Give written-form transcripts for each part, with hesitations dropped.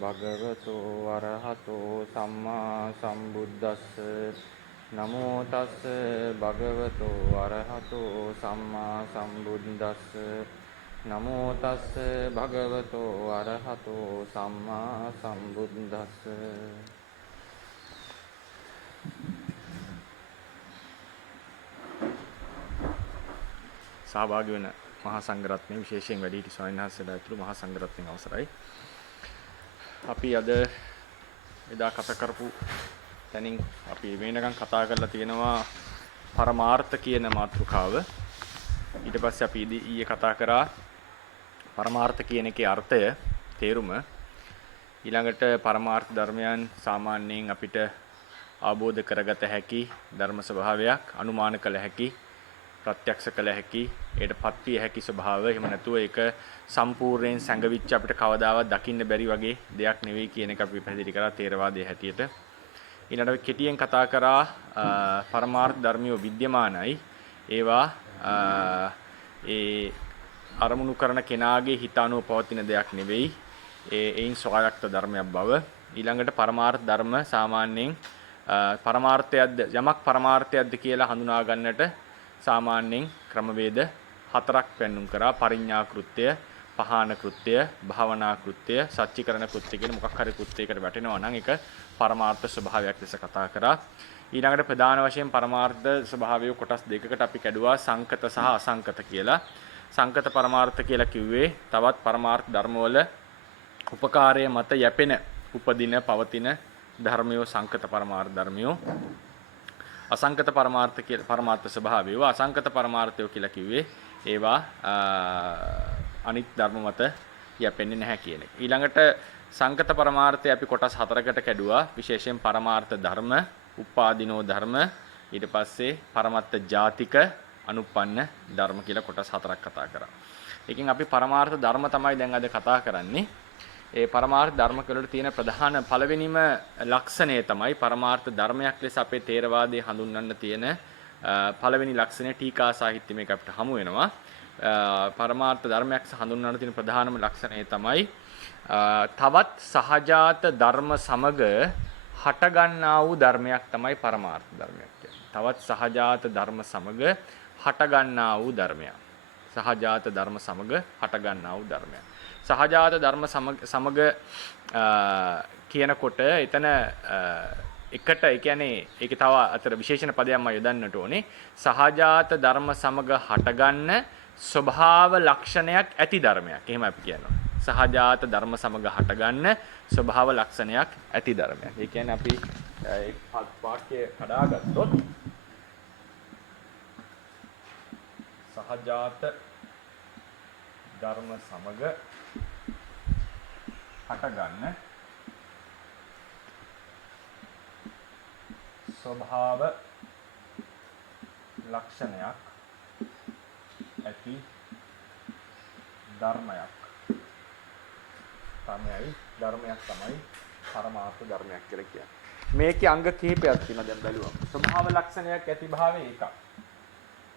භගවතු වරහතෝ සම්මා සම්බුද්දස්ස නමෝ තස්ස භගවතු වරහතෝ සම්මා සම්බුද්දස්ස නමෝ තස්ස භගවතු වරහතෝ සම්මා සම්බුද්දස්ස. සහභාගී වෙන මහා සංඝරත්නය විශේෂයෙන් වැඩිහිටි ස්වාමීන් වහන්සේලා ඇතුළු මහා සංඝරත්නයේ අවසරයි. අපි අද එදා කතා කරපු තැනින් අපි වෙනකන් කතා කරලා තියෙනවා පරමාර්ථ කියන මාතෘකාව. ඊට පස්සේ අපි ඊයේ කතා කරා පරමාර්ථ කියන එකේ අර්ථය, තේරුම. ඊළඟට පරමාර්ථ ධර්මයන් සාමාන්‍යයෙන් අපිට අවබෝධ කරගත හැකි ධර්ම ස්වභාවයක්, අනුමාන කළ හැකි, ප්‍රත්‍යක්ෂ කළ හැකි, ඒටපත් විය හැකි ස්වභාවය. එහෙම නැතුව ඒක සම්පූර්ණයෙන් සංගවිච්ච අපිට කවදාවත් දකින්න බැරි වගේ දෙයක් නෙවෙයි කියන එක අපි පැහැදිලි කරා තේරවාදයේ හැටියට. ඊළඟට අපි කෙටියෙන් කතා කරා පරමාර්ථ ධර්මියෝ විද්‍යමානයි. ඒවා ඒ අරමුණු කරන කෙනාගේ හිත අනුව පවතින දෙයක් නෙවෙයි. ඒයින් ස්වයක්ත ධර්මයක් බව. ඊළඟට පරමාර්ථ ධර්ම සාමාන්‍යයෙන් පරමාර්ථයක්ද යමක් පරමාර්ථයක්ද කියලා හඳුනා ගන්නට සාමාන්‍යයෙන් ක්‍රමවේද හතරක් පෙන්눔 කරා. පරිඥා කෘත්‍ය, පහාන කෘත්‍ය, භාවනා කෘත්‍ය, සච්චිකරණ කෘත්‍ය කියන මොකක් හරි කෘත්‍යයකට වැටෙනවා නම් ඒක පරමාර්ථ ස්වභාවයක් ලෙස කතා කරා. ඊළඟට ප්‍රධාන වශයෙන් පරමාර්ථ ස්වභාවය කොටස් දෙකකට අපි කැඩුවා, සංකත සහ අසංකත කියලා. සංකත පරමාර්ථ කියලා කිව්වේ තවත් පරමාර්ථ ධර්මවල උපකාරයේ මත යැපෙන, උපදින, පවතින ධර්මයෝ සංකත පරමාර්ථ ධර්මයෝ. අසංකත පරමාර්ථ කියලා පරමාර්ථ ස්වභාවය. අසංකත පරමාර්ථය කියලා කිව්වේ ඒවා අනිත් ධර්ම මත යැපෙන්නේ නැහැ කියන එක. ඊළඟට සංකත පරමාර්ථය අපි කොටස් හතරකට කැඩුවා. විශේෂයෙන් පරමාර්ථ ධර්ම, උපාදිනෝ ධර්ම, ඊට පස්සේ පරමත්ත ජාතික, අනුප්පන්න ධර්ම කියලා කොටස් හතරක් කතා කරා. ඒකෙන් අපි පරමාර්ථ ධර්ම තමයි දැන් අද කතා කරන්නේ. ඒ පරමාර්ථ ධර්ම වලට තියෙන ප්‍රධාන පළවෙනිම ලක්ෂණය තමයි පරමාර්ථ ධර්මයක් ලෙස අපේ තේරවාදයේ හඳුන්වන්න තියෙන පළවෙනි ලක්ෂණය ටීකා සාහිත්‍ය මේක අපිට හමු වෙනවා. පරමාර්ථ ධර්මයක් හඳුන්වන්න තියෙන ප්‍රධානම ලක්ෂණය තමයි තවත් සහජාත ධර්ම සමග හටගන්නා වූ ධර්මයක් තමයි පරමාර්ථ ධර්මයක් කියන්නේ. තවත් සහජාත ධර්ම සමග හටගන්නා වූ ධර්මයක්. සහජාත ධර්ම සමග හටගන්නා වූ ධර්මයක්. සහජාත ධර්ම සමග කියනකොට එතන එකට ඒ කියන්නේ ඒකේ තව අතර විශේෂණ පදයක් මම යොදන්නට ඕනේ. සහජාත ධර්ම සමග හටගන්න ස්වභාව ලක්ෂණයක් ඇති ධර්මයක්. එහෙම අපි කියනවා. සහජාත ධර්ම සමග හටගන්න ස්වභාව ලක්ෂණයක් ඇති ධර්මයක්. ඒ කියන්නේ අපි වාක්‍ය කඩාගත්තොත් සහජාත ධර්ම සමග හටගන්න ස්වභාව ලක්ෂණයක් ඇති ධර්මයක් තමයි පරමාර්ථ ධර්මයක් කියලා කියන්නේ. මේකේ අංග කිහිපයක් තියෙනවා දැන් බැලුවම. ස්වභාව ලක්ෂණයක් ඇති භාවය එකක්.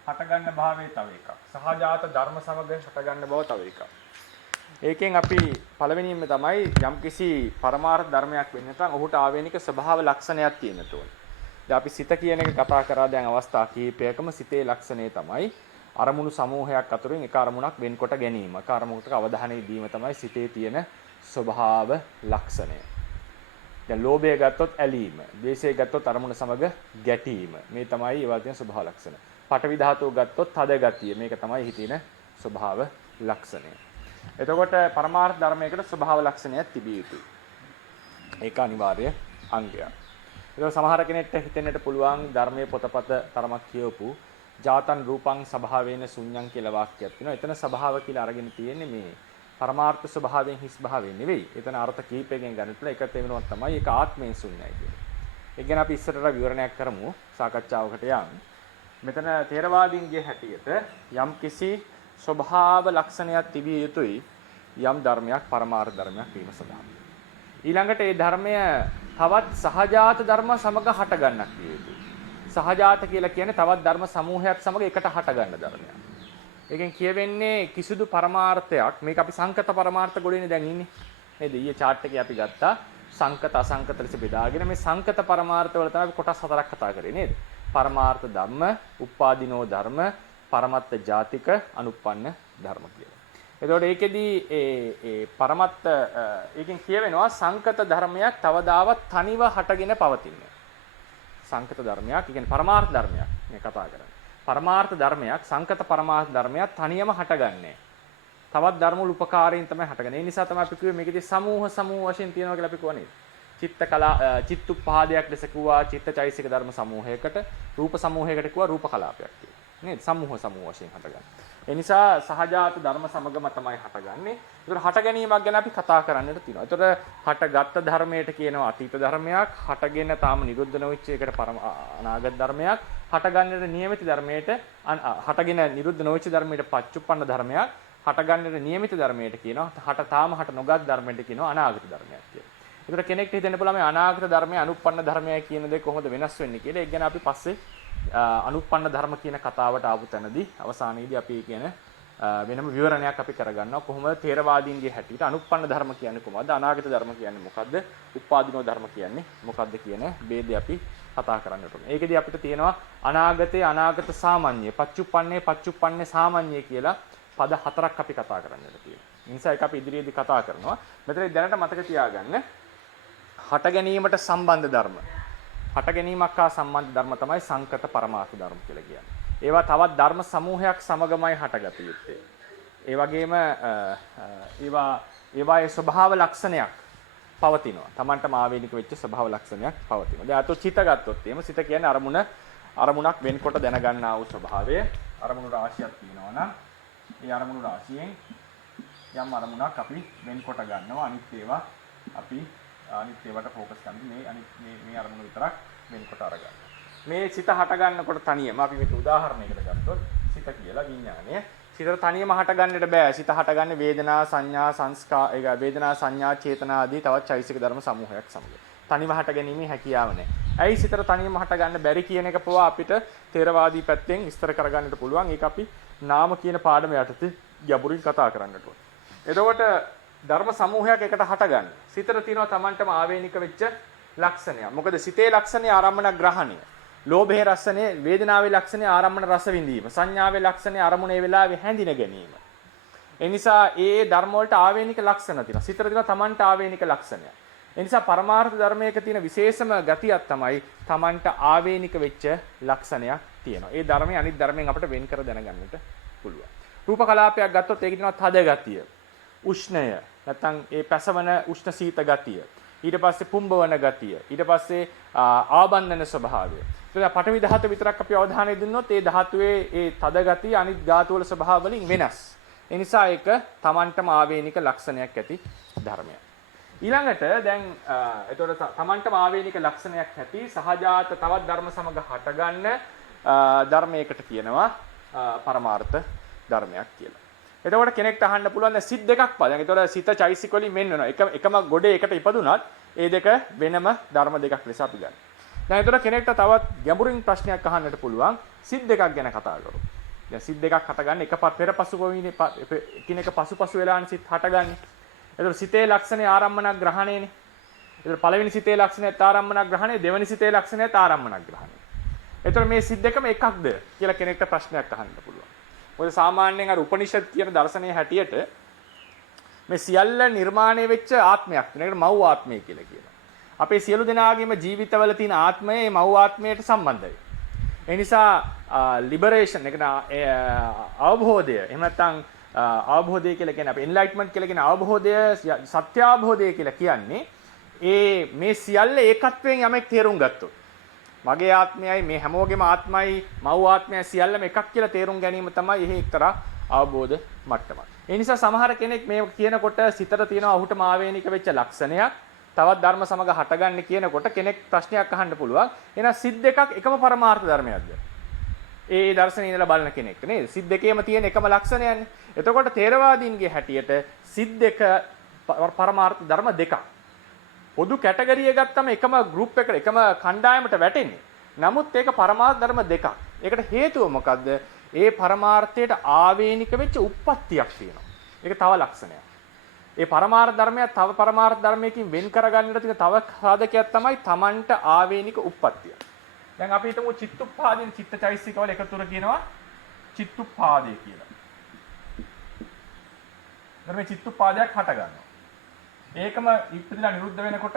හටගන්න භාවය තව එකක්. සහජාත ධර්ම සමග හටගන්න බව තව එකක්. ඒකෙන් අපි පළවෙනියෙන්ම තමයි යම්කිසි පරමාර්ථ ධර්මයක් වෙන්න නැත්නම් ඔහුට ආවේනික ස්වභාව ලක්ෂණයක් තියෙන්න ඕනේ. දැන් අපි සිත කියන එක කතා කරා දැන් අවස්ථා කිහිපයකම සිතේ ලක්ෂණය තමයි අරමුණු සමූහයක් අතරින් එක අරමුණක් වෙන්කොට ගැනීම. එක අරමුණකට අවධානය දීම තමයි සිතේ තියෙන ස්වභාව ලක්ෂණය. දැන් ලෝභය ගත්තොත් ඇලීම, ද්වේෂය ගත්තොත් අරමුණ සමග ගැටීම. මේ තමයි ඒවා තියෙන ස්වභාව ලක්ෂණ. පඨවි ධාතුව ගත්තොත් තද ගතිය. මේක තමයි හිතේන ස්වභාව ලක්ෂණය. එතකොට පරමාර්ථ ධර්මයකට ස්වභාව ලක්ෂණයක් තිබිය යුතුයි. ඒක අනිවාර්ය අංගයක්. ඒක සමහර කෙනෙක්ට හිතෙන්නට පුළුවන් ධර්මයේ පොතපත තරමක් කියවපු ජාතන් රූපං සභාවේන ශුන්‍යං කියලා වාක්‍යයක් තියෙනවා. එතන ස්වභාව කියලා අරගෙන තියෙන්නේ මේ පරමාර්ථ ස්වභාවයෙන් හිස් භාවයෙන් නෙවෙයි. එතන අර්ථ කීපයකින් ගන්න පුළුවන්. එක තේමනක් තමයි ඒක ආත්මයෙන් ශුන්‍යයි කියන්නේ. ඒ ගැන අපි ඉස්සරට විවරණයක් කරමු සාකච්ඡාවකට යන්න. මෙතන තේරවාදීන්ගේ හැටියට යම් කිසි ස්වභාව ලක්ෂණයක් තිබිය යුතුයි යම් ධර්මයක් පරමාර්ථ ධර්මයක් වීම සඳහා. ඊළඟට ඒ ධර්මය තවත් සහජාත ධර්ම සමග හට ගන්නක් විය යුතුයි. සහජාත කියලා කියන්නේ තවත් ධර්ම සමූහයක් සමග එකට හට ගන්න ධර්මයක්. ඒකෙන් කියවෙන්නේ කිසිදු පරමාර්ථයක් මේක අපි සංකත පරමාර්ථ ගොඩේනේ දැන් ඉන්නේ. නේද? ඊයේ chart එකේ අපි ගත්තා සංකත අසංකත ලෙස බෙදාගෙන මේ සංකත පරමාර්ථ වල තමයි කොටස් 4ක් කතා කරේ නේද? පරමාර්ථ ධම්ම, උප්පාදිනෝ ධර්ම, පරමත්ත ජාතික, අනුප්පන්න ධර්ම කියලා. එතකොට ඒකෙදී ඒ පරමත්ත ඒකෙන් කියවෙනවා සංකත ධර්මයක් තවදාවත් තනිව හටගෙන පවතින්නේ. සංකත ධර්මයක්, ඒ කියන්නේ පරමාර්ථ ධර්මයක් මේ කතා කරන්නේ. පරමාර්ථ ධර්මයක්, සංකත පරමාර්ථ ධර්මයක් තනියම හටගන්නේ. තවත් ධර්ම වල උපකාරයෙන් තමයි හටගන්නේ. ඒ නිසා තමයි අපි කිව්වේ මේකෙදී සමූහ වශයෙන් තියෙනවා කියලා අපි කිව්වා නේද? චිත්තුප්පාදයක් ලෙස කිව්වා චිත්තචෛසික ධර්ම සමූහයකට, රූප සමූහයකට කිව්වා රූප කලාපයක් කියලා. නේද? සමූහ වශයෙන් හටගන්නේ. ඒ නිසා සහජාත ධර්ම සමගම තමයි හටගන්නේ. ඒතර හට ගැනීමක් ගැන අපි කතා කරන්නට තියෙනවා. ඒතර හටගත් ධර්මයට කියනවා අතීත ධර්මයක්, හටගෙන තාම නිරුද්ධ නොවිච්ච එකට අනාගත ධර්මයක්, හටගන්නට නියමිත ධර්මයට හටගෙන නිරුද්ධ නොවිච්ච ධර්මයට පච්චුප්පන්න ධර්මයක්, හටගන්නට නියමිත ධර්මයට කියනවා තාම හට නොගත් ධර්මයට කියනවා අනාගත ධර්මයක් කියලා. ඒතර කෙනෙක්ට හිතෙන්න පුළුවන් මේ අනාගත ධර්මය අනුප්පන්න ධර්මය කියන දේ කොහොමද වෙනස් වෙන්නේ කියලා. ඒක ගැන අපි පස්සේ අනුප්පන්න ධර්ම කියන කතාවට ආපු තැනදී අවසානයේදී අපි කියන වෙනම විවරණයක් අපි කරගන්නවා කොහොමද තේරවාදීන්ගේ හැටියට අනුප්පන්න ධර්ම කියන්නේ කොහොමද අනාගත ධර්ම කියන්නේ මොකද්ද උපාදිනෝ ධර්ම කියන්නේ මොකද්ද කියන ભેදය අපි කතා කරන්නට ඕනේ. ඒකෙදී අපිට තියෙනවා අනාගතේ අනාගත සාමාන්‍ය පච්චුප්පන්නේ සාමාන්‍ය කියලා පද 4ක් අපි කතා කරන්නට තියෙනවා. ඒ නිසා ඒක අපි ඉදිරියේදී කතා කරනවා. මෙතන දැනට මතක තියාගන්න හට ගැනීමට සම්බන්ධ ධර්ම හට ගැනීමක් හා සම්බන්ධ ධර්ම තමයි සංකත පරමාර්ථ ධර්ම කියලා කියන්නේ. ඒවා තවත් ධර්ම සමූහයක් සමගමයි හටගත යුත්තේ. ඒ වගේම ඒවායේ ස්වභාව ලක්ෂණයක් පවතිනවා. Tamanටම ආවේනික වෙච්ච ස්වභාව ලක්ෂණයක් පවතිනවා. දැන් අතෝ චිත ගත්තොත් එහෙම සිත කියන්නේ අරමුණක් වෙන්කොට දැනගන්නා වූ ස්වභාවය. අරමුණු රාශියක් තියෙනවා නම් ඒ අරමුණු රාශියෙන් යම් අරමුණක් අපි වෙන්කොට ගන්නවා. අනිත් ඒවාට ફોකස් කරන්නේ මේ අරමුණ විතරක් වෙනකොට අරගන්න. මේ සිත හට ගන්නකොට තනියම අපි මේක උදාහරණයකට ගත්තොත් සිත කියලා විඥානය සිත තනියම හට ගන්නට බෑ. සිත හටගන්නේ වේදනා සංඥා සංස්කාර වේදනා සංඥා චේතනා ආදී තවත් චෛසික ධර්ම සමූහයක් සමග. තනිව හට ගැනීමේ හැකියාව නැහැ. ඇයි සිතට තනියම හට ගන්න බැරි කියන එක පවා අපිට තේරවාදී පැත්තෙන් විස්තර කරගන්නට පුළුවන්. ඒක අපි නාම කියන පාඩම යටතේ ගැඹුරින් කතා කරන්නට ඕනේ. එතකොට ධර්ම සමූහයක් එකට හටගන්න. සිතට තියෙනවා Tamanටම ආවේනික වෙච්ච ලක්ෂණය. මොකද සිතේ ලක්ෂණය ආරම්මන ග්‍රහණය. ලෝභයේ රසනේ වේදනාවේ ලක්ෂණය ආරම්මන රස විඳීම. සංඥාවේ ලක්ෂණය අරමුණේ වෙලාවේ හැඳින ගැනීම. ඒ නිසා ඒ ධර්ම වලට ආවේනික ලක්ෂණ තියෙනවා. සිතට තියෙනවා Tamanට ආවේනික ලක්ෂණය. ඒ නිසා පරමාර්ථ ධර්මයක තියෙන විශේෂම ගතියක් තමයි Tamanට ආවේනික වෙච්ච ලක්ෂණයක් තියෙනවා. ඒ ධර්මයේ අනිත් ධර්මයෙන් අපිට වෙන් කර දැනගන්නට පුළුවන්. රූප කලාපයක් ගත්තොත් ඒකේ තියෙනවා තද ගතිය. උෂ්ණය නැත්නම් ඒ පැසවන උෂ්ණ සීත ගතිය. ඊට පස්සේ පුම්බවන ගතිය. ඊට පස්සේ ආබන්ධන ස්වභාවය. ඒක පඨවි ධාතු විතරක් අපි අවධානය දෙන්නොත් ඒ ධාතුවේ ඒ තද ගතිය අනිත් ධාතු වල ස්වභාව වලින් වෙනස්. ඒ නිසා ඒක Tamanටම ආවේනික ලක්ෂණයක් ඇති ධර්මයක්. ඊළඟට දැන් එතකොට Tamanටම ආවේනික ලක්ෂණයක් ඇති සහජාත තවත් ධර්ම සමග හටගන්න ධර්මයකට කියනවා පරමාර්ථ ධර්මයක් කියලා. එතකොට කෙනෙක්ට අහන්න පුළුවන් දැන් සිත් දෙකක් පා. දැන් ඒතකොට සිත චෛසික වලින් මෙන්න වෙනවා. එකම ගොඩේ එකට ඉපදුනත් ඒ දෙක වෙනම ධර්ම දෙකක් ලෙස අපි ගන්න. දැන් ඒතකොට කෙනෙක්ට තවත් ගැඹුරින් ප්‍රශ්නයක් අහන්නට පුළුවන් සිත් දෙකක් ගැන කතා කරමු. දැන් සිත් දෙකක් හටගන්නේ පෙරපසු කොවිනේ එකිනෙක පසුපසු වෙලානේ සිත් හටගන්නේ. ඒතකොට සිතේ ලක්ෂණේ ආරම්මන ග්‍රහණයනේ. ඒතකොට පළවෙනි සිතේ ලක්ෂණයත් ආරම්මන ග්‍රහණය, දෙවෙනි සිතේ ලක්ෂණයත් ආරම්මන ග්‍රහණය. ඒතකොට මේ සිත් දෙකම එකක්ද කියලා කෙනෙක්ට ප්‍රශ්නයක් අහන්න පුළුවන්. මොකද සාමාන්‍යයෙන් අර උපනිෂද් කියන දර්ශනයේ හැටියට මේ සියල්ල නිර්මාණය වෙච්ච ආත්මයක් තියෙන එකට මව් ආත්මය කියලා කියනවා. අපේ සියලු දෙනාගේම ජීවිතවල තියෙන ආත්මය මේ මව් ආත්මයට සම්බන්ධයි. ඒ නිසා ලිබරේෂන් එක අවබෝධය එහෙම නැත්නම් අවබෝධය කියලා කියන්නේ අපි එන්ලයිට්මන්ට් කියලා කියන අවබෝධය සත්‍ය අවබෝධය කියලා කියන්නේ මේ සියල්ල ඒකත්වයෙන් යමෙක් තේරුම් ගත්තොත් මගේ ආත්මයයි මේ හැමෝගෙම ආත්මයි මව් ආත්මයයි සියල්ලම එකක් කියලා තේරුම් ගැනීම තමයි එහි එක්තරා අවබෝධ මට්ටමක්. ඒ නිසා සමහර කෙනෙක් මේ කියනකොට සිතට තියෙනවා ඔහුටම ආවේනික වෙච්ච ලක්ෂණයක් තවත් ධර්ම සමග හටගන්නේ කියනකොට කෙනෙක් ප්‍රශ්නයක් අහන්න පුළුවන්. එහෙනම් සිත් දෙකක් එකම පරමාර්ථ ධර්මයක්ද? ඒ දර්ශනේ ඉඳලා බලන කෙනෙක්ට නේද? සිත් දෙකේම තියෙන එකම ලක්ෂණයන්නේ. එතකොට තේරවාදීන්ගේ හැටියට සිත් දෙක පරමාර්ථ ධර්ම දෙකක්. පොදු කැටගරිය ගත්තම එකම ගෲප් එකට එකම කණ්ඩායමට වැටෙන්නේ. නමුත් ඒක පරමාර්ථ ධර්ම දෙකක්. ඒකට හේතුව මොකද්ද? ඒ පරමාර්ථයට ආවේනික වෙච්ච උප්පත්තියක් තියෙනවා. ඒක තව ලක්ෂණයක්. ඒ පරමාර්ථ ධර්මය තව පරමාර්ථ ධර්මයකින් වෙන් කරගන්නට තියෙන තව සාධකයක් තමයි තමන්ට ආවේනික උප්පත්තිය. දැන් අපි හිතමු චිත්තුප්පාදයෙන් චිත්තචෛසිකවල එකතුර කියනවා චිත්තුප්පාදය කියලා. ධර්මයේ චිත්තුප්පාදයක් හට ගන්නවා. ඒකම ඉපදිලා නිරුද්ධ වෙනකොට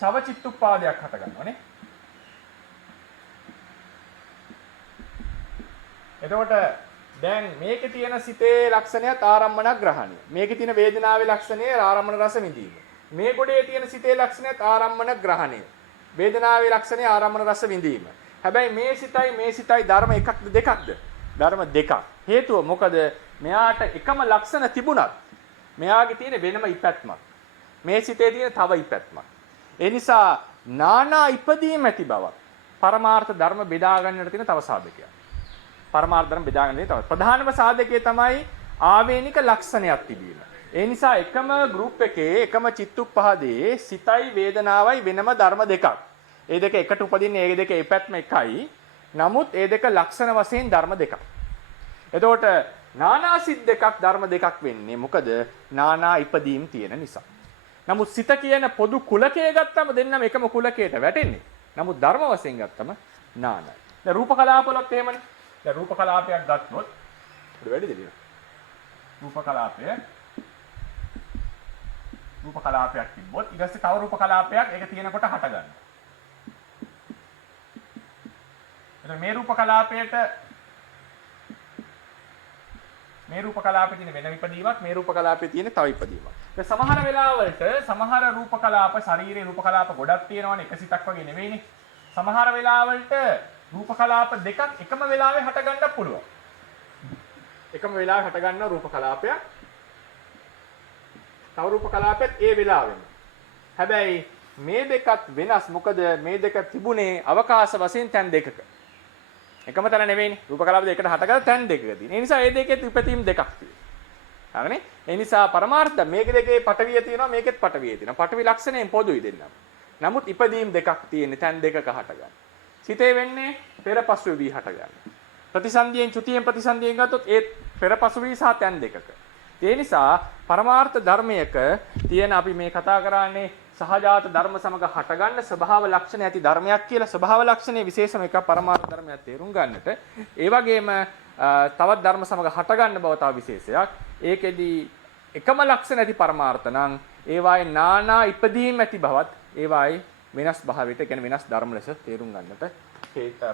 චව චිත්තුප්පාදයක් හට ගන්නවා නේ. එතකොට දැන් මේකේ තියෙන සිතේ ලක්ෂණයත් ආරම්මන ග්‍රහණය. මේකේ තියෙන වේදනාවේ ලක්ෂණය ආරම්මන රස විඳීම. මේ ගොඩේ තියෙන සිතේ ලක්ෂණයත් ආරම්මන ග්‍රහණය. වේදනාවේ ලක්ෂණය ආරම්මන රස විඳීම. හැබැයි මේ සිතයි ධර්ම එකක්ද දෙකක්ද? ධර්ම දෙකක්. හේතුව මොකද? මෙයාට එකම ලක්ෂණ තිබුණත් මෙයාගේ තියෙන වෙනම ඉපැත්මක්. මේ සිතේ තියෙන තව ඉපැත්මක්. ඒ නිසා නානා ඉපදීම ඇති බවක් පරමාර්ථ ධර්ම බෙදා ගන්නට තියෙන තව සාධකයක්. පරමාර්ථ ධර්ම බෙදා ගන්න තියෙන ප්‍රධානම සාධකය තමයි ආවේනික ලක්ෂණයක් තිබීම. ඒ නිසා එකම ගෲප් එකේ එකම චිත්තුප්පහදේ සිතයි වේදනාවයි වෙනම ධර්ම දෙකක්. ඒ දෙක එකට උපදින්නේ ඒ දෙක ඉපැත්ම එකයි. නමුත් ඒ දෙක ලක්ෂණ වශයෙන් ධර්ම දෙකක්. එතකොට නානා සිත් දෙකක් ධර්ම දෙකක් වෙන්නේ මොකද? නානා ඉපදීම් තියෙන නිසා. නමුත් සිත කියන පොදු කුලකය ගත්තම දෙන්නම එකම කුලකයට වැටෙන්නේ. නමුත් ධර්ම වශයෙන් ගත්තම නානයි. දැන් රූප කලාපවලත් එහෙමනේ. දැන් රූප කලාපයක් ගත්තොත් වැඩිද නේද? රූප කලාපයක් තිබ්බොත් ඊට පස්සේ තව රූප කලාපයක් ඒක තියෙනකොට හට ගන්නවා. එතකොට මේ රූප කලාපේ තියෙන වෙන ඉපදීමක් මේ රූප කලාපේ තියෙන තව ඉපදීමක්. දැන් සමහර වෙලාවලට සමහර රූප කලාප ශරීරයේ රූප කලාප ගොඩක් තියෙනවනේ එක සිතක් වගේ නෙවෙයිනේ. සමහර වෙලාවලට රූප කලාප දෙකක් එකම වෙලාවේ හට ගන්නත් පුළුවන්. එකම වෙලාවේ හට ගන්න රූප කලාපයක් තව රූප කලාපෙත් ඒ වෙලාවෙම. හැබැයි මේ දෙකත් වෙනස්. මොකද මේ දෙක තිබුණේ අවකාශ වශයෙන් තැන් දෙකක. එකම තැන නෙවෙයිනේ. රූප කලාප දෙකට හටගත්ත තැන් දෙකකදී. ඒ නිසා මේ දෙකේ ඉපදීම් දෙකක් තියෙනවා. හරිනේ? ඒ නිසා පරමාර්ථ මේක දෙකේ පටවිය තියෙනවා මේකෙත් පටවිය තියෙනවා. පටවි ලක්ෂණයෙන් පොදුයි දෙන්නම. නමුත් ඉපදීම් දෙකක් තියෙන්නේ තැන් දෙකක හටගන්න. සිතේ වෙන්නේ පෙරපසු වී හටගන්න. ප්‍රතිසන්දියෙන් චුතියෙන් ප්‍රතිසන්දියෙන් ගත්තොත් ඒ පෙරපසු වී සහ තැන් දෙකක. ඒ නිසා පරමාර්ථ ධර්මයක තියෙන අපි මේ කතා කරන්නේ සහජාත ධර්ම සමග හටගන්න ස්වභාව ලක්ෂණ ඇති ධර්මයක් කියලා. ස්වභාව ලක්ෂණයේ විශේෂම එක පරමාර්ථ ධර්මයක් තේරුම් ගන්නට. ඒ වගේම තවත් ධර්ම සමග හටගන්න බව තව විශේෂයක්. ඒකෙදි එකම ලක්ෂණ ඇති පරමාර්ථ නම් ඒවායේ නානා ඉපදීම් ඇති බවත් ඒවායේ වෙනස් භාවයට කියන්නේ වෙනස් ධර්ම ලෙස තේරුම් ගන්නට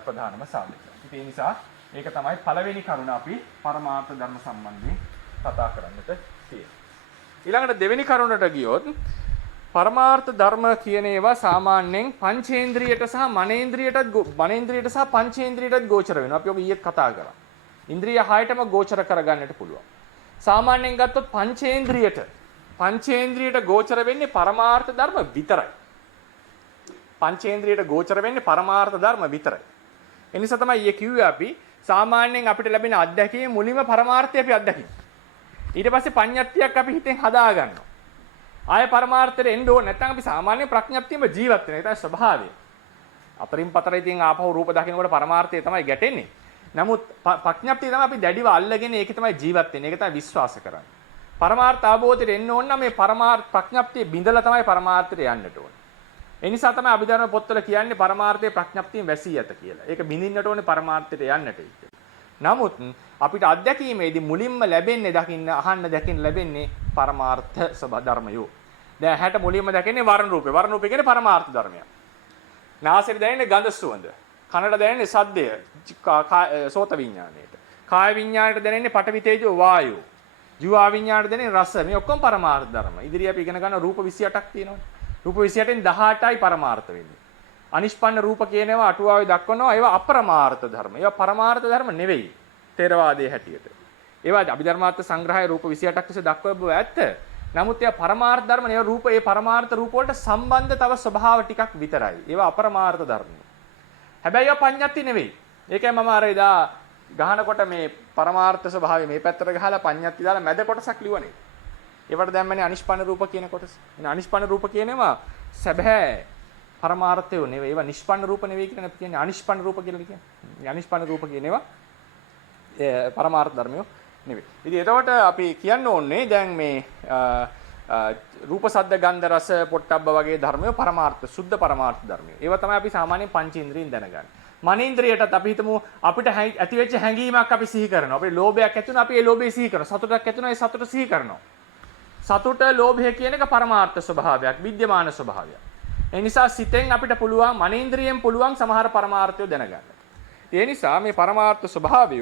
ප්‍රධානම සාධකය. ඒ නිසා ඒක තමයි පළවෙනි කරුණ අපි පරමාර්ථ ධර්ම සම්බන්ධයෙන් කතා කරන්නට තියෙන්නේ. ඊළඟට දෙවෙනි කරුණට ගියොත් පරමාර්ථ ධර්ම කියන ඒවා සාමාන්‍යයෙන් පංචේන්ද්‍රියට සහ මනේන්ද්‍රියට සහ පංචේන්ද්‍රියටත් ගෝචර වෙනවා. අපි ඔබ ඊයේත් කතා කරා. ඉන්ද්‍රිය 6ටම ගෝචර කරගන්නට පුළුවන්. සාමාන්‍යයෙන් ගත්තොත් පංචේන්ද්‍රියට ගෝචර වෙන්නේ පරමාර්ථ ධර්ම විතරයි. පංචේන්ද්‍රියට ගෝචර වෙන්නේ පරමාර්ථ ධර්ම විතරයි. ඒ නිසා තමයි ඊයේ කිව්වේ අපි සාමාන්‍යයෙන් අපිට ලැබෙන අත්දැකීම මුලින්ම පරමාර්ථය අපි අත්දකින්න. ඊට පස්සේ පඤ්ඤාත්තියක් අපි හිතෙන් හදා ගන්නවා. ආය පරමාර්ථයට එන්න ඕනේ නැත්නම් අපි සාමාන්‍ය ප්‍රඥප්තියම ජීවත් වෙන. ඒක තමයි ස්වභාවය. අතරින් පතර ඉතින් ආපහු රූප දකින්නකොට පරමාර්ථය තමයි ගැටෙන්නේ. නමුත් ප්‍රඥප්තිය තමයි අපි දැඩිව අල්ලගෙන ඒකේ තමයි ජීවත් වෙන්නේ. ඒක තමයි විශ්වාස කරන්නේ. පරමාර්ථ අවබෝධයට එන්න ඕන නම් මේ පරමාර්ථ ප්‍රඥප්තිය බිඳලා තමයි පරමාර්ථයට යන්නට ඕනේ. ඒ නිසා තමයි අභිධර්ම පොත්වල කියන්නේ පරමාර්ථයේ ප්‍රඥප්තියෙන් වැසී යත කියලා. ඒක බිඳින්නට ඕනේ පරමාර්ථයට යන්නට කියලා. නමුත් අපිට අත්දැකීමේදී මුලින්ම ලැබෙන්නේ දැකින්න ලැබෙන්නේ පරමාර්ථ ධර්මයෝ. දැන් හැට මුලින්ම දැකන්නේ වර්ණ රූපේ. වර්ණ රූපේ කියන්නේ පරමාර්ථ ධර්මයක්. නාසයට දැනෙන්නේ ගඳ සුවඳ. කනට දැනෙන්නේ සද්දය. සෝත විඥාණයට. කාය විඥාණයට දැනෙන්නේ පඨවි තේජෝ වායෝ. ජීවා විඥාණයට දැනෙන්නේ රස. මේ ඔක්කොම පරමාර්ථ ධර්ම. ඉදිරිය අපි ඉගෙන ගන්න රූප 28ක් තියෙනවා. රූප 28න් 18යි පරමාර්ථ වෙන්නේ. අනිෂ්පන්න රූප කියනවා අටුවාවේ දක්වනවා ඒවා අපරමාර්ථ ධර්ම. ඒවා පරමාර්ථ ධර්ම නෙවෙයි. තේරවාදයේ හැටියට. ඒවා අභිධර්මාර්ථ සංග්‍රහයේ රූප 28ක් විතර දක්වව ඇත්ත. නමුත් ඒවා පරමාර්ථ ධර්ම නෙවෙයි. රූප ඒ පරමාර්ථ රූප වලට සම්බන්ධ තව ස්වභාව ටිකක් විතරයි. ඒවා අපරමාර්ථ ධර්ම. හැබැයි ඒවා පඤ්ඤාති නෙවෙයි. ඒකයි මම අර එදා ගහනකොට මේ පරමාර්ථ ස්වභාවය මේ පැත්තට ගහලා පඤ්ඤාති දාලා මැද කොටසක් ලිවනේ. ඒවට දැම්මනේ අනිෂ්පන්න රූප කියන කොටස. එන අනිෂ්පන්න රූප කියනවා සැබෑ පරමාර්ථය නෙවෙයි. ඒවා නිෂ්පන්න රූප නෙවෙයි කියන අපි කියන්නේ අනිෂ්පන්න රූප කියලා කියන්නේ. අනිෂ්පන්න රූප කියනවා පරමාර්ථ ධර්මයෝ නෙවෙයි. ඉතින් එතකොට අපි කියන්න ඕනේ දැන් මේ රූප සද්ද ගන්ධ රස පොට්ටබ්බ වගේ ධර්මය පරමාර්ථ සුද්ධ පරමාර්ථ ධර්මය. ඒවා තමයි අපි සාමාන්‍යයෙන් පංචේන්ද්‍රියෙන් දැනගන්නේ. මනේන්ද්‍රියටත් අපි හිතමු අපිට ඇති වෙච්ච හැඟීමක් අපි සිහි කරනවා. අපේ ලෝභයක් ඇති වුණා අපි ඒ ලෝභය සිහි කරනවා. සතුටක් ඇති වුණා ඒ සතුට සිහි කරනවා. සතුට ලෝභය කියන එක පරමාර්ථ ස්වභාවයක්, විද්‍යමාන ස්වභාවයක්. ඒ නිසා සිතෙන් අපිට පුළුවන් මනේන්ද්‍රියෙන් පුළුවන් සමහර පරමාර්ථය දැනගන්න. ඒ නිසා මේ පරමාර්ථ ස්වභාවය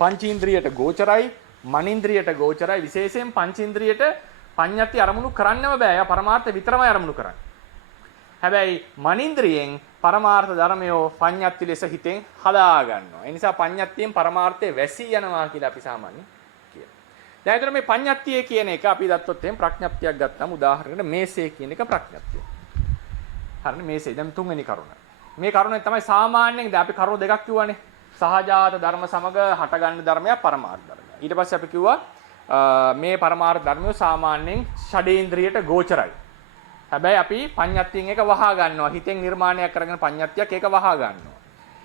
පංචේන්ද්‍රියට ගෝචරයි, මනේන්ද්‍රියට ගෝචරයි. විශේෂයෙන් පංචේන්ද්‍රියට පඤ්ඤාති අරමුණු කරන්නම බෑ. යා පරමාර්ථ විතරමයි අරමුණු කරන්නේ. හැබැයි මනේන්ද්‍රියෙන් පරමාර්ථ ධර්මයෝ පඤ්ඤාති ලෙස හිතෙන් හදා ගන්නවා. ඒ නිසා පඤ්ඤාතියෙන් පරමාර්ථය වැසී යනවා කියලා අපි සාමාන්‍යයෙන් කියනවා. දැන් ඒතර මේ පඤ්ඤාතිය කියන එක අපි දත්තොත් එහෙනම් ප්‍රඥප්තියක් ගත්තාම උදාහරණයකට මේසේ කියන එක ප්‍රඥප්තිය. හරිනේ මේසේ දැන් තුන්වෙනි කරුණ. මේ කරුණේ තමයි සාමාන්‍යයෙන් දැන් අපි කරුණු දෙකක් කිව්වනේ. සහජාත ධර්ම සමග හටගන්න ධර්මයක් පරමාර්ථ ධර්මයක්. ඊට පස්සේ අපි කිව්වා මේ පරමාර්ථ ධර්මය සාමාන්‍යයෙන් ෂඩේන්ද්‍රියට ගෝචරයි. හැබැයි අපි පඤ්ඤාතියෙන් එක වහා ගන්නවා. හිතෙන් නිර්මාණයක් කරගෙන පඤ්ඤාතියක් ඒක වහා ගන්නවා.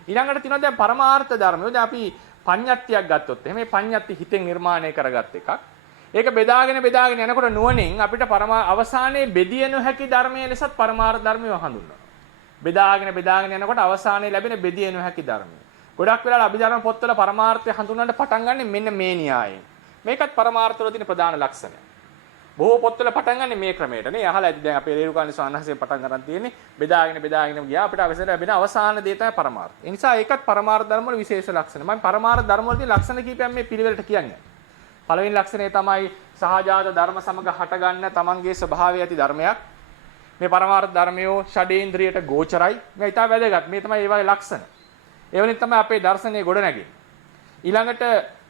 ඊළඟට තියෙනවා දැන් පරමාර්ථ ධර්මය. දැන් අපි පඤ්ඤාතියක් ගත්තොත් එහෙනම් මේ පඤ්ඤාති හිතෙන් නිර්මාණය කරගත් එකක්. ඒක බෙදාගෙන යනකොට නුවණින් අපිට අවසානයේ බෙදිය නොහැකි ධර්මයේ ලෙසත් පරමාර්ථ ධර්මය හඳුන්වනවා. බෙදාගෙන යනකොට අවසානයේ ලැබෙන බෙදිය නොහැකි ධර්මය. ගොඩක් වෙලාවට අභිධර්ම පොත්වල පරමාර්ථය හඳුන්වන්න පටන් ගන්න මෙන්න මේ න්‍යායයෙන්. මේකත් පරමාර්ථ වල තියෙන ප්‍රධාන ලක්ෂණය. බොහෝ පොත්වල පටන් ගන්න මේ ක්‍රමයට නේ. අහලා ඇති දැන් අපේ රේරුකාණී සාන්නහසේ පටන් ගන්න තියෙන්නේ බෙදාගෙන ගියා අපිට අවසර ලැබෙන අවසාන දේ තමයි පරමාර්ථ. ඒ නිසා ඒකත් පරමාර්ථ ධර්ම වල විශේෂ ලක්ෂණ. මම පරමාර්ථ ධර්ම වල තියෙන ලක්ෂණ කීපයක් මේ පිළිවෙලට කියන්නේ. පළවෙනි ලක්ෂණය තමයි සහජාත ධර්ම සමග හටගන්න තමන්ගේ ස්වභාවය ඇති ධර්මයක්. මේ පරමාර්ථ ධර්මයෝ ෂඩේන්ද්‍රියට ගෝචරයි. මේ ඊට වැදගත්. මේ තමයි ඒ වගේ ලක්ෂණ. ඒ වලින් තමයි අපේ දර්ශනය ගොඩ නැගෙන්නේ. ඊළඟට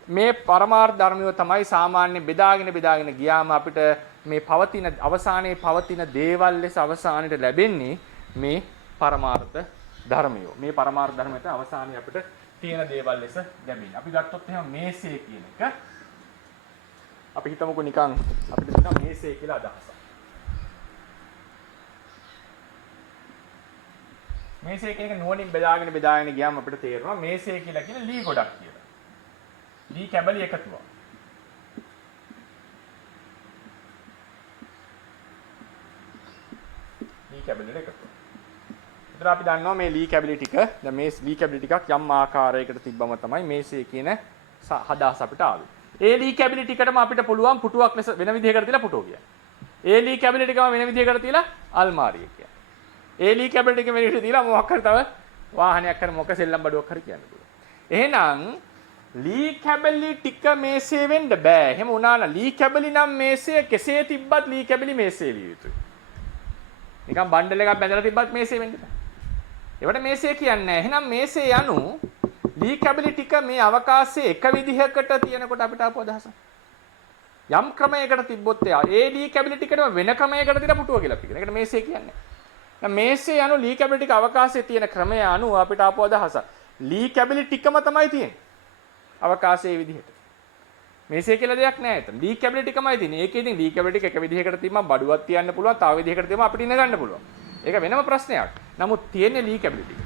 මේ පරමාර්ථ ධර්මය තමයි සාමාන්‍ය බෙදාගෙන ගියාම අපිට මේ පවතින අවසානයේ පවතින දේවල් ලෙස අවසානයේ ලැබෙන්නේ මේ පරමාර්ථ ධර්මය. මේ පරමාර්ථ ධර්මයට අවසානයේ අපිට තියෙන දේවල් ලෙස ලැබෙන්නේ. අපි ගත්තොත් එහෙනම් මේසේ කියන එක අපි හිතමුකෝ නිකන් අපිට තියෙන මේසේ කියලා අදහසක්. මේසේ කියන එක නුවණින් බෙදාගෙන ගියාම අපිට තේරෙනවා මේසේ කියලා කියන ලී ගොඩක් කියලා. ලී කැබලි එකතුවක්. ලී කැබලි එකතුවක්. ඒතර අපි දන්නවා මේ ලී කැබලි ටික දැන් මේ ලී කැබලි ටිකක් යම් ආකාරයකට තිබ්බම තමයි මේසේ කියන හදාස අපිට ආවේ. ඒ ලී කැබලි ටිකටම අපිට පුළුවන් පුටුවක් ලෙස වෙන විදිහකට තියලා පුටුව කියන්නේ. ඒ ලී කැබලි ටිකම වෙන විදිහකට තියලා අල්මාරිය කියන්නේ. ඒ ලී කැබලි ටික වෙන විදිහට තියලා මොකක් හරි තව වාහනයක් හරි මොකක් සෙල්ලම් බඩුවක් හරි කියන්න පුළුවන්. එහෙනම් ලී කැබලි ටික මේසේ වෙන්න බෑ. එහෙම වුණා නම් ලී කැබලි නම් මේසේ කෙසේ තිබ්බත් ලී කැබලි මේසේ විය යුතුයි. නිකන් බණ්ඩල් එකක් බැඳලා තිබ්බත් මේසේ වෙන්න බෑ. ඒවට මේසේ කියන්නේ නැහැ. එහෙනම් මේසේ යනු ලී කැබලි ටික මේ අවකාශයේ එක විදිහකට තියෙනකොට අපිට ආපු අදහස. යම් ක්‍රමයකට තිබ්බොත් ඒ ලී කැබලි ටිකටම වෙන ක්‍රමයකට තියලා පුටුව කියලා අපි කියනවා. ඒකට මේසේ කියන්නේ. දැන් මේසේ යනු ලී කැබලි ටික අවකාශයේ තියෙන ක්‍රමය අනුව අපිට ආපු අදහස. ලී කැබලි ටිකම තමයි තියෙන්නේ. අවකාශයේ විදිහට. මේසේ කියලා දෙයක් නැහැ එතන. ලී කැබලි ටිකමයි තියෙන්නේ. ඒකේ ඉතින් ලී කැබලි ටික එක විදිහකට තියම බඩුවක් තියන්න පුළුවන්, තව විදිහකට තියම අපිට ඉන්න ගන්න පුළුවන්. ඒක වෙනම ප්‍රශ්නයක්. නමුත් තියෙන්නේ ලී කැබලි ටික.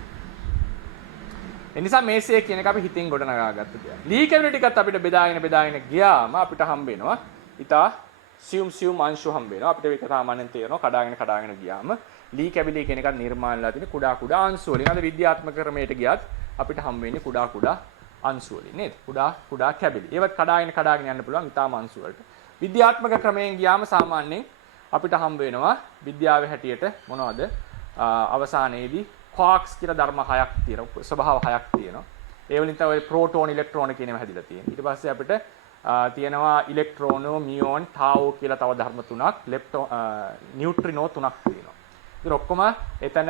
ඒ නිසා මේසේ කියන එක අපි හිතින් ගොඩ නගාගත්ත දෙයක්. ලී කැබලි ටිකත් අපිට බෙදාගෙන ගියාම අපිට හම්බ වෙනවා. ඊටා සියුම් අංශු හම්බ වෙනවා. අපිට ඒක සාමාන්‍යයෙන් තේරෙනවා කඩාගෙන ගියාම ලී කැබලි කියන එකත් නිර්මාණයලා තියෙන කුඩා අංශු වලින්. අද විද්‍යාත්මක ක්‍රමයට ගියත් අපිට හම්බ වෙන්නේ කුඩා අංශු වලින් නේද? කුඩා කැබලි. ඒවත් කඩාගෙන යන්න පුළුවන් ඊටාම අංශු වලට. විද්‍යාත්මක ක්‍රමයෙන් ගියාම සාමාන්‍යයෙන් අපිට හම්බ වෙනවා විද්‍යාවේ හැටියට මොනවද? අවසානයේදී quarks කියලා ධර්ම හයක් තියෙනවා. ස්වභාව හයක් තියෙනවා. ඒ වලින් තමයි ප්‍රෝටෝන, ඉලෙක්ට්‍රෝන කියන ඒවා හැදිලා තියෙන්නේ. ඊට පස්සේ අපිට තියෙනවා ඉලෙක්ට්‍රෝනෝ, මියෝන්, ටාවෝ කියලා තව ධර්ම තුනක්, නියුට්‍රිනෝ තුනක් තියෙනවා. ඉතින් ඔක්කොම එතන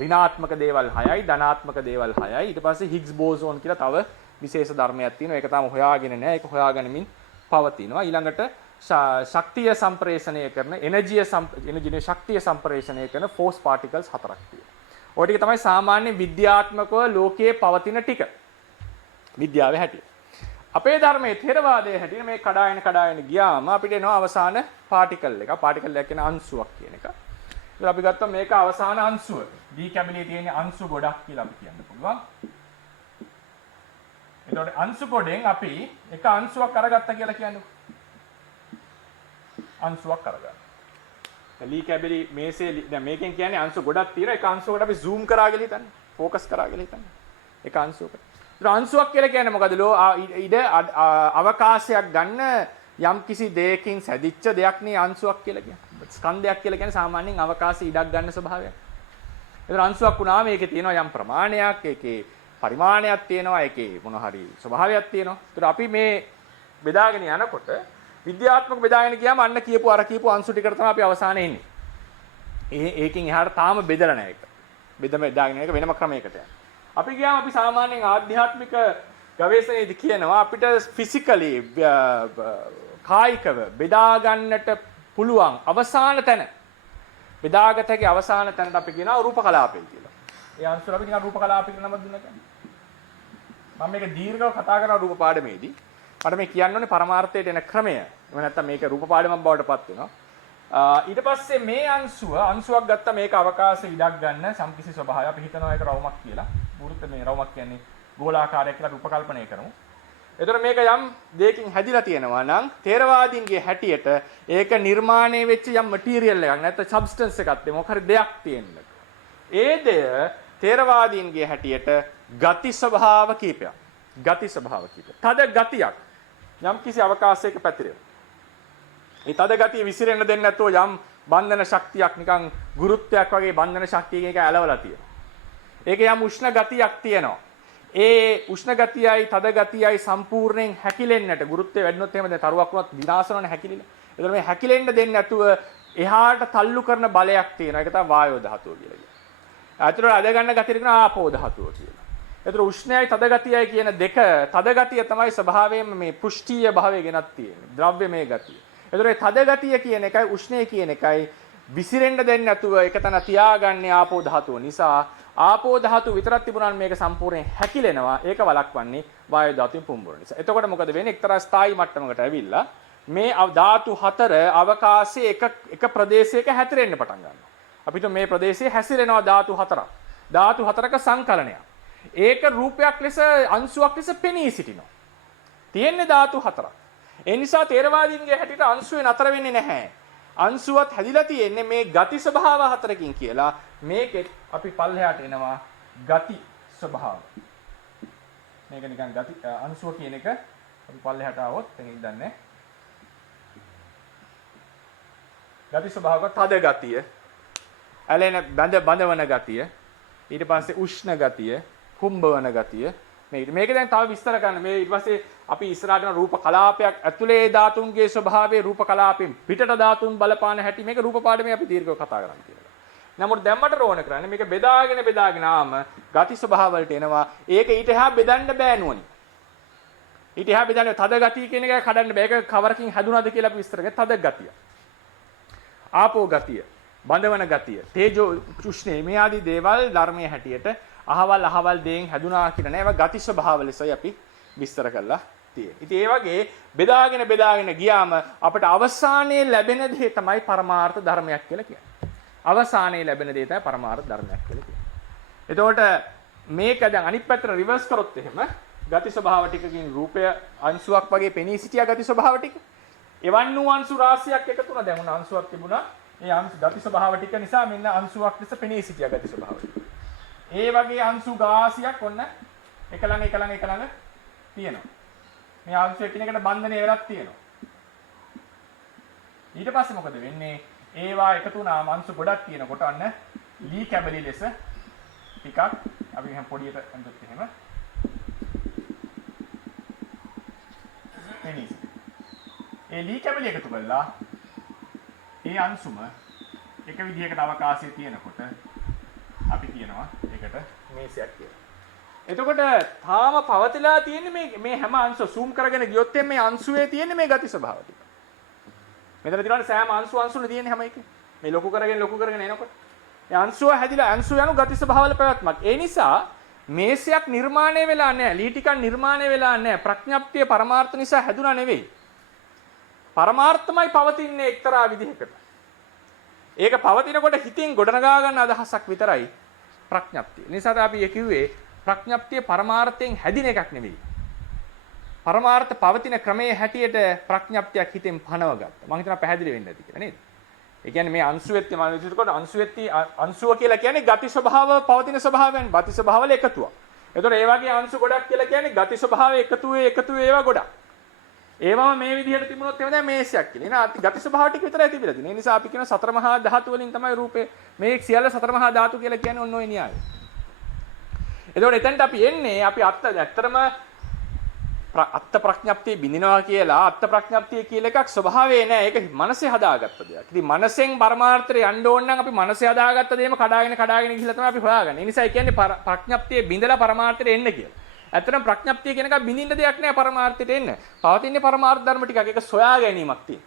ඍණාත්මක දේවල් 6යි ධනාත්මක දේවල් 6යි. ඊට පස්සේ හිග්ස් බෝසෝන් කියලා තව විශේෂ ධර්මයක් තියෙනවා. ඒක තාම හොයාගෙන නැහැ. ඒක හොයාගනිමින් පවතිනවා. ඊළඟට ශක්තිය සම්ප්‍රේෂණය කරන එනර්ජි ශක්තිය සම්ප්‍රේෂණය කරන ෆෝස් පාටිකල්ස් 4ක් තියෙනවා. ඔය ටික තමයි සාමාන්‍ය විද්‍යාත්මකව ලෝකයේ පවතින ටික. විද්‍යාවේ හැටියට. අපේ ධර්මයේ ථේරවාදයේ හැටියට මේ කඩාගෙන ගියාම අපිට එනවා අවසාන පාටිකල් එක. පාටිකල් එක කියන්නේ අංශුවක් කියන එක. ඉතින් අපි ගත්තා මේක අවසාන අංශුව. දී කැබලියේ තියෙන අංශු ගොඩක් කියලා අපි කියන්න පුළුවන්. එතකොට අංශු ගොඩෙන් අපි එක අංශුවක් අරගත්තා කියලා කියන්නේ. අංශුවක් කරගන්න. ලී කැබලි මේසේ දැන් මේකෙන් කියන්නේ අංශු ගොඩක් තියෙනවා. එක අංශුවකට අපි zoom කරා කියලා හිතන්න. ફોකස් කරා කියලා හිතන්න. එක අංශුවකට. ඒතර අංශුවක් කියලා කියන්නේ මොකද? ඉඩ අවකාශයක් ගන්න යම් කිසි දෙයකින් සැදිච්ච දෙයක් නේ අංශුවක් කියලා කියන්නේ. ස්කන්ධයක් කියලා කියන්නේ සාමාන්‍යයෙන් අවකාශයේ ඉඩක් ගන්න ස්වභාවයක්. ඒතර අංශුවක් වුණාම ඒකේ තියෙනවා යම් ප්‍රමාණයක්, ඒකේ පරිමාණයක් තියෙනවා, ඒකේ මොන හරි ස්වභාවයක් තියෙනවා. ඒතර අපි මේ බෙදාගෙන යනකොට විද්‍යාත්මක බෙදාගෙන ගියාම අන්න කියපු අංශු ටිකට තමයි අපි අවසානයේ එන්නේ. ඒකෙන් එහාට තාම බෙදලා නැහැ ඒක. බෙදාගෙන එක වෙනම ක්‍රමයකට යනවා. අපි ගියාම අපි සාමාන්‍යයෙන් ආධ්‍යාත්මික ගවේෂණයේදී කියනවා අපිට ෆිසිකලි කායිකව බෙදා ගන්නට පුළුවන් අවසාන තැන. බෙදාගත හැකි අවසාන තැනට අපි කියනවා රූප කලාපය කියලා. ඒ අංශවල අපි නිකන් රූප කලාපය කියලා නම දුන්නා කියන්නේ. මම මේක දීර්ඝව කතා කරන රූප පාඩමේදී මට මේ කියන්න ඕනේ පරමාර්ථයට එන ක්‍රමය. එහෙම නැත්නම් මේක රූප පාඩමක් බවට පත් වෙනවා. ඊට පස්සේ මේ අංශුවක් ගත්තා මේක අවකාශයේ ඉඩක් ගන්න සම්කිසි ස්වභාවය අපි හිතනවා ඒක රවුමක් කියලා. වෘත්ත මේ රවුමක් කියන්නේ ගෝලාකාරයක් කියලා උපකල්පනය කරමු. එතකොට මේක යම් දෙයකින් හැදිලා තියෙනවා නම් තේරවාදීන්ගේ හැටියට ඒක නිර්මාණය වෙච්ච යම් මටීරියල් එකක් නැත්නම් සබ්ස්ටන්ස් එකක් තියෙන මොකක් හරි දෙයක් තියෙන්න. ඒ දෙය තේරවාදීන්ගේ හැටියට ගති ස්වභාව කීපයක්. ගති ස්වභාව කීපයක්. තද ගතියක් යම් කිසි අවකාශයක පැතිරෙන. ඒ තද ගතිය විසිරෙන්න දෙන්නේ නැතුව යම් බන්ධන ශක්තියක් නිකන් ගුරුත්වයක් වගේ බන්ධන ශක්තියක ඒක ඇලවලා තියෙනවා. ඒකේ යම් උෂ්ණ ගතියක් තියෙනවා. ඒ උෂ්ණ ගතියයි තද ගතියයි සම්පූර්ණයෙන් හැකිලෙන්නට ගුරුත්වය වැඩිනොත් එහෙම දැන් තරුවක් වුණත් විනාශ වෙනවනේ හැකිලිලා. ඒතර මේ හැකිලෙන්න දෙන්නේ නැතුව එහාට තල්ලු කරන බලයක් තියෙනවා. ඒක තමයි වායෝ ධාතුව කියලා කියන්නේ. අතට අද ගන්න ගතිය කියන ආපෝ ධාතුව කියලා. ඒතර උෂ්ණයයි තද ගතියයි කියන දෙක තද ගතිය තමයි ස්වභාවයෙන්ම මේ පෘෂ්ඨීය භාවය ගෙනත් තියෙන්නේ. ද්‍රව්‍යමය ගතිය. ඒතර ඒ තද ගතිය කියන එකයි උෂ්ණය කියන එකයි විසිරෙන්න දෙන්නේ නැතුව එක තැන තියාගන්නේ ආපෝ ධාතුව නිසා ආපෝ ධාතු විතරක් තිබුණාම මේක සම්පූර්ණයෙන් හැකිලෙනවා. ඒක වළක්වන්නේ වායු ධාතුවෙන් පුම්බුන නිසා. එතකොට මොකද වෙන්නේ? එක්තරා ස්ථායි මට්ටමකට ඇවිල්ලා මේ ධාතු හතර අවකාශයේ එක ප්‍රදේශයක හැතිරෙන්න පටන් ගන්නවා. අපිට මේ ප්‍රදේශයේ හැසිරෙනවා ධාතු හතරක්. ධාතු හතරක සංකලනයක්. ඒක රූපයක් ලෙස අංශුවක් ලෙස පෙනී සිටිනවා. තියෙන්නේ ධාතු හතරක්. ඒ නිසා තේරවාදීන්ගේ හැටියට අංශුවේ නතර වෙන්නේ නැහැ. අංශුවත් හැදිලා තියෙන්නේ මේ ගති ස්වභාව හතරකින් කියලා. මේකෙත් අපි පල්ලෙහාට එනවා ගති ස්වභාව. මේක නිකන් ගති අංශුව කියන එක අපි පල්ලෙහාට ආවොත් එතනින් දන්නේ. ගති ස්වභාවක තද ගතිය, ඇලෙන බඳවන ගතිය, ඊට පස්සේ උෂ්ණ ගතිය, කුම්භවන ගතිය. මේක දැන් තව විස්තර කරන්න. මේ ඊට පස්සේ අපි ඉස්සරහට යන රූප කලාපයක් ඇතුලේ ධාතුන්ගේ ස්වභාවය රූප කලාපෙන් පිටට ධාතුන් බලපාන හැටි මේක රූප පාඩමේ අපි දීර්ඝව කතා කරන්න කියලා. නමුත් දැන් මට ඕන කරන්නේ මේක බෙදාගෙන ආම ගති ස්වභාව වලට එනවා. ඒක ඊට එහා බෙදන්න බෑ නුවණින්. ඊට එහා බෙදන්නේ තද ගතිය කියන එක කඩන්න බෑ. ඒක කවරකින් හැදුනද කියලා අපි විස්තර කරේ. තද ගතිය, ආපෝ ගතිය, බඳවන ගතිය, තේජෝ උෂ්ණේ මේ ආදී දේවල් ධර්මයේ හැටියට අහවල් දේෙන් හැදුනා කියන නේව ගති ස්වභාව ලෙසයි අපි විස්තර කරලා තියෙන්නේ. ඉතින් ඒ වගේ බෙදාගෙන ගියාම අපිට අවසානයේ ලැබෙන දේ තමයි පරමාර්ථ ධර්මයක් කියලා කියන්නේ. අවසානයේ ලැබෙන දේ තමයි පරමාර්ථ ධර්මයක් කියලා කියන්නේ. එතකොට මේක දැන් අනිත් පැත්තට රිවර්ස් කරොත් එහෙම ගති ස්වභාව ටිකකින් රූපය අංශුවක් වගේ පෙනී සිටියා ගති ස්වභාව ටික. එවන් වූ අංශු රාශියක් එකතු වුණා. දැන් උන අංශුවක් තිබුණා. ඒ අංශු ගති ස්වභාව ටික නිසා මෙන්න අංශුවක් ලෙස පෙනී සිටියා ගති ස්වභාව ටික. ඒ වගේ අංශු ගාසියක් ඔන්න එක ළඟ තියෙනවා. මේ අංශු එකිනෙකට බන්ධනය වෙලක් තියෙනවා. ඊට පස්සේ මොකද වෙන්නේ? ඒවා එකතු වුණාම අංශු ගොඩක් තියෙනකොට අන්න ලී කැබලි ලෙස ටිකක් අපි එහෙනම් පොඩියට අඳුත් එහෙම එනි. ඒ ලී කැබලි එකතු කළා ඒ අංශුම එක විදිහකට අවකාශයේ තියෙනකොට අපි කියනවා ඒකට මේසයක් කියලා. එතකොට තාම පවතිලා තියෙන්නේ මේ හැම අංශු zoom කරගෙන ගියොත් මේ අංශුවේ තියෙන්නේ මේ ගති ස්වභාව ටික. මෙතන තියෙනවා සෑම අංශුනේ තියෙන්නේ හැම එකේ. මේ ලොකු කරගෙන එනකොට ඒ අංශුව හැදිලා අංශු යනු ගති ස්වභාවවල පැවැත්මක්. ඒ නිසා මේසයක් නිර්මාණය වෙලා නැහැ. ලී ටිකක් නිර්මාණය වෙලා නැහැ. ප්‍රඥප්තිය පරමාර්ථ නිසා හැදුනා නෙවෙයි. පරමාර්ථමයි පවතින්නේ එක්තරා විදිහකට. ඒක පවතිනකොට හිතින් ගොඩනගා ගන්න අදහසක් විතරයි ප්‍රඥප්තිය. නිසා අපි කිව්වේ ප්‍රඥප්තිය පරමාර්ථයෙන් හැදින එකක් නෙවෙයි. පරමාර්ථ පවතින ක්‍රමයේ හැටියට ප්‍රඥප්තියක් හිතෙන් පනවගත්තා. මම හිතනවා පැහැදිලි වෙන්නේ නැති කියලා නේද? ඒ කියන්නේ මේ අංශුවෙත්ති මම විදිහට අංශුවෙත්ති අංශුව කියලා කියන්නේ ගති ස්වභාව පවතින ස්වභාවයන් ගති ස්වභාවවල එකතුවක්. ඒතකොට ඒ වගේ අංශු ගොඩක් කියලා කියන්නේ ගති ස්වභාව එකතු ඒවා ගොඩක්. ඒවම මේ විදිහට තිබුණොත් එහෙම දැන් මේසයක් කියලා. එන ගති ස්වභාව ටික විතරයි තිබිලා තියෙන්නේ. ඒ නිසා අපි කියන සතර මහා ධාතු වලින් තමයි රූපේ මේ සියල්ල සතර මහා ධාතු කියලා කියන්නේ ඔන්න ඔය න්‍යායය. එතකොට එතනට අපි එන්නේ අපි ඇත්තටම අත්ත ප්‍රඥප්තිය බින්දිනවා කියලා අත්ත ප්‍රඥප්තිය කියලා එකක් ස්වභාවයේ නෑ. ඒක මනසේ හදාගත්ත දෙයක්. ඉතින් මනසෙන් පරමාර්ථයට යන්න ඕන නම් අපි මනසේ හදාගත්ත දේම කඩාගෙන ගිහිල්ලා තමයි අපි හොයාගන්නේ. ඒ නිසා කියන්නේ ප්‍රඥප්තිය බින්දලා පරමාර්ථයට එන්න කියලා. ඇත්තටම ප්‍රඥප්තිය කියන එක බින්දින්න දෙයක් නෑ පරමාර්ථයට එන්න. පවතින්නේ පරමාර්ථ ධර්ම ටිකක්. ඒක සොයා ගැනීමක් තියෙන.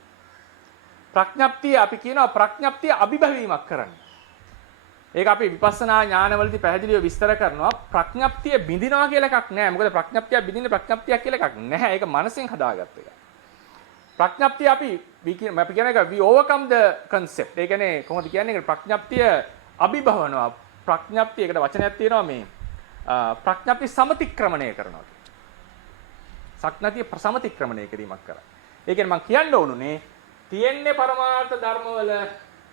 ප්‍රඥප්තිය අපි කියනවා ප්‍රඥප්තිය අභිභවීමක් කරන්න. ඒක අපි විපස්සනා ඥානවලදී පැහැදිලිව විස්තර කරනවා. ප්‍රඥප්තිය බින්දිනවා කියලා එකක් නෑ. මොකද ප්‍රඥප්තිය බින්දින ප්‍රඥප්තියක් කියලා එකක් නැහැ. ඒක මනසෙන් හදාගත්ත එකක්. ප්‍රඥප්තිය අපි කියන එක we overcome the concept. ඒ කියන්නේ කොහොමද කියන්නේ? ප්‍රඥප්තිය අභිභවනවා. ප්‍රඥප්තියකට වචනයක් තියෙනවා මේ ප්‍රඥප්ති සමතික්‍රමණය කරනවා කියන්නේ. සක්නතිය සමතික්‍රමණය කිරීමක් කරා. ඒ කියන්නේ මම කියන්න ඕනුනේ තියෙන්නේ පරමාර්ථ ධර්මවල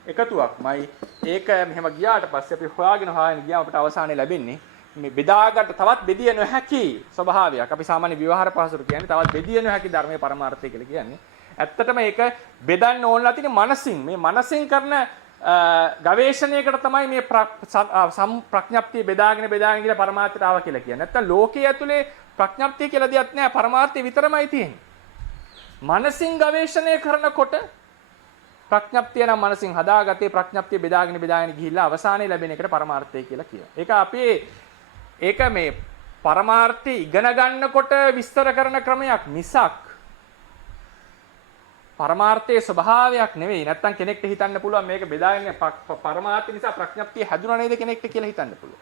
එකතුවක්මයි. ඒක මෙහෙම ගියාට පස්සේ අපි හොයාගෙන ගියාම අපිට අවසානයේ ලැබෙන්නේ මේ බෙදාගන්න තවත් බෙදිය නොහැකි ස්වභාවයක්. අපි සාමාන්‍ය විවහාර පහසුරු කියන්නේ තවත් බෙදිය නොහැකි ධර්මයේ පරමාර්ථය කියලා කියන්නේ. ඇත්තටම ඒක බෙදන්න ඕනලා තියෙන මනසින්. මේ මනසින් කරන ගවේෂණයකට තමයි මේ ප්‍රඥප්තිය බෙදාගෙන කියලා පරමාර්ථයට ආවා කියලා කියන්නේ. නැත්තම් ලෝකයේ ඇතුලේ ප්‍රඥප්තිය කියලා දෙයක් නැහැ. පරමාර්ථය විතරමයි තියෙන්නේ. මනසින් ගවේෂණය කරනකොට ප්‍රඥප්තිය නම් මනසින් හදාගත්තේ ප්‍රඥප්තිය බෙදාගෙන ගිහිල්ලා අවසානයේ ලැබෙන එකට පරමාර්ථය කියලා කියනවා. ඒක මේ පරමාර්ථය ඉගෙන ගන්නකොට විස්තර කරන ක්‍රමයක් මිසක් පරමාර්ථයේ ස්වභාවයක් නෙවෙයි. නැත්තම් කෙනෙක්ට හිතන්න පුළුවන් මේක බෙදාගෙන පරමාර්ථය නිසා ප්‍රඥප්තිය හැදුනා නේද කෙනෙක්ට කියලා හිතන්න පුළුවන්.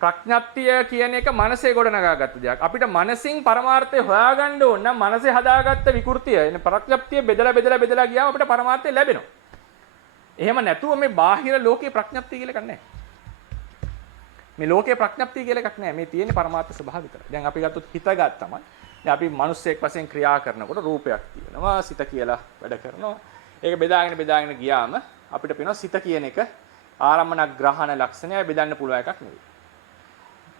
ප්‍රඥප්තිය කියන එක මනසේ ගොඩනගාගත්ත දෙයක්. අපිට මනසින් පරමාර්ථය හොයාගන්න ඕන නම් මනසේ හදාගත්ත විකෘතිය එන ප්‍රඥප්තිය බෙදලා ගියාම අපිට පරමාර්ථය ලැබෙනවා. එහෙම නැතුව මේ බාහිර ලෝකේ ප්‍රඥප්තිය කියලා එකක් නැහැ. මේ ලෝකේ ප්‍රඥප්තිය කියලා එකක් නැහැ. මේ තියෙන්නේ පරමාර්ථ ස්වභාව විතරයි. දැන් අපි ගත්තොත් හිත ගත්තම දැන් අපි මිනිස්සෙක් වශයෙන් ක්‍රියා කරනකොට රූපයක් තියෙනවා. සිත කියලා වැඩ කරනවා. ඒක බෙදාගෙන ගියාම අපිට පේනවා සිත කියන එක ආරම්මන ග්‍රහණ ලක්ෂණය බෙදන්න පුළුවන් එකක් නෙවෙයි.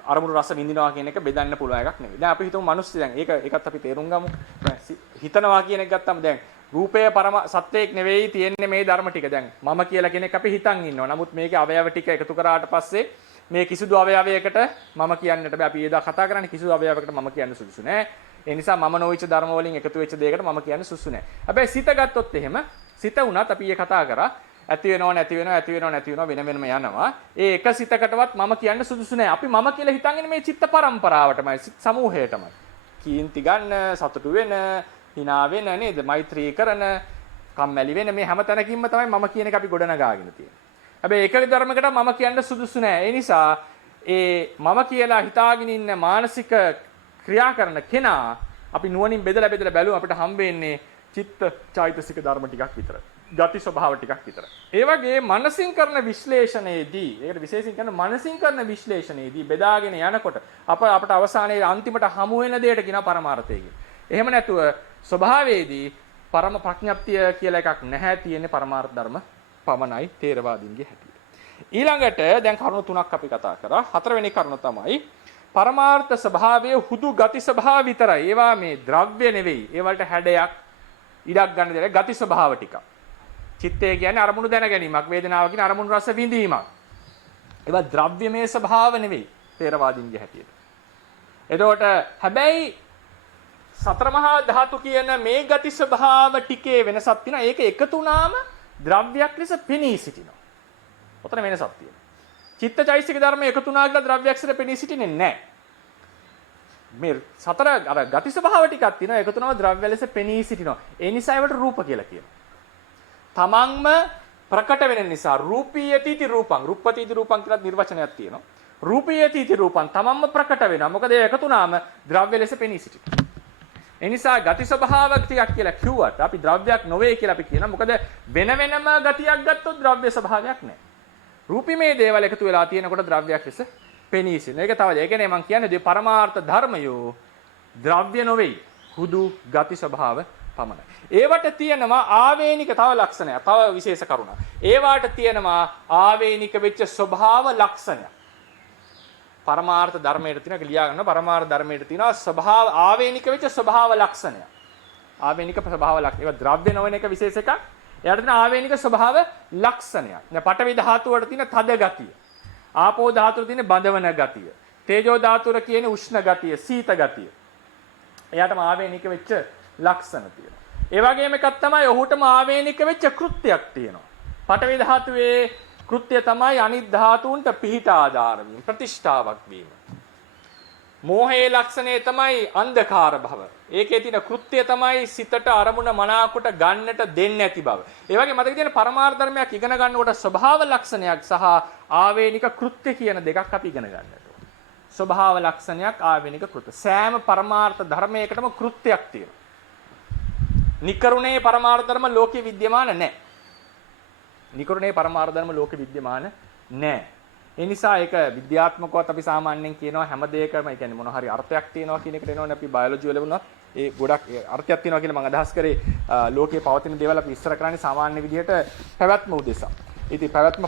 අරමුණු රස විඳිනවා කියන එක බෙදන්න පුළුවන් එකක් නෙවෙයි. දැන් අපි හිතමු මිනිස්සු දැන් ඒකත් අපි තේරුම් ගමු. හිතනවා කියන එක ගත්තම දැන් රූපය පරම සත්‍යයක් නෙවෙයි තියෙන්නේ මේ ධර්ම ටික. දැන් මම කියලා කෙනෙක් අපි හිතන් ඉන්නවා. නමුත් මේකේ අවයව ටික එකතු කරාට පස්සේ මේ කිසිදු අවයවයකට මම කියන්නට බෑ. අපි එදා කතා කරන්නේ කිසිදු අවයවයකට මම කියන්න සුදුසු නෑ. ඒ නිසා මම නොවිච්ච ධර්ම වලින් එකතු වෙච්ච දෙයකට මම කියන්න සුදුසු නෑ. හැබැයි සිත ගත්තොත් එහෙම සිත උනත් අපි ඊයේ කතා කරා ඇති වෙනව නැති වෙනව වෙන වෙනම යනවා. ඒ එක සිතකටවත් මම කියන්න සුදුසු නෑ. අපි මම කියලා හිතන්නේ මේ චිත්ත පරම්පරාවටමයි, සමූහයටමයි. කීන්ති ගන්න, සතුටු වෙන, hina වෙන නේද? මෛත්‍රී කරන, කම්මැලි වෙන මේ හැම තැනකින්ම තමයි මම කියන එක අපි ගොඩනගාගෙන තියෙන්නේ. හැබැයි එක ධර්මයකට මම කියන්න සුදුසු නෑ. ඒ නිසා ඒ මම කියලා හිතාගෙන ඉන්න මානසික ක්‍රියා කරන කෙනා අපි නුවණින් බෙදලා බැලුවම අපිට හම්බ වෙන්නේ චිත්ත චෛතසික ධර්ම ටිකක් විතරයි. ගති ස්වභාව ටිකක් විතරයි. ඒ වගේ මනසින් කරන විශ්ලේෂණයේදී, ඒකට විශේෂයෙන් කියන මනසින් කරන විශ්ලේෂණයේදී බෙදාගෙන යනකොට අපට අවසානයේ අන්තිමට හමු වෙන දෙයට කියන පරමාර්ථය කියන. එහෙම නැතුව ස්වභාවයේදී පරම ප්‍රඥප්තිය කියලා එකක් නැහැ. තියෙන්නේ පරමාර්ථ ධර්ම පමණයි තේරවාදීන්ගේ හැටියට. ඊළඟට දැන් කරුණු තුනක් අපි කතා කරා. හතරවෙනි කරුණ තමයි පරමාර්ථ ස්වභාවයේ හුදු ගති ස්වභාව විතරයි. ඒවා මේ ද්‍රව්‍ය නෙවෙයි. ඒ වලට හැඩයක් ඉඩක් ගන්න දෙයක් ගති ස්වභාව ටික. චිත්තය කියන්නේ අරමුණු දැන ගැනීමක්, වේදනාව කියන්නේ අරමුණු රස විඳීමක්. ඒවා ද්‍රව්‍යමය ස්වභාව නෙවෙයි තේරවාදීන්ගේ හැටියට. එතකොට හැබැයි සතර මහා ධාතු කියන මේ ගති ස්වභාව ටිකේ වෙනසක් තියෙනවා. ඒක එකතු වුණාම ද්‍රව්‍යයක් ලෙස පෙනී සිටිනවා. ඔතන වෙනසක් තියෙනවා. චිත්තචෛසික ධර්ම එකතු වුණා කියලා ද්‍රව්‍යයක් ලෙස පෙනී සිටින්නේ නැහැ. මේ සතර අර ගති ස්වභාව ටිකක් තියෙනවා. එකතු වුණාම ද්‍රව්‍ය ලෙස පෙනී සිටිනවා. ඒ නිසා ඒවට රූප කියලා කියනවා. තමන්ම ප්‍රකට වෙන නිසා රූපීයතිති රූපං රුප්පතිති රූපං කියලා නිර්වචනයක් තියෙනවා. රූපීයතිති රූපං තමන්ම ප්‍රකට වෙනවා. මොකද ඒ එකතු වුණාම ද්‍රව්‍ය ලෙස පෙනී සිටිනවා. ඒ නිසා ගති ස්වභාවයක් ටිකක් කියලා කිව්වට අපි ද්‍රව්‍යයක් නොවේ කියලා අපි කියනවා. මොකද වෙන වෙනම ගතියක් ගත්තොත් ද්‍රව්‍ය ස්වභාවයක් නැහැ. රූපීමේ දේවල් එකතු වෙලා තියෙනකොට ද්‍රව්‍යයක් ලෙස පෙනී සිටින. ඒක තමයි. ඒ කියන්නේ මම කියන්නේ පරමාර්ථ ධර්මයෝ ද්‍රව්‍ය නොවේ. හුදු ගති ස්වභාව පමණයි. ඒවට තියෙනවා ආවේනික තව ලක්ෂණයක්, තව විශේෂ කරුණක්. ඒවට තියෙනවා ආවේනික වෙච්ච ස්වභාව ලක්ෂණයක්. පරමාර්ථ ධර්මයට තියෙනවා ලියා ගන්න. පරමාර්ථ ධර්මයට තියෙනවා ස්වභාව ආවේනික වෙච්ච ස්වභාව ලක්ෂණයක්. ආවේනික ස්වභාව ලක්ෂණ. ඒවා ද්‍රව්‍ය නොවන එක විශේෂ එකක්. එයාට තියෙන ආවේනික ස්වභාව ලක්ෂණයක්. දැන් පඨවි ධාතුවට තියෙන තද ගතිය. ආපෝ ධාතුවට තියෙන බඳවන ගතිය. තේජෝ ධාතුව කියන උෂ්ණ ගතිය, සීත ගතිය. එයාටම ආවේනික වෙච්ච ලක්ෂණ තියෙනවා. ඒ වගේම එකක් තමයි ඔහුටම ආවේනික වෙච්ච කෘත්‍යයක් තියෙනවා. පඨවි ධාතුවේ කෘත්‍ය තමයි අනිත් ධාතුන්ට පිහිට ආධාර වීම, ප්‍රතිෂ්ඨාවක් වීම. මෝහයේ ලක්ෂණය තමයි අන්ධකාර භව. ඒකේ තියෙන කෘත්‍ය තමයි සිතට අරමුණ මනාකොට ගන්නට දෙන්නේ නැති බව. ඒ වගේ මතක තියෙන පරමාර්ථ ධර්මයක් ඉගෙන ගන්නකොට ස්වභාව ලක්ෂණයක් සහ ආවේනික කෘත්‍ය කියන දෙකක් අපි ඉගෙන ගන්නට ඕනේ. ස්වභාව ලක්ෂණයක්, ආවේනික කෘත්‍ය. සෑම පරමාර්ථ ධර්මයකටම කෘත්‍යයක් තියෙනවා. නිකරුණේ පරමාර්ථ ධර්ම ලෝකේ විද්‍යමාන නැහැ. නිකරුණේ පරමාර්ථ ධර්ම ලෝකේ විද්‍යමාන නැහැ. ඒ නිසා ඒක විද්‍යාත්මකවත් අපි සාමාන්‍යයෙන් කියනවා හැම දෙයකම, ඒ කියන්නේ මොන හරි අර්ථයක් තියෙනවා කියන එකට එනවනේ අපි බයොලොජි වල වුණත් ඒ ගොඩක් අර්ථයක් තියෙනවා කියලා මම අදහස් කරේ. ලෝකයේ පවතින දේවල් අපි විස්තර කරන්නේ සාමාන්‍ය විදිහට පැවැත්ම උදෙසා. ඉතින් පැවැත්ම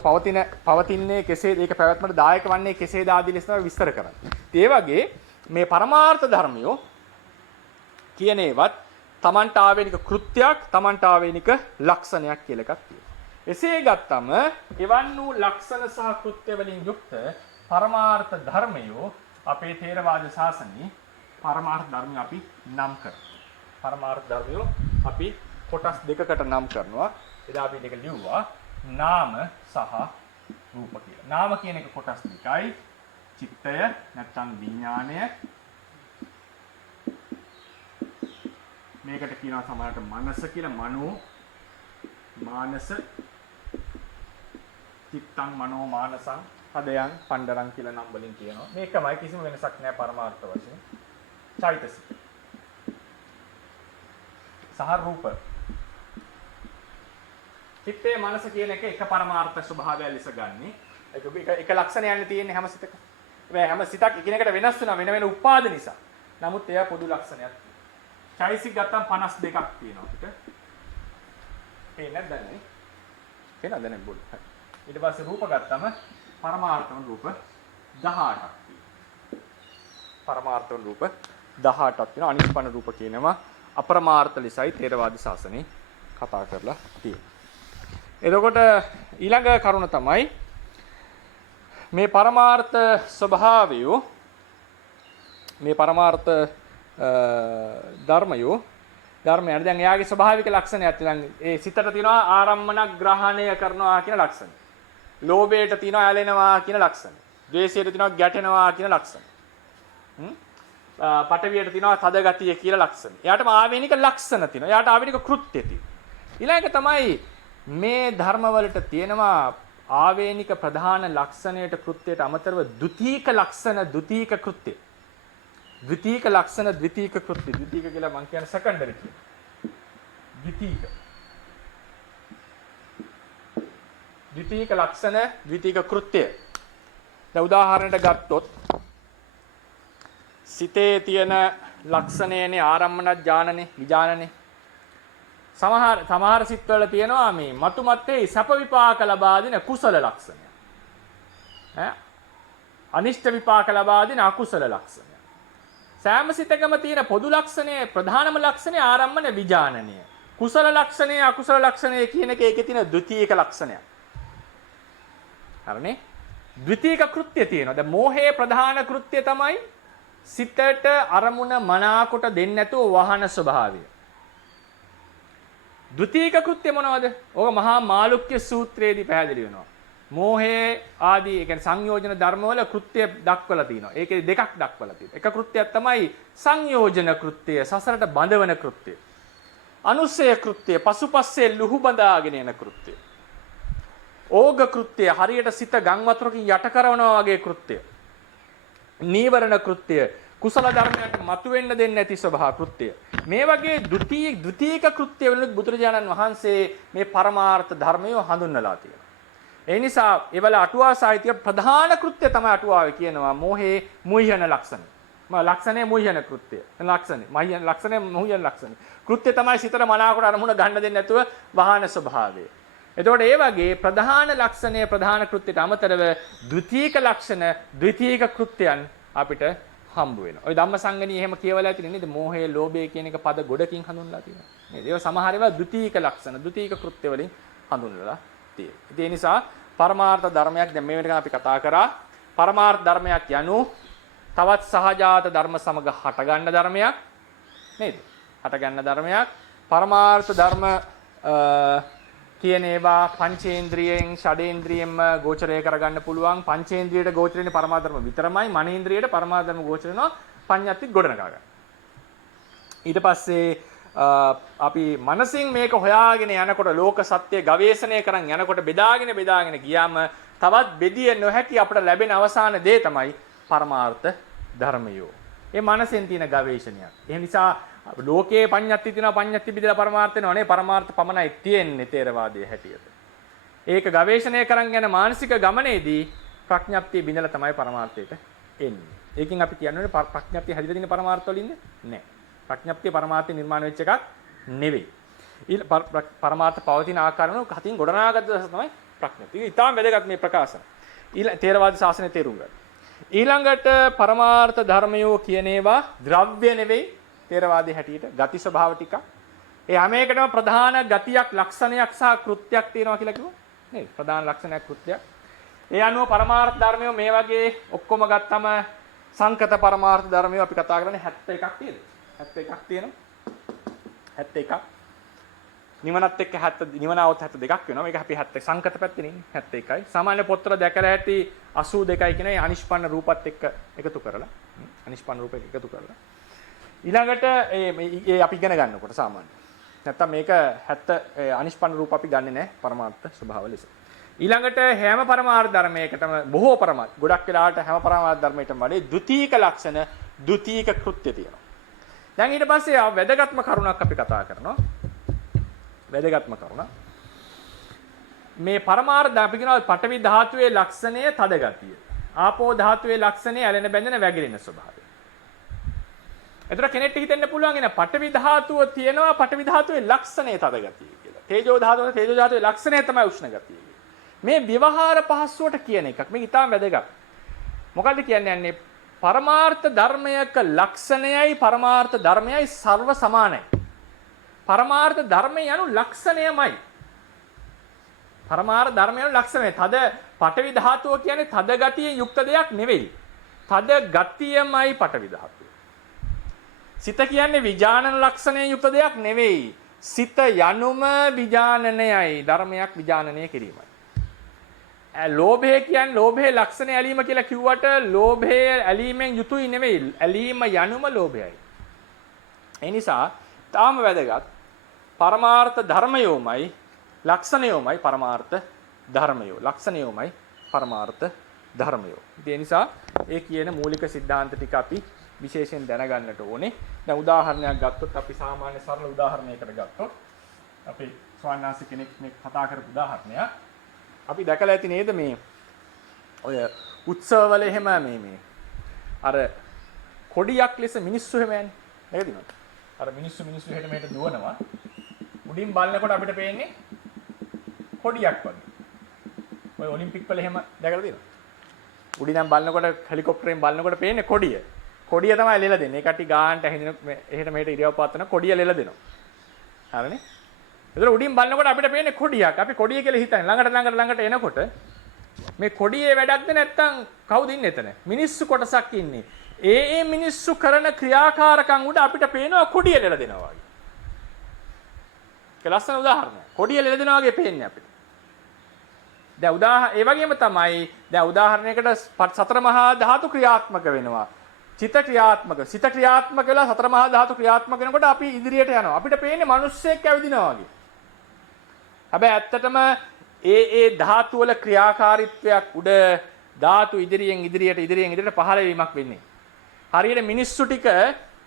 පවතින්නේ කෙසේද, ඒක පැවැත්මට දායක වන්නේ කෙසේද ආදී ලෙස තමයි විස්තර කරන්නේ. ඒ වගේ මේ පරමාර්ථ ධර්මියෝ කියන ඒවත් තමන්ට ආවේනික කෘත්‍යයක්, තමන්ට ආවේනික ලක්ෂණයක් කියලා එකක් තියෙනවා. එසේ ගත්තම එවන් වූ ලක්ෂණ සහ කෘත්‍ය වලින් යුක්ත පරමාර්ථ ධර්මයෝ අපේ ථේරවාද ශාසනයේ පරමාර්ථ ධර්මය අපි නම් කරනවා. පරමාර්ථ ධර්මයෝ අපි කොටස් දෙකකට නම් කරනවා. එදා අපි මේක ලිව්වා නාම සහ රූප කියලා. නාම කියන එක කොටස් දෙකයි. චිත්තය නැත්නම් විඥාණය. මේකට කියනවා සමහරට මනස කියලා. මනෝ මානස, චිත්තං මනෝ මානසං, හදයන් පණ්ඩරං කියලා නම් වලින් කියනවා. මේකමයි, කිසිම වෙනසක් නැහැ පරමාර්ථ වශයෙන්. චෛතසික සහ රූප. චිත්තේ මනස කියන එක පරමාර්ථ ස්වභාවය ලෙස ගන්නෙ. ඒක ලක්ෂණයන්නේ තියෙන්නේ හැම සිතකම. හැබැයි හැම සිතක් එකිනෙකට වෙනස් වෙනවා වෙන වෙන උපාද නිසා. නමුත් එයා පොදු ලක්ෂණයක්. චෛතසික ගත්තම 52ක් තියෙනවා අපිට. පේන්නේ නැද්ද නේ? පේනවද නේ බෝඩ්? ඊට පස්සේ රූප ගත්තම පරමාර්ථම රූප 18ක් තියෙනවා. පරමාර්ථම රූප 18ක් තියෙනවා. අනිෂ්පන්න රූප කියනවා අපරමාර්ථ ලෙසයි ථේරවාද ශාසනය කතා කරලා තියෙන්නේ. එතකොට ඊළඟ කරුණ තමයි මේ පරමාර්ථ ස්වභාවය, මේ පරමාර්ථ ධර්මයෝ ධර්මයන් දැන් එයාගේ ස්වභාවික ලක්ෂණයක් තියෙනවා. ඒ සිතට තියෙනවා ආරම්මන ග්‍රහණය කරනවා කියන ලක්ෂණය. ලෝභයට තියෙනවා ඇලෙනවා කියන ලක්ෂණය. ද්වේෂයට තියෙනවා ගැටෙනවා කියන ලක්ෂණය. පටවියට තියෙනවා තද ගතිය කියලා ලක්ෂණ. එයාටම ආවේනික ලක්ෂණ තියෙනවා. එයාට ආවේනික කෘත්‍ය තියෙනවා. ඊළඟ තමයි මේ ධර්මවලට තියෙනවා ආවේනික ප්‍රධාන ලක්ෂණයට කෘත්‍යයට අමතරව ද්විතීක ලක්ෂණ, ද්විතීක කෘත්‍ය. ද්විතීක ලක්ෂණ, ද්විතීක කෘත්‍ය. ද්විතීක කියලා මම කියන්නේ සෙකන්ඩරි කියන. ද්විතීක. ද්විතීක ලක්ෂණ, ද්විතීක කෘත්‍ය. දැන් උදාහරණයක් ගත්තොත් සිතේ තියෙන ලක්ෂණයනේ ආරම්මන ඥානනේ, විඥානනේ. සමහර සිත්වල තියෙනවා මේ මතුමත්තේ සැප විපාක ලබා දෙන කුසල ලක්ෂණය. අනිෂ්ට විපාක ලබා දෙන අකුසල ලක්ෂණය. සෑම සිතකම තියෙන පොදු ලක්ෂණය, ප්‍රධානම ලක්ෂණය ආරම්මන විඥානනය. කුසල ලක්ෂණය, අකුසල ලක්ෂණය කියන එක ඒකේ තියෙන ද්විතීක ලක්ෂණයක්. හරිනේ? ද්විතීක කෘත්‍ය තියෙනවා. දැන් මෝහයේ ප්‍රධාන කෘත්‍ය තමයි සිතට අරමුණ මනාකොට දෙන්නේ නැතුව වහන ස්වභාවය. ද්විතීක කෘත්‍ය මොනවද? ඕක මහා මාළුක්‍ය සූත්‍රයේදී පැහැදිලි වෙනවා. මෝහයේ ආදී ඒ කියන්නේ සංයෝජන ධර්මවල කෘත්‍ය දක්වලා තිනවා. ඒකේ දෙකක් දක්වලා තියෙනවා. එක කෘත්‍යයක් තමයි සංයෝජන කෘත්‍ය, සසරට බඳවන කෘත්‍ය. අනුස්සය කෘත්‍ය, පසුපස්සේ ලුහු බඳාගෙන යන කෘත්‍ය. ඕග කෘත්‍ය, හරියට සිත ගම් වතුරකින් යට කරනවා වගේ කෘත්‍ය. නීවරණ කෘත්‍ය, කුසල ධර්මයන්ට මතුවෙන්න දෙන්නේ නැති ස්වභාව කෘත්‍ය. මේ වගේ ද්විතීක කෘත්‍ය වලින් බුදුරජාණන් වහන්සේ මේ පරමාර්ථ ධර්මය හඳුන්වලා තියෙනවා. ඒ නිසා ඒවල අටුවා සාහිත්‍ය ප්‍රධාන කෘත්‍ය තමයි අටුවාවේ කියනවා මෝහේ මුයන ලක්ෂණ. ලක්ෂණය මුහ්‍යන කෘත්‍ය. ලක්ෂණය මහ්‍යන ලක්ෂණය මුහ්‍යන ලක්ෂණය. කෘත්‍ය තමයි සිතට මනාවකට අරමුණ ගන්න දෙන්නේ නැතුව වහන ස්වභාවය. එතකොට ඒ වගේ ප්‍රධාන ලක්ෂණය ප්‍රධාන කෘත්‍යයට අමතරව ද්විතීක ලක්ෂණ ද්විතීක කෘත්‍යයන් අපිට හම්බ වෙනවා. ඔය ධම්මසංගණී එහෙම කියවලා තියෙන නේද? මෝහය, ලෝභය කියන එක පද ගොඩකින් හඳුන්වලා තියෙනවා. නේද? ඒවා සමහර ඒවා ද්විතීක ලක්ෂණ ද්විතීක කෘත්‍ය වලින් හඳුන්වලා තියෙනවා. ඒ නිසා පරමාර්ථ ධර්මයක් දැන් මේ වෙනකන් අපි කතා කරා. පරමාර්ථ ධර්මයක් යනු තවත් සහජාත ධර්ම සමග හටගන්න ධර්මයක් නේද? හටගන්න ධර්මයක්. පරමාර්ථ ධර්ම කියන ඒවා පංචේන්ද්‍රියෙන් ෂඩේන්ද්‍රියෙන්ම ගෝචරය කරගන්න පුළුවන්. පංචේන්ද්‍රියට ගෝචර වෙන්නේ පරමාර්ථ ධර්ම විතරමයි. මනේන්ද්‍රියට පරමාර්ථ ධර්ම ගෝචර වෙනවා පඤ්ඤාති ගොඩනගා ගන්න. ඊට පස්සේ අපි මනසින් මේක හොයාගෙන යනකොට ලෝක සත්‍ය ගවේෂණය කරන් යනකොට බෙදාගෙන ගියාම තවත් බෙදිය නොහැකි අපට ලැබෙන අවසාන දේ තමයි පරමාර්ථ ධර්මයෝ. ඒ මනසෙන් තියෙන ගවේෂණයක්. ඒ නිසා ලෝකයේ පඤ්ඤාති තියෙනවා පඤ්ඤාති බෙදලා පරමාර්ථ වෙනවා නේ පරමාර්ථ පමණයි තියෙන්නේ තේරවාදයේ හැටියට. ඒක ගවේෂණය කරන් යන මානසික ගමනේදී ප්‍රඥප්තිය බිඳලා තමයි පරමාර්ථයට එන්නේ. ඒකෙන් අපි කියන්නේ ප්‍රඥප්තිය හැදිලා තියෙන පරමාර්ථ වලින්ද? නෑ. ප්‍රඥප්තිය පරමාර්ථය නිර්මාණය වෙච්ච එකක් නෙවෙයි. පරමාර්ථ පවතින ආකාරන කතින් ගොඩනගාගත්ත දවස තමයි ප්‍රඥප්තිය. ඒක ඉතාම වැදගත් මේ ප්‍රකාශන. තේරවාද ශාසනය තේරුම් ගන්න. ඊළඟට පරමාර්ථ ධර්මයෝ කියන ඒවා ද්‍රව්‍ය නෙවෙයි තේරවාදී හැටියට ගති ස්වභාව ටික. ඒ හැම එකටම ප්‍රධාන ගතියක් ලක්ෂණයක් සහ කෘත්‍යයක් තියෙනවා කියලා කිව්වා නේද? ප්‍රධාන ලක්ෂණයක් කෘත්‍යයක්. ඒ අනුව පරමාර්ථ ධර්මයෝ මේ වගේ ඔක්කොම ගත්තම සංකත පරමාර්ථ ධර්මයෝ අපි කතා කරන්නේ 71ක් තියෙනවා. 71ක් තියෙනවා. 71ක්. නිවනත් එක්ක 70 නිවනවත් 72ක් වෙනවා. මේක අපි 70 සංකත පැත්තේ ඉන්නේ 71යි. සාමාන්‍ය පොත්වල දැකලා ඇති 82යි කියන අනිෂ්පන්න රූපත් එක්ක එකතු කරලා අනිෂ්පන්න රූප එක්ක එකතු කරලා ඊළඟට ඒ අපි ඉගෙන ගන්නකොට සාමාන්‍ය. නැත්තම් මේක 70 අනිෂ්පන්න රූප අපි ගන්නෙ නැහැ පරමාර්ථ ස්වභාව ලෙස. ඊළඟට හැම පරමාර්ථ ධර්මයකටම බොහෝ පරමාර්ථ ගොඩක් වෙලාවට හැම පරමාර්ථ ධර්මයකටම වඩා ද්විතීක ලක්ෂණ ද්විතීක කෘත්‍ය තියෙනවා. දැන් ඊට පස්සේ වැදගත්ම කරුණක් අපි කතා කරනවා. වැදගත්ම කරුණ. මේ පරමාර්ථ අපි කියනවා පඨවි ධාතුවේ ලක්ෂණය තද ගතිය. ආපෝ ධාතුවේ ලක්ෂණය ඇලෙන බැඳෙන වැగిරෙන ස්වභාවය. එතකොට කෙනෙක්ට හිතෙන්න පුළුවන් එන පඨවි ධාතුව තියෙනවා පඨවි ධාතුවේ ලක්ෂණය තද ගතිය කියලා. තේජෝ ධාතුවේ ලක්ෂණය තමයි උෂ්ණ ගතිය. මේ ව්‍යවහාර පහසුවට කියන එකක්. මේක ඉතාම වැදගත්. මොකද්ද කියන්නේ? පරමාර්ථ ධර්මයක ලක්ෂණයයි පරමාර්ථ ධර්මයයි සර්ව සමානයි. පරමාර්ථ ධර්මය යනු ලක්ෂණයමයි. පරමාර්ථ ධර්මය යනු ලක්ෂණය. තද පඨවි ධාතුව කියන්නේ තද ගතියෙන් යුක්ත දෙයක් නෙවෙයි. තද ගතියමයි පඨවි ධාතුව. සිත කියන්නේ විඥානන ලක්ෂණයෙන් යුක්ත දෙයක් නෙවෙයි. සිත යනුම විඥානනයයි. ධර්මයක් විඥානනය කිරීමයි. ලෝභය කියන්නේ ලෝභයේ ලක්ෂණ ඇලීම කියලා කිව්වට ලෝභයේ ඇලීමෙන් යුතුයි නෙවෙයි. ඇලීම යනුම ලෝභයයි. ඒ නිසා තාම වැදගත් පරමාර්ථ ධර්මයෝමයි ලක්ෂණයෝමයි පරමාර්ථ ධර්මයෝ. ලක්ෂණයෝමයි පරමාර්ථ ධර්මයෝ. ඒ නිසා ඒ කියන මූලික સિદ્ધාන්ත ටික අපි විශේෂයෙන් දැනගන්නට ඕනේ. දැන් උදාහරණයක් ගත්තොත් අපි සාමාන්‍ය සරල උදාහරණයකට ගත්තොත් අපි ස්වාමීන් කෙනෙක් මේ කතා කරපු උදාහරණයක් අපි දැකලා ඇති නේද මේ ඔය උත්සවවල එහෙම මේ අර කොඩියක් ලෙස මිනිස්සු එහෙම යන්නේ. නේද? අර මිනිස්සු හෙට මෙහෙට දුවනවා. උඩින් බලනකොට අපිට පේන්නේ කොඩියක් වගේ. ඔය ඔලිම්පික් වල එහෙම දැකලා තියෙනවා. උඩින් බලනකොට හෙලිකොප්ටරෙන් බලනකොට පේන්නේ කොඩිය. කොඩිය තමයි ලෙල දෙන්නේ. ඒ කට්ටිය ගානට ඇහින එහෙට මෙහෙට ඉරියව් පාත්වන කොඩිය ලෙල දෙනවා. හරිනේ? ඒතර උඩින් බලනකොට අපිට පේන්නේ කොඩියක්. අපි කොඩිය කියලා හිතන්නේ. ළඟට එනකොට මේ කොඩියේ වැඩක්ද නැත්නම් කවුද ඉන්නේ එතන? මිනිස්සු කොටසක් ඉන්නේ. ඒ මිනිස්සු කරන ක්‍රියාකාරකම් උඩ අපිට පේනවා කොඩිය ලෙල දෙනවා වගේ. ඒක ලස්සන උදාහරණයක්. කොඩිය ලෙල දෙනවා වගේ පේන්නේ අපිට. දැන් ඒ වගේම තමයි දැන් උදාහරණයකට සතර මහා ධාතු ක්‍රියාත්මක වෙනවා. සිත ක්‍රියාත්මක වෙලා සතර මහා ධාතු ක්‍රියාත්මක වෙනකොට අපි ඉදිරියට යනවා. අපිට පේන්නේ මිනිස්සෙක් ඇවිදිනවා වගේ. හැබැයි ඇත්තටම ඒ ධාතු වල ක්‍රියාකාරීත්වයක් උඩ ධාතු ඉදිරියට පහළ වීමක් වෙන්නේ. හරියට මිනිස්සු ටික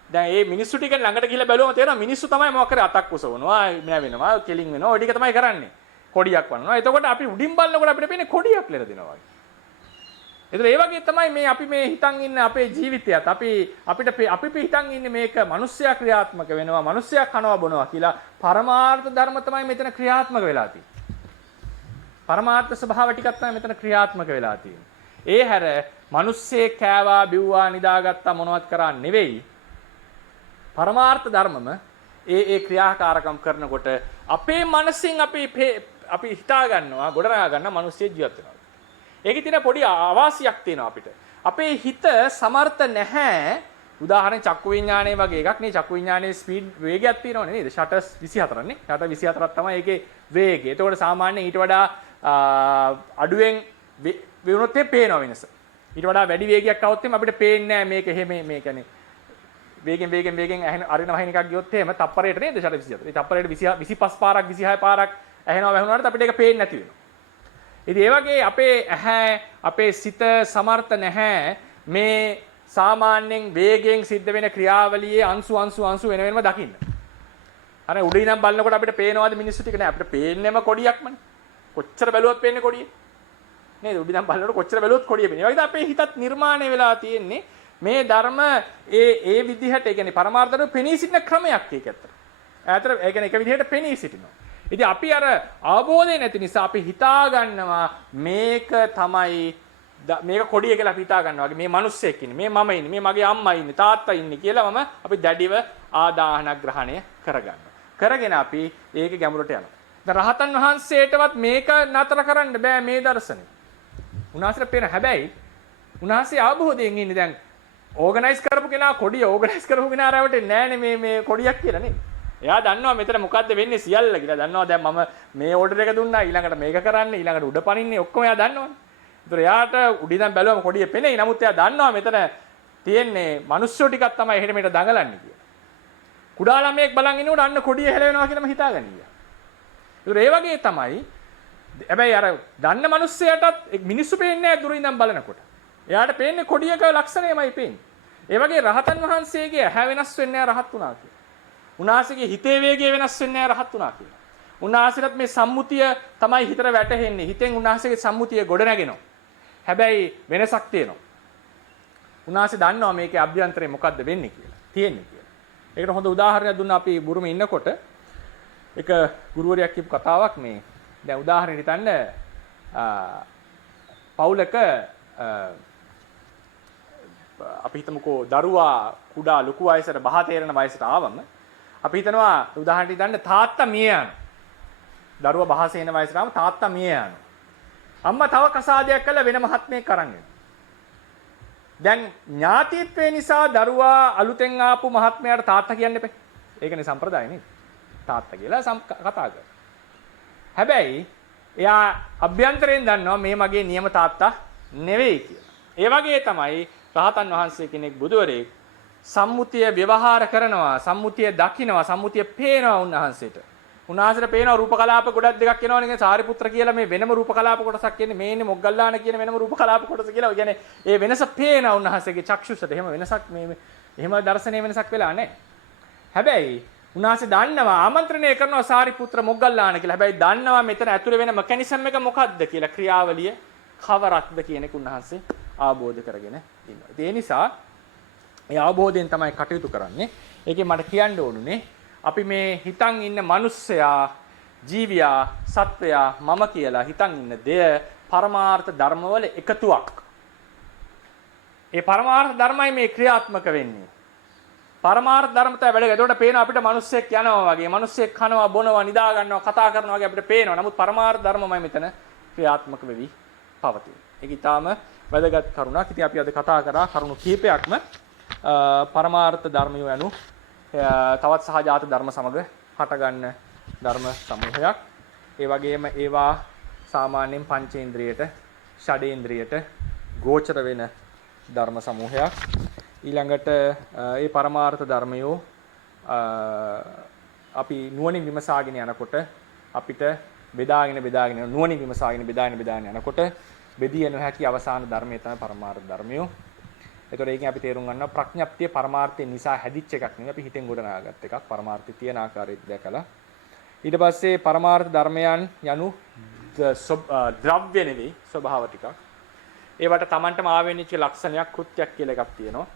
දැන් මේ මිනිස්සු ටික ළඟට ගිහිල්ලා බැලුවම තේරෙනවා මිනිස්සු තමයි මොකක් කරේ අතක් උසවනවා, නැවෙනවා, කෙලින් වෙනවා. ඔය ටික තමයි කරන්නේ. කොඩියක් වන්නනවා. එතකොට අපි උඩින් බලනකොට අපිට පේන්නේ කොඩියක් ලෙල දෙනවා වගේ. ඒතර ඒ වගේ තමයි මේ අපි මේ හිතන් ඉන්න අපේ ජීවිතයත් අපි හිතන් ඉන්නේ මේක මිනිස්සයා ක්‍රියාත්මක වෙනවා මිනිස්සයා කනවා බොනවා කියලා පරමාර්ථ ධර්ම තමයි මෙතන ක්‍රියාත්මක වෙලා තියෙන්නේ. පරමාර්ථ ස්වභාව ටිකක් තමයි මෙතන ක්‍රියාත්මක වෙලා තියෙන්නේ. ඒ හැර මිනිස්සේ කෑවා බිව්වා නිදාගත්තා මොනවත් කරා නෙවෙයි. පරමාර්ථ ධර්මම ඒ ක්‍රියාකාරකම් කරනකොට අපේ මනසින් අපි හිතා ගන්නවා ගොඩනගා ගන්න මිනිස්සේ ජීවත් වෙනවා. ඒකේ තියෙන පොඩි අවාසියක් තියෙනවා අපිට. අපේ හිත සමර්ථ නැහැ. උදාහරණ චක්කු විඥානය වගේ එකක් නේ. චක්කු විඥානයේ ස්පීඩ් වේගයක් තියෙනවනේ නේද? ෂටර් 24 නේ. ෂටර් 24ක් තමයි ඒකේ වේගය. ඒතකොට සාමාන්‍යයෙන් ඊට වඩා අඩුවෙන් වුණොත් පේනවා වෙනස. ඊට වඩා වැඩි වේගයක් આવොත් අපිට පේන්නේ නැහැ මේක එහෙම මේ කියන්නේ වේගෙන් අරින වහින එකක් ගියොත් එහෙම තප්පරයට නේද ෂටර් 24. ඒ තප්පරයට 25 පාරක් 26 පාරක් ඇහෙනවා වැහුණාට අපිට ඒක පේන්නේ නැති වෙනවා. ඉතින් ඒ වගේ අපේ ඇහැ අපේ සිත සමර්ථ නැහැ මේ සාමාන්‍යයෙන් වේගයෙන් සිද්ධ වෙන ක්‍රියාවලියේ අංශු වෙන වෙනම දකින්න. අර උඩින් නම් බලනකොට අපිට පේනවාද මිනිස්සු ටික නෑ අපිට පේන්නේම කොඩියක්මනේ. කොච්චර බැලුවත් පේන්නේ කොඩිය. නේද? උඩින් නම් බලනකොට කොච්චර බැලුවත් කොඩිය පේන්නේ. ඒ වගේ අපේ හිතත් නිර්මාණය වෙලා තියෙන්නේ මේ ධර්ම ඒ විදිහට ඒ කියන්නේ පරමාර්ථ ධර්ම පෙනී සිටින ක්‍රමයක් ඒක ඇත්තට. ඈතට ඒ කියන්නේ එක විදිහට පෙනී සිටිනවා. ඉතින් අපි අර අවබෝධය නැති නිසා අපි හිතා ගන්නවා මේක තමයි මේක කොඩිය කියලා අපි හිතා ගන්නවා වගේ මේ මිනිස්සෙක් ඉන්නේ මේ මම ඉන්නේ මේ මගේ අම්මා ඉන්නේ තාත්තා ඉන්නේ කියලා මම අපි දැඩිව ආදාහන ග්‍රහණය කරගන්නවා. කරගෙන අපි ඒක ගැඹුරට යනවා. දැන් රහතන් වහන්සේටවත් මේක නතර කරන්න බෑ මේ දර්ශනය. උන්වහන්සේට පේන හැබැයි උන්වහන්සේ අවබෝධයෙන් ඉන්නේ දැන් ඕගනයිස් කරපු කෙනා කොඩිය ඕගනයිස් කරපු කෙනා රැවටෙන්නේ නෑනේ මේ කොඩියක් කියලා නේ. එයා දන්නවා මෙතන මොකද්ද වෙන්නේ සියල්ල කියලා. දන්නවා දැන් මම මේ ඕඩර් එක දුන්නා ඊළඟට මේක කරන්න ඊළඟට උඩ පනින්නේ ඔක්කොම එයා දන්නවනේ. ඒතර එයාට උඩින් බැලුවම කොඩිය පෙනෙයි. නමුත් එයා දන්නවා මෙතන තියෙන්නේ මිනිස්සු ටිකක් තමයි එහෙට මෙහෙට දඟලන්නේ කියලා. කුඩා ළමයෙක් බලන් ඉන්නකොට අන්න කොඩිය හෙලවෙනවා කියලාම හිතාගන්නේ. ඒතර ඒ වගේ තමයි. හැබැයි අර දන්න මිනිස්සයාටත් මිනිස්සු පේන්නේ නැහැ දුරින් ඉඳන් බලනකොට. එයාට පේන්නේ කොඩියක ලක්ෂණයමයි පේන්නේ. ඒ වගේ රහතන් වහන්සේගේ ඇහැ වෙනස් වෙන්නේ නැහැ රහත් වුණා කියලා. උන්වහන්සේගේ හිතේ වේගය වෙනස් වෙන්නේ නැහැ රහත් වුණා කියලා. උන්වහන්සේට මේ සම්මුතිය තමයි හිතට වැටහෙන්නේ. හිතෙන් උන්වහන්සේගේ සම්මුතිය ගොඩ නැගෙනවා. හැබැයි වෙනසක් තියෙනවා. උන්වහන්සේ දන්නවා මේකේ අභ්‍යන්තරේ මොකද්ද වෙන්නේ කියලා. තියෙන්නේ කියලා. ඒකට හොඳ උදාහරණයක් දුන්නා අපි බුරුමේ ඉන්නකොට. එක ගුරුවරයෙක් කියපු කතාවක් මේ. දැන් උදාහරණයක් හිතන්න පවුලක අපි හිතමුකෝ දරුවා කුඩා ලොකු වයසට බහ තේරෙන වයසට ආවම අපි හිතනවා උදාහරණයක් හිතන්න තාත්තා මිය යනවා. දරුවා බහ සේන වයසට ආවම තාත්තා මිය යනවා. අම්මා තව කසාදයක් කළා වෙන මහත්මයෙක් අරන් එනවා. දැන් ඥාතිත්වය නිසා දරුවා අලුතෙන් ආපු මහත්මයාට තාත්තා කියන්න එපා. ඒකනේ සම්ප්‍රදාය නේද? තාත්තා කියලා කතා කරනවා. හැබැයි එයා අභ්‍යන්තරයෙන් දන්නවා මේ මගේ නියම තාත්තා නෙවෙයි කියලා. ඒ වගේ තමයි රහතන් වහන්සේ කෙනෙක් බුදුවරයෙක් සම්මුතිය ව්‍යවහාර කරනවා, සම්මුතිය දකිනවා, සම්මුතිය පේනවා උන්වහන්සේට. උන්වහන්සේට පේනවා රූප කලාප ගොඩක් දෙකක් එනවා නේ. සාරිපුත්‍ර කියලා මේ වෙනම රූප කලාප කොටසක් එන්නේ. මේ ඉන්නේ මොග්ගල්ලාන කියන වෙනම රූප කලාප කොටස කියලා. ඒ කියන්නේ ඒ වෙනස පේනවා උන්වහන්සේගේ චක්ෂුෂට. එහෙම වෙනසක් මේ එහෙම දර්ශනීය වෙනසක් වෙලා නැහැ. හැබැයි උන්වහන්සේ දන්නවා ආමන්ත්‍රණය කරනවා සාරිපුත්‍ර මොග්ගල්ලාන කියලා. හැබැයි දන්නවා මෙතන ඇතුලේ වෙන මෙකැනිසම් එක මොකක්ද කියලා. ක්‍රියාවලිය කවරක්ද කියන එක උන්වහන්සේ අවබෝධ කරගෙන ඉන්නවා. ඒ නිසා ඒ අවබෝධයෙන් තමයි කටයුතු කරන්නේ. ඒකෙන් මට කියන්න ඕනුනේ අපි මේ හිතන් ඉන්න මිනිස්සයා, ජීවියා, සත්වයා මම කියලා හිතන් ඉන්න දෙය පරමාර්ථ ධර්මවල එකතුවක්. ඒ පරමාර්ථ ධර්මයි මේ ක්‍රියාත්මක වෙන්නේ. පරමාර්ථ ධර්ම තමයි වැඩ. ඒකට පේනවා අපිට මිනිස්සෙක් යනවා වගේ, මිනිස්සෙක් කනවා, බොනවා, නිදා ගන්නවා, කතා කරනවා වගේ අපිට පේනවා. නමුත් පරමාර්ථ ධර්මමයි මෙතන ක්‍රියාත්මක වෙවි පවතින්නේ. ඒක ඊටාම වැදගත් කරුණක්. ඉතින් අපි අද කතා කරා කරුණු කීපයක්ම පරමාර්ථ ධර්මිය යනු තවත් සහජාත ධර්ම සමග හටගන්න ධර්ම සමූහයක්. ඒ වගේම ඒවා සාමාන්‍යයෙන් පංචේන්ද්‍රියට, ෂඩේන්ද්‍රියට ගෝචර වෙන ධර්ම සමූහයක්. ඊළඟට ඒ පරමාර්ථ ධර්මයෝ අපි නුවණින් විමසාගෙන යනකොට අපිට බෙදාගෙන නුවණින් විමසාගෙන බෙදාගෙන යනකොට බෙදිය නොහැකි අවසාන ධර්මය තමයි පරමාර්ථ ධර්මයෝ. ඒතකොට ඒකෙන් අපි තේරුම් ගන්නවා ප්‍රඥප්තිය පරමාර්ථය නිසා හැදිච්ච එකක් නෙවෙයි, අපි හිතෙන් ගොඩනගාගත් එකක්. පරමාර්ථය තියෙන ආකාරය දැකලා ඊට පස්සේ පරමාර්ථ ධර්මයන් යනු ද්‍රව්‍ය නෙවෙයි, ස්වභාව ටිකක්. ඒවට Tamanටම ආවේනිච්ච ලක්ෂණයක් කෘත්‍යයක් කියලා එකක් තියෙනවා.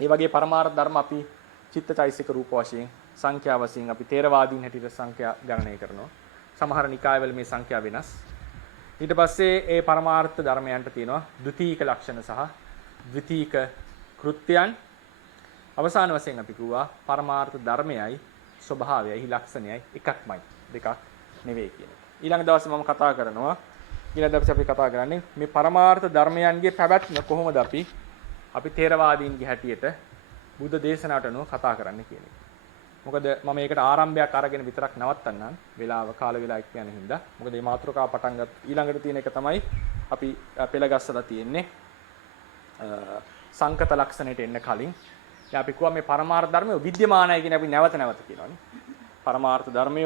ඒ වගේ පරමාර්ථ ධර්ම අපි චිත්තචෛසික රූප වශයෙන් සංඛ්‍යා වශයෙන් අපි තේරවාදීන් හැටියට සංඛ්‍යා ගණනය කරනවා. සමහර නිකායවල මේ සංඛ්‍යා වෙනස්. ඊට පස්සේ ඒ පරමාර්ථ ධර්මයන්ට තියෙනවා ද්විතීක ලක්ෂණ සහ ද්විතීක කෘත්‍යයන්. අවසාන වශයෙන් අපි කිව්වා පරමාර්ථ ධර්මයයි ස්වභාවයයි ලක්ෂණයයි එකක්මයි දෙකක් නෙවෙයි කියන එක. ඊළඟ දවසේ මම කතා කරනවා ඊළඟ දවසේ අපි කතා කරන්නේ මේ පරමාර්ථ ධර්මයන්ගේ පැවැත්ම කොහොමද අපි තේරවාදීන්ගේ හැටියට බුද්ධ දේශනාවට අනුව කතා කරන්න කියන එක. මොකද මම මේකට ආරම්භයක් අරගෙන විතරක් නවත්තන්නම් වෙලාව කාල වෙලා එක්ක යන හින්දා. මොකද මේ මාතෘකාව පටන් ගත්ත ඊළඟට තියෙන එක තමයි අපි පෙළගස්සලා තියෙන්නේ සංකත ලක්ෂණයට එන්න කලින්. දැන් අපි කිව්වා මේ පරමාර්ථ ධර්මය විද්‍යමානයි කියන අපි නැවත කියනවානේ. පරමාර්ථ ධර්මය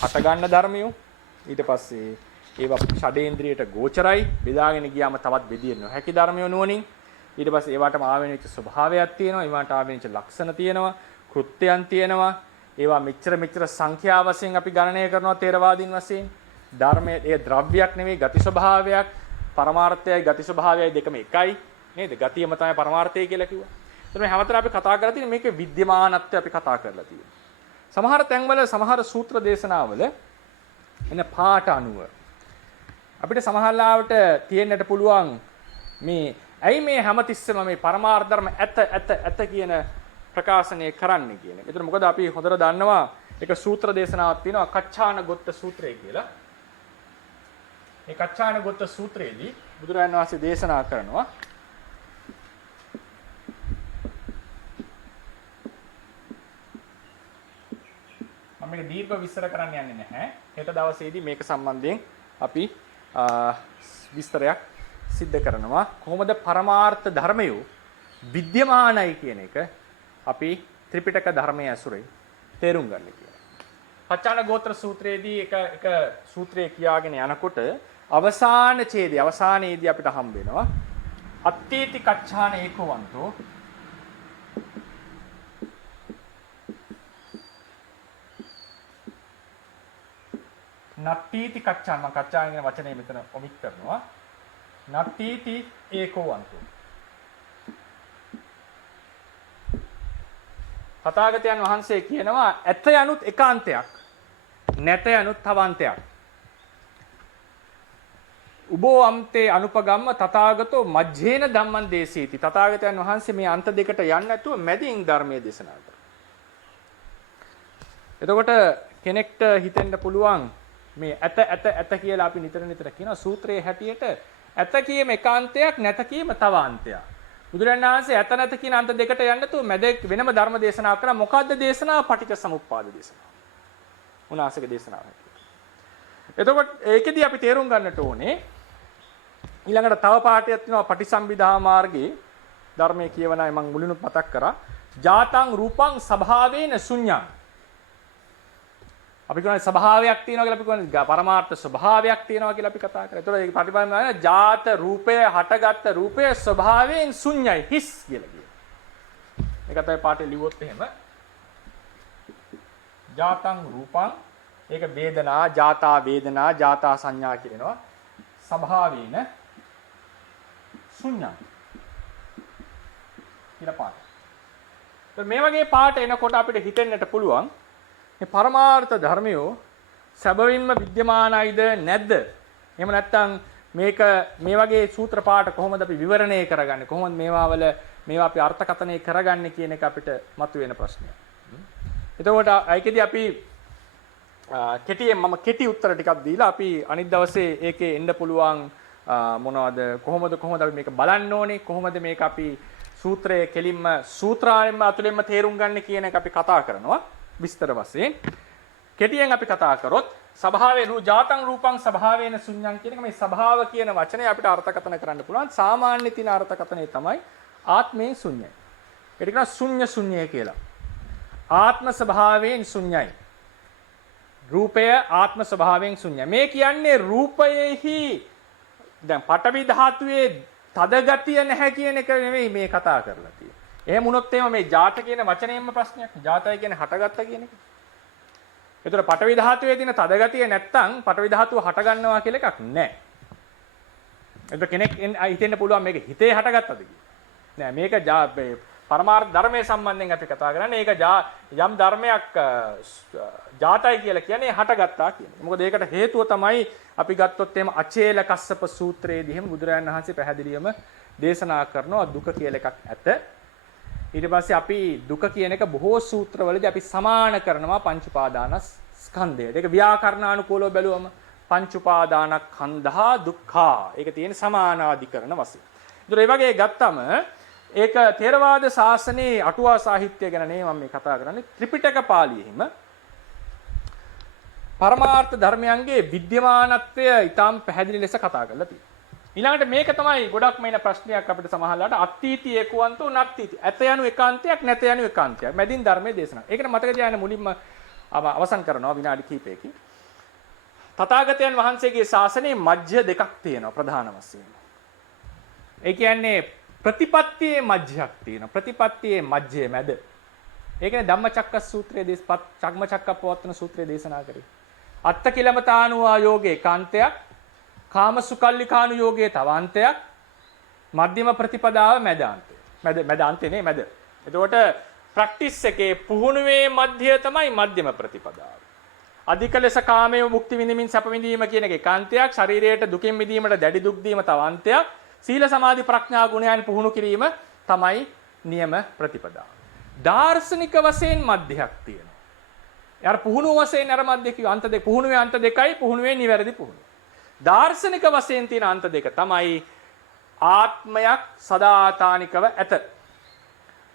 හට ගන්න ධර්මය. ඊට පස්සේ ඒවා ෂඩේන්ද්‍රියට ගෝචරයි. බෙදාගෙන ගියාම තවත් බෙදින්න නොහැකි ධර්මය නුවණින්. ඊට පස්සේ ඒවාටම ආවෙනිච්ච ස්වභාවයක් තියෙනවා. ඒවාට ආවෙනිච්ච ලක්ෂණ තියෙනවා. කෘත්‍යයන් තියෙනවා. ඒවා මෙච්චර සංඛ්‍යා වශයෙන් අපි ගණනය කරනවා තේරවාදීන් වශයෙන්. ධර්මයේ ඒ ද්‍රව්‍යයක් නෙවෙයි ගති ස්වභාවයක්. පරමාර්ථයයි ගති ස්වභාවයයි දෙකම එකයි. නේද? ගතියම තමයි පරමාර්ථය කියලා කිව්වා. එතන මේ හැමතැන අපි කතා කරලා තියෙන්නේ මේකේ විද්‍යමානත්වය අපි කතා කරලා තියෙනවා. සමහර තැන්වල සමහර සූත්‍ර දේශනාවල එන පාට අනුව අපිට සමහරලාවට තියෙන්නට පුළුවන් මේ ඇයි මේ හැමතිස්සෙම මේ පරමාර්ථ ධර්ම ඇත කියන ප්‍රකාශනය කරන්නේ කියන එක. ඒතර මොකද අපි හොඳට දන්නවා එක සූත්‍ර දේශනාවක් තියෙනවා කච්චාන ගොත්ත සූත්‍රය කියලා. මේ කච්චාන ගොත්ත සූත්‍රයේදී බුදුරජාණන් වහන්සේ දේශනා කරනවා මම මේක දීර්ඝ විස්තර කරන්න යන්නේ නැහැ. හෙට දවසේදී මේක සම්බන්ධයෙන් අපි විස්තරයක් සිද්ධ කරනවා. කොහොමද පරමාර්ථ ධර්මය විද්‍යමානයි කියන එක අපි ත්‍රිපිටක ධර්මයේ ඇසුරෙන් තේරුම් ගන්න කියලා. පච්චාන ගෝත්‍ර සූත්‍රයේදී එක සූත්‍රය කියාගෙන යනකොට අවසාන ඡේදයේ අවසානයේදී අපිට හම්බ වෙනවා අත්තේති කච්චාන ඒකවන්තෝ නට්ටීති කච්චාන මම කච්චාන කියන වචනේ මෙතන ඔමික් කරනවා නට්ටීති ඒකවන්තෝ තථාගතයන් වහන්සේ කියනවා ඇත යනුත් එකාන්තයක් නැත යනුත් තවන්තයක් උබෝ අම්තේ අනුපගම්ම තථාගතෝ මජ්ජේන ධම්මං දේශීති තථාගතයන් වහන්සේ මේ අන්ත දෙකට යන්නේ නැතුව මැදින් ධර්මයේ දේශනා කරා. එතකොට කෙනෙක්ට හිතෙන්න පුළුවන් මේ ඇත කියලා අපි නිතර කියනවා සූත්‍රයේ හැටියට ඇත කීම එකාන්තයක් නැත කීම තවාන්තයක්. බුදුරජාණන් වහන්සේ ඇත නැත කියන අන්ත දෙකට යන්නේ නැතුව මැද වෙනම ධර්ම දේශනා කරා. මොකද්ද දේශනාව? පටිච්ච සමුප්පාද දේශනාව. උනාසක දේශනාව. එතකොට ඒකෙදී අපි තේරුම් ගන්නට ඕනේ ඊළඟට තව පාඩයක් තියෙනවා පටිසම්භිදා මාර්ගයේ ධර්මයේ කියවන අය මම මුලිනුත් මතක් කරා. ජාතං රූපං ස්වභාවේන ශුඤ්ඤං. අපි කියන්නේ ස්වභාවයක් තියෙනවා කියලා අපි කියන්නේ පරමාර්ථ ස්වභාවයක් තියෙනවා කියලා අපි කතා කරා. ඒතකොට ඒක ප්‍රතිපලම නෑ ජාත රූපය හටගත් රූපය ස්වභාවයෙන් ශුඤ්ඤයි හිස් කියලා කියනවා. ඒක තමයි පාඩේ ලිව්වොත් එහෙම. ජාතං රූපං ඒක වේදනා ජාතා වේදනා ජාතා සංඥා කියනවා. ස්වභාවයෙන් ශුඤ්ඤං කියලා පාඩ. ඒත් මේ වගේ පාඩ එනකොට අපිට හිතෙන්නට පුළුවන් මේ පරමාර්ථ ධර්මයෝ සැබවින්ම විද්‍යමානයිද නැද්ද? එහෙම නැත්නම් මේක මේ වගේ සූත්‍ර පාඨ කොහොමද අපි විවරණය කරගන්නේ? කොහොමද මේවා අපි අර්ථකථනය කරගන්නේ කියන එක අපිට මතුවෙන ප්‍රශ්නයක්. එතකොට ඒකෙදි අපි මම කෙටි උත්තර ටිකක් දීලා අපි අනිත් දවසේ ඒකේ එන්න පුළුවන් මොනවද කොහොමද අපි මේක බලන්න ඕනේ? කොහොමද මේක අපි සූත්‍රයේ කෙලින්ම සූත්‍රායෙන්ම අතුලෙන්ම තේරුම් ගන්න කියන එක අපි කතා කරනවා. විස්තර වශයෙන් කෙටියෙන් අපි කතා කරොත් ස්වභාවයෙන් ජාතං රූපං ස්වභාවේන ශුඤ්ඤං කියන එක මේ ස්වභාව කියන වචනේ අපිට අර්ථකථන කරන්න පුළුවන්. සාමාන්‍ය තියෙන අර්ථකථනය තමයි ආත්මයෙන් ශුඤ්ඤයි. ඒක කියන ශුඤ්ඤ ශුඤ්ඤය කියලා. ආත්ම ස්වභාවයෙන් ශුඤ්ඤයි. රූපය ආත්ම ස්වභාවයෙන් ශුඤ්ඤයි. මේ කියන්නේ රූපයේහි දැන් පඨවි ධාතුවේ තද ගතිය නැහැ කියන එක නෙවෙයි මේ කතා කරලා තියෙන්නේ. එහෙම වුණොත් එහෙම මේ ජාත කියන වචනයෙන්ම ප්‍රශ්නයක්. ජාතය කියන්නේ හටගත්ත කියන එක. ඒතර පඨවි ධාතුවේ තියෙන තද ගතිය නැත්තම් පඨවි ධාතුව හට ගන්නවා කියලා එකක් නැහැ. එතකොට කෙනෙක් හිතෙන්න පුළුවන් මේක හිතේ හටගත්තද කියලා. නෑ මේක පරමාර්ථ ධර්මයේ සම්බන්ධයෙන් අපි කතා කරන්නේ. ඒක යම් ධර්මයක් ජාතයි කියලා කියන්නේ හටගත්තා කියන්නේ. මොකද ඒකට හේතුව තමයි අපි ගත්තොත් එහෙම අචේල කස්සප සූත්‍රයේදී එහෙම බුදුරජාණන් වහන්සේ පැහැදිලිවම දේශනා කරනවා දුක කියලා එකක් ඇත. ඊට පස්සේ අපි දුක කියන එක බොහෝ සූත්‍රවලදී අපි සමාන කරනවා පංච උපාදානස්කන්ධයට. ඒක ව්‍යාකරණානුකූලව බැලුවම පංච උපාදානස්කන්ධා දුක්ඛා. ඒක තියෙන සමානාධිකරණ වශයෙන්. ඒතර ඒ වගේ ගත්තම ඒක ථේරවාද ශාසනයේ අටුවා සාහිත්‍යය ගැන නෙමෙයි මම මේ කතා කරන්නේ. ත්‍රිපිටක පාළියෙහිම පරමාර්ථ ධර්මයන්ගේ විද්‍යමානත්වය ඊටාම් පැහැදිලි ලෙස කතා කරලා තියෙනවා. ඊළඟට මේක තමයි ගොඩක් මේන ප්‍රශ්නයක් අපිට සමහරලාට අත්ථීති ඒකවන්තෝ නත්ථීති. ඇත යනු එකාන්තයක් නැත යනු එකාන්තයක්. මැදින් ධර්මයේ දේශනා. ඒකට මතක තියාගන්න මුලින්ම අවසන් කරනවා විනාඩි කිහිපයකින්. තථාගතයන් වහන්සේගේ ශාසනයේ මධ්‍ය දෙකක් තියෙනවා ප්‍රධාන වශයෙන්. ඒ කියන්නේ ප්‍රතිපත්තියේ මධ්‍යයක් තියෙනවා. ප්‍රතිපත්තියේ මධ්‍යයේ මැද. ඒ කියන්නේ ධම්මචක්ක සූත්‍රයේ චක්මචක්කප්පවත්තන සූත්‍රයේ දේශනා කරේ. අත්ත කිලමතානුවා යෝගේ කාන්තයක්, කාමසුකල්ලිකානු යෝගේ තවාන්තයක්, මධ්‍යම ප්‍රතිපදාව මැදාන්තය. මැදාන්තේ නේ මැද. එතකොට ප්‍රැක්ටිස් එකේ පුහුණුවේ මධ්‍යය තමයි මධ්‍යම ප්‍රතිපදාව. අධික ලෙස කාමයේ මුක්ති විඳින්මින් සැප විඳීම කියන එක කාන්තයක්, ශරීරයට දුකින් මිදීමට දැඩි දුක් දීම තවාන්තයක්, සීල සමාධි ප්‍රඥා ගුණයන් පුහුණු කිරීම තමයි නියම ප්‍රතිපදාව. දාර්ශනික වශයෙන් මධ්‍යයක් තියෙනවා. යාර පුහුණු වශයෙන් අර මධ්‍ය කිව්ව අන්ත දෙක පුහුණුවේ අන්ත දෙකයි පුහුණුවේ නිවැරදි පුහුණුව. දාර්ශනික වශයෙන් තියෙන අන්ත දෙක තමයි ආත්මයක් සදාතානිකව ඇත.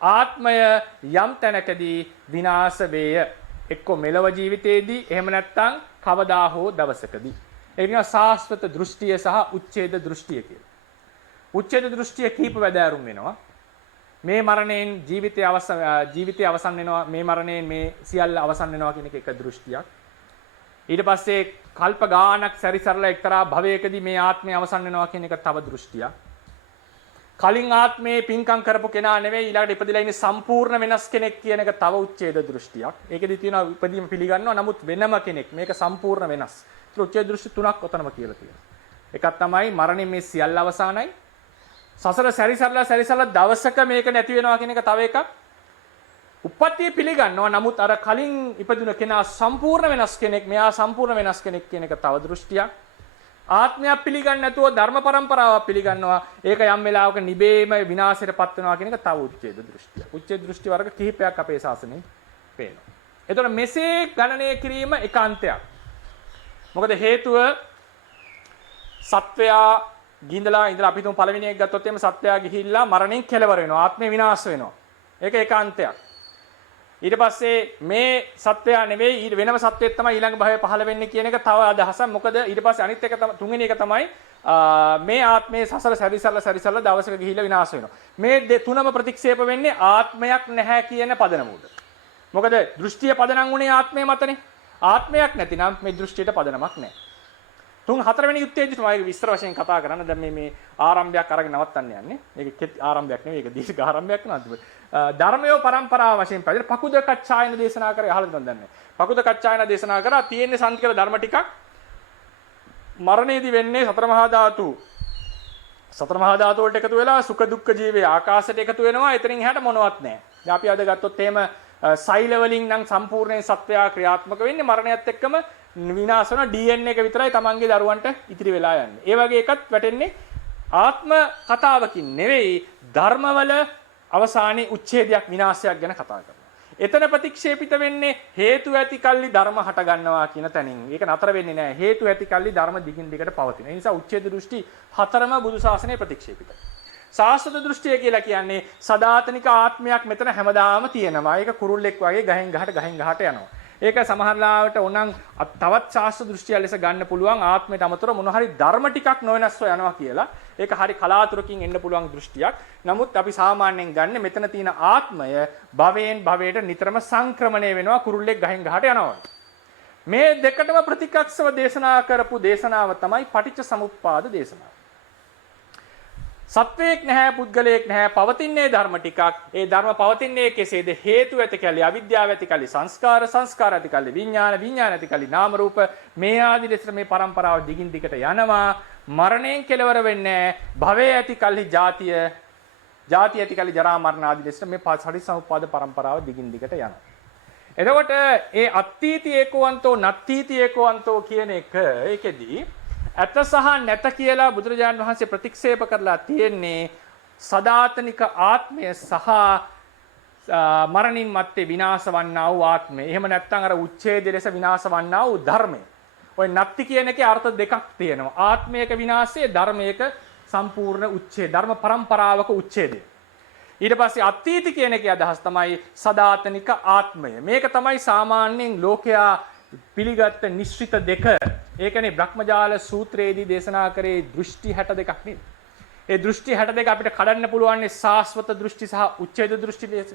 ආත්මය යම් තැනකදී විනාශ වේය. එක්ක මෙලව ජීවිතයේදී එහෙම නැත්නම් කවදා හෝ දවසකදී. ඒ කියනවා සාස්වත දෘෂ්ටිය සහ උච්ඡේද දෘෂ්ටිය කියලා. උච්ඡේද දෘෂ්ටිය කීප වැදෑරුම් වෙනවා. මේ මරණයෙන් ජීවිතය අවසන් වෙනවා. මේ මරණයෙන් මේ සියල්ල අවසන් වෙනවා කියන එක දෘෂ්ටියක්. ඊට පස්සේ කල්ප ගානක් සැරිසරලා එක්තරා භවයකදී මේ ආත්මය අවසන් වෙනවා කියන එක තව දෘෂ්ටියක්. කලින් ආත්මේ පින්කම් කරපු කෙනා නෙවෙයි ඊළඟට ඉපදිලා ඉන්නේ සම්පූර්ණ වෙනස් කෙනෙක් කියන එක තව උච්ඡේද දෘෂ්ටියක්. ඒකෙදි තියෙනවා ඉපදීම පිළිගන්නවා නමුත් වෙනම කෙනෙක්. මේක සම්පූර්ණ වෙනස්. ඒක උච්ඡේද දෘෂ්ටි තුනක් ඔතනම කියලා තියෙනවා. එකක් තමයි මරණය මේ සියල්ල අවසానයි. සසර සැරිසරලා දවසක මේක නැති වෙනවා කියන එක තව එකක්. උප්පත්තිය පිළිගන්නවා නමුත් අර කලින් ඉපදුන කෙනා සම්පූර්ණ වෙනස් කෙනෙක්. මෙයා සම්පූර්ණ වෙනස් කෙනෙක් කියන එක තව දෘෂ්ටියක්. ආත්මයක් පිළිගන්නේ නැතුව ධර්ම પરම්පරාවක් පිළිගන්නවා. ඒක යම් වෙලාවක නිබේම විනාශයටපත් වෙනවා කියන එක තව උච්ඡේද දෘෂ්ටියක්. උච්ඡේද දෘෂ්ටි වර්ග කිහිපයක් අපේ ශාසනයේ පේනවා. එතකොට මෙසේ ගණනය කිරීම ඒකාන්තයක්. මොකද හේතුව සත්වයා ඉඳලා අපි තුන් පළවෙනි එක ගත්තොත් එimhe සත්වයා ගිහිල්ලා මරණයෙන් කෙලවර වෙනවා. ආත්මේ විනාශ වෙනවා. ඒක ඒකාන්තයක්. ඊට පස්සේ මේ සත්වයා නෙවෙයි ඊට වෙනම සත්වෙක් තමයි ඊළඟ භවයේ පහළ වෙන්නේ කියන එක තව අදහසක්. මොකද ඊට පස්සේ අනිත් එක තුන්වෙනි එක තමයි මේ ආත්මයේ සසර සැරිසරලා දවසක ගිහිල්ලා විනාශ වෙනවා. මේ තුනම ප්‍රතික්ෂේප වෙන්නේ ආත්මයක් නැහැ කියන පදනම උඩ. මොකද දෘෂ්ටිය පදනම් උනේ ආත්මය මතනේ. ආත්මයක් නැතිනම් මේ දෘෂ්ටියට පදනමක් නැහැ. හතරවෙනි යුත්තේදී තමයි විස්තර වශයෙන් කතා කරන්න. දැන් මේ ආරම්භයක් අරගෙන නවත්තන්න යන්නේ. මේක ආරම්භයක් නෙවෙයි ඒක දීර්ඝ ආරම්භයක් නෙවෙයි. ධර්මයේ පරම්පරාව වශයෙන් පැහැදිලි පකුද කච්චායන දේශනා කරේ අහලා තියෙනවද දන්නේ. පකුද කච්චායන දේශනා කරා තියෙන්නේ සංකීර්ණ ධර්ම ටිකක්. මරණයේදී වෙන්නේ සතර මහා ධාතු වලට එකතු වෙලා සුඛ දුක්ඛ ජීවේ ආකාශයට එකතු වෙනවා. එතනින් එහාට මොනවත් නැහැ. දැන් අපි අද ගත්තොත් එහෙම සෛල වලින් නම් සම්පූර්ණයෙන් සත්වයා ක්‍රියාත්මක වෙන්නේ මරණයත් එක්කම විනාශ වෙන DNA එක විතරයි තමන්ගේ දරුවන්ට ඉතිරි වෙලා යන්නේ. ඒ වගේ එකක් වැටෙන්නේ ආත්ම කතාවකින් නෙවෙයි ධර්මවල අවසානයේ උච්ඡේදයක් විනාශයක් ගැන කතා කරනවා. එතන ප්‍රතික්ෂේපිත වෙන්නේ හේතු ඇති කල්ලි ධර්ම හට ගන්නවා කියන තැනින්. ඒක නතර වෙන්නේ නැහැ. හේතු ඇති කල්ලි ධර්ම දිගින් දිගට පවතින. ඒ නිසා උච්ඡේද දෘෂ්ටි හතරම බුදු ශාසනයේ ප්‍රතික්ෂේපිතයි. සාස්වත දෘෂ්ටිය කියලා කියන්නේ සදාතනික ආත්මයක් මෙතන හැමදාම තියෙනවා. ඒක කුරුල්ලෙක් වගේ ගහෙන් ගහට යනවා. ඒක සමහරලාවට ඕනනම් තවත් ශාස්ත්‍ර දෘෂ්ටිය ලෙස ගන්න පුළුවන් ආත්මයට අමතරව මොන හරි ධර්ම ටිකක් නොවෙනස්ව යනවා කියලා. ඒක හරි කලාතුරකින් එන්න පුළුවන් දෘෂ්ටියක්. නමුත් අපි සාමාන්‍යයෙන් ගන්න මෙතන තියෙන ආත්මය භවයෙන් භවයට නිතරම සංක්‍රමණය වෙනවා කුරුල්ලෙක් ගහෙන් ගහට යනවා. මේ දෙකටම ප්‍රතික්ෂේපව දේශනා කරපු දේශනාව තමයි පටිච්ච සමුප්පාද දේශනාව. සත්වයක් නැහැ පුද්ගලයෙක් නැහැ පවතින්නේ ධර්ම ටිකක්. ඒ ධර්ම පවතින්නේ කෙසේද? හේතු ඇති කල්ලි අවිද්‍යාව ඇති කල්ලි සංස්කාර ඇති කල්ලි විඥාන ඇති කල්ලි නාම රූප මේ ආදී ලෙස මේ પરම්පරාව දිගින් දිගට යනවා. මරණයෙන් කෙලවර වෙන්නේ භවයේ ඇති කල්හි ජාතිය ඇති කල්හි ජරා මරණ ආදී ලෙස මේ පටිච්චසමුප්පාද પરම්පරාව දිගින් දිගට යනවා. එතකොට ඒ අත්ථීති ඒකවන්තෝ නත්ථීති ඒකවන්තෝ කියන එක ඒකෙදී ඇත සහ නැත කියලා බුදුරජාණන් වහන්සේ ප්‍රතික්ෂේප කරලා තියෙන්නේ සදාතනික ආත්මය සහ මරණින් මත්තේ විනාශ වන්නා වූ ආත්මය. එහෙම නැත්නම් අර උච්ඡේද ලෙස විනාශ වන්නා වූ ධර්මය. ඔය නත්ති කියන එකේ අර්ථ දෙකක් තියෙනවා. ආත්මයක විනාශය, ධර්මයක සම්පූර්ණ උච්ඡේද, ධර්ම પરම්පරාවක උච්ඡේදය. ඊට පස්සේ අත්ථීති කියන එකේ අදහස් තමයි සදාතනික ආත්මය. මේක තමයි සාමාන්‍යයෙන් ලෝකයා පිළිගත් නිශ්චිත දෙක. ඒකනේ බ්‍රහ්මජාල සූත්‍රයේදී දේශනා කරේ දෘෂ්ටි 62ක් නේද? ඒ දෘෂ්ටි 62 අපිට කඩන්න පුළුවන් සාස්වත දෘෂ්ටි සහ උච්ඡේද දෘෂ්ටි ලෙස.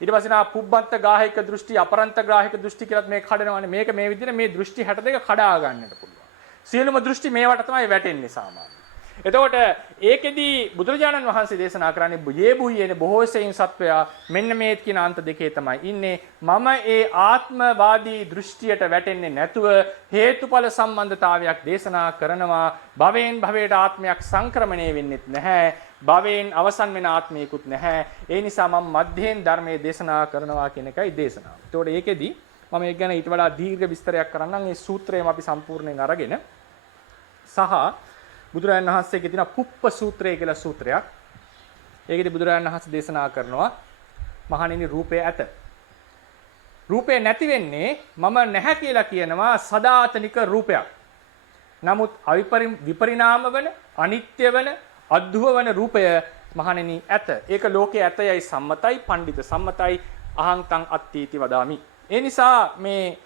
ඊට පස්සේ නා පුබ්බන්ත ගාහික දෘෂ්ටි, අපරන්ත ගාහික දෘෂ්ටි කියලාත් මේක කඩනවානේ. මේක මේ විදිහට මේ දෘෂ්ටි 62 කඩා ගන්නට පුළුවන්. සියලුම දෘෂ්ටි මේවට තමයි වැටෙන්නේ සාමාන්‍යයෙන්. එතකොට ඒකෙදී බුදුරජාණන් වහන්සේ දේශනා කරන්නේ යෙබුයේනේ බොහෝ සෙයින් සත්වයා මෙන්න මේ කියන අන්ත දෙකේ තමයි ඉන්නේ. මම ඒ ආත්මවාදී දෘෂ්ටියට වැටෙන්නේ නැතුව හේතුඵල සම්බන්ධතාවයක් දේශනා කරනවා. භවයෙන් භවයට ආත්මයක් සංක්‍රමණය වෙන්නෙත් නැහැ. භවයෙන් අවසන් වෙන ආත්මයකුත් නැහැ. ඒ නිසා මම මධ්‍යයෙන් ධර්මයේ දේශනා කරනවා කියන එකයි දේශනාව. එතකොට ඒකෙදී මම ඒක ගැන ඊට වඩා දීර්ඝ විස්තරයක් කරන්නම්. මේ සූත්‍රයම අපි සම්පූර්ණයෙන් අරගෙන සහ බුදුරජාණන් වහන්සේගේ තියෙන පුප්ප සූත්‍රය කියලා සූත්‍රයක්. ඒකෙදි බුදුරජාණන් වහන්සේ දේශනා කරනවා මහණෙනි රූපය ඇත. රූපේ නැති වෙන්නේ මම නැහැ කියලා කියනවා සදාතනික රූපයක්. නමුත් විපරිණාම වන, අනිත්‍ය වන, අද්භව වන රූපය මහණෙනි ඇත. ඒක ලෝකයේ ඇතයයි සම්මතයි, පඬිත සම්මතයි, අහං තං අත්ථීති වදාමි. ඒ නිසා මේ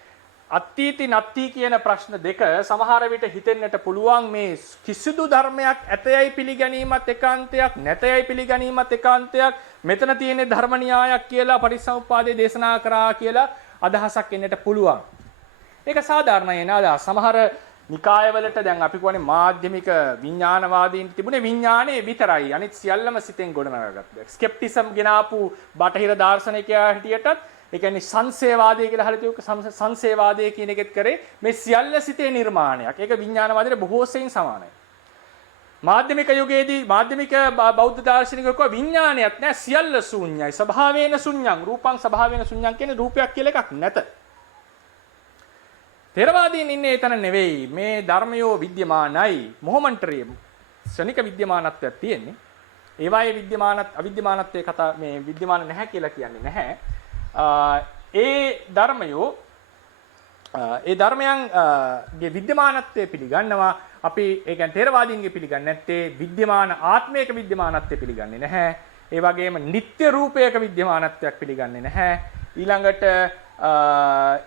අත්ථීති නත්ථී කියන ප්‍රශ්න දෙක සමහර විට හිතෙන්නට පුළුවන් මේ කිසිදු ධර්මයක් ඇතයයි පිළිගැනීමත් එකාන්තයක්, නැතයයි පිළිගැනීමත් එකාන්තයක්, මෙතන තියෙන ධර්ම න්‍යායක් කියලා පටිච්චසමුප්පාදයේ දේශනා කරා කියලා අදහසක් එන්නට පුළුවන්. ඒක සාධාරණයි නේද? සමහර නිකායවලට දැන් අපි කියන්නේ මාධ්‍යමික විඥානවාදීන් තිබුණේ විඥානේ විතරයි. අනිත් සියල්ලම සිතෙන් ගොඩනගාගත්තා. ස්කෙප්ටිසම් ගෙනාපු බටහිර දාර්ශනිකයා හිටියටත් ඒ කියන්නේ සංසේවාදය කියලා අහලා තියෙක සංසේවාදය කියන එකෙත් කරේ මේ සියල්ල සිතේ නිර්මාණයක්. ඒක විඥානවාදයට බොහෝ සෙයින් සමානයි. මාධ්‍යමික යුගයේදී මාධ්‍යමික බෞද්ධ දාර්ශනිකයෝ කිව්වා විඥානයක් නෑ, සියල්ල ශූන්‍යයි. ස්වභාවේන ශුන්‍යං රූපං ස්වභාවේන ශුන්‍යං කියන්නේ රූපයක් කියලා එකක් නැත. තේරවාදීන් ඉන්නේ එතන නෙවෙයි. මේ ධර්මයෝ විද්‍යමානයි. මොහොමන්ටරිය ශනික විද්‍යමානත්වයක් තියෙන්නේ. ඒවායේ අවිද්‍යමානත්වයේ කතා මේ විද්‍යමාන නැහැ කියලා කියන්නේ නැහැ. ඒ ධර්මයන්ගේ විද්‍යමානත්වය පිළිගන්නවා. අපි ඒ කියන්නේ ථේරවාදීන්ගේ පිළිගන්නේ නැත්තේ විද්‍යමාන ආත්මයක විද්‍යමානත්වය පිළිගන්නේ නැහැ. ඒ වගේම නিত্য රූපයක විද්‍යමානත්වයක් පිළිගන්නේ නැහැ. ඊළඟට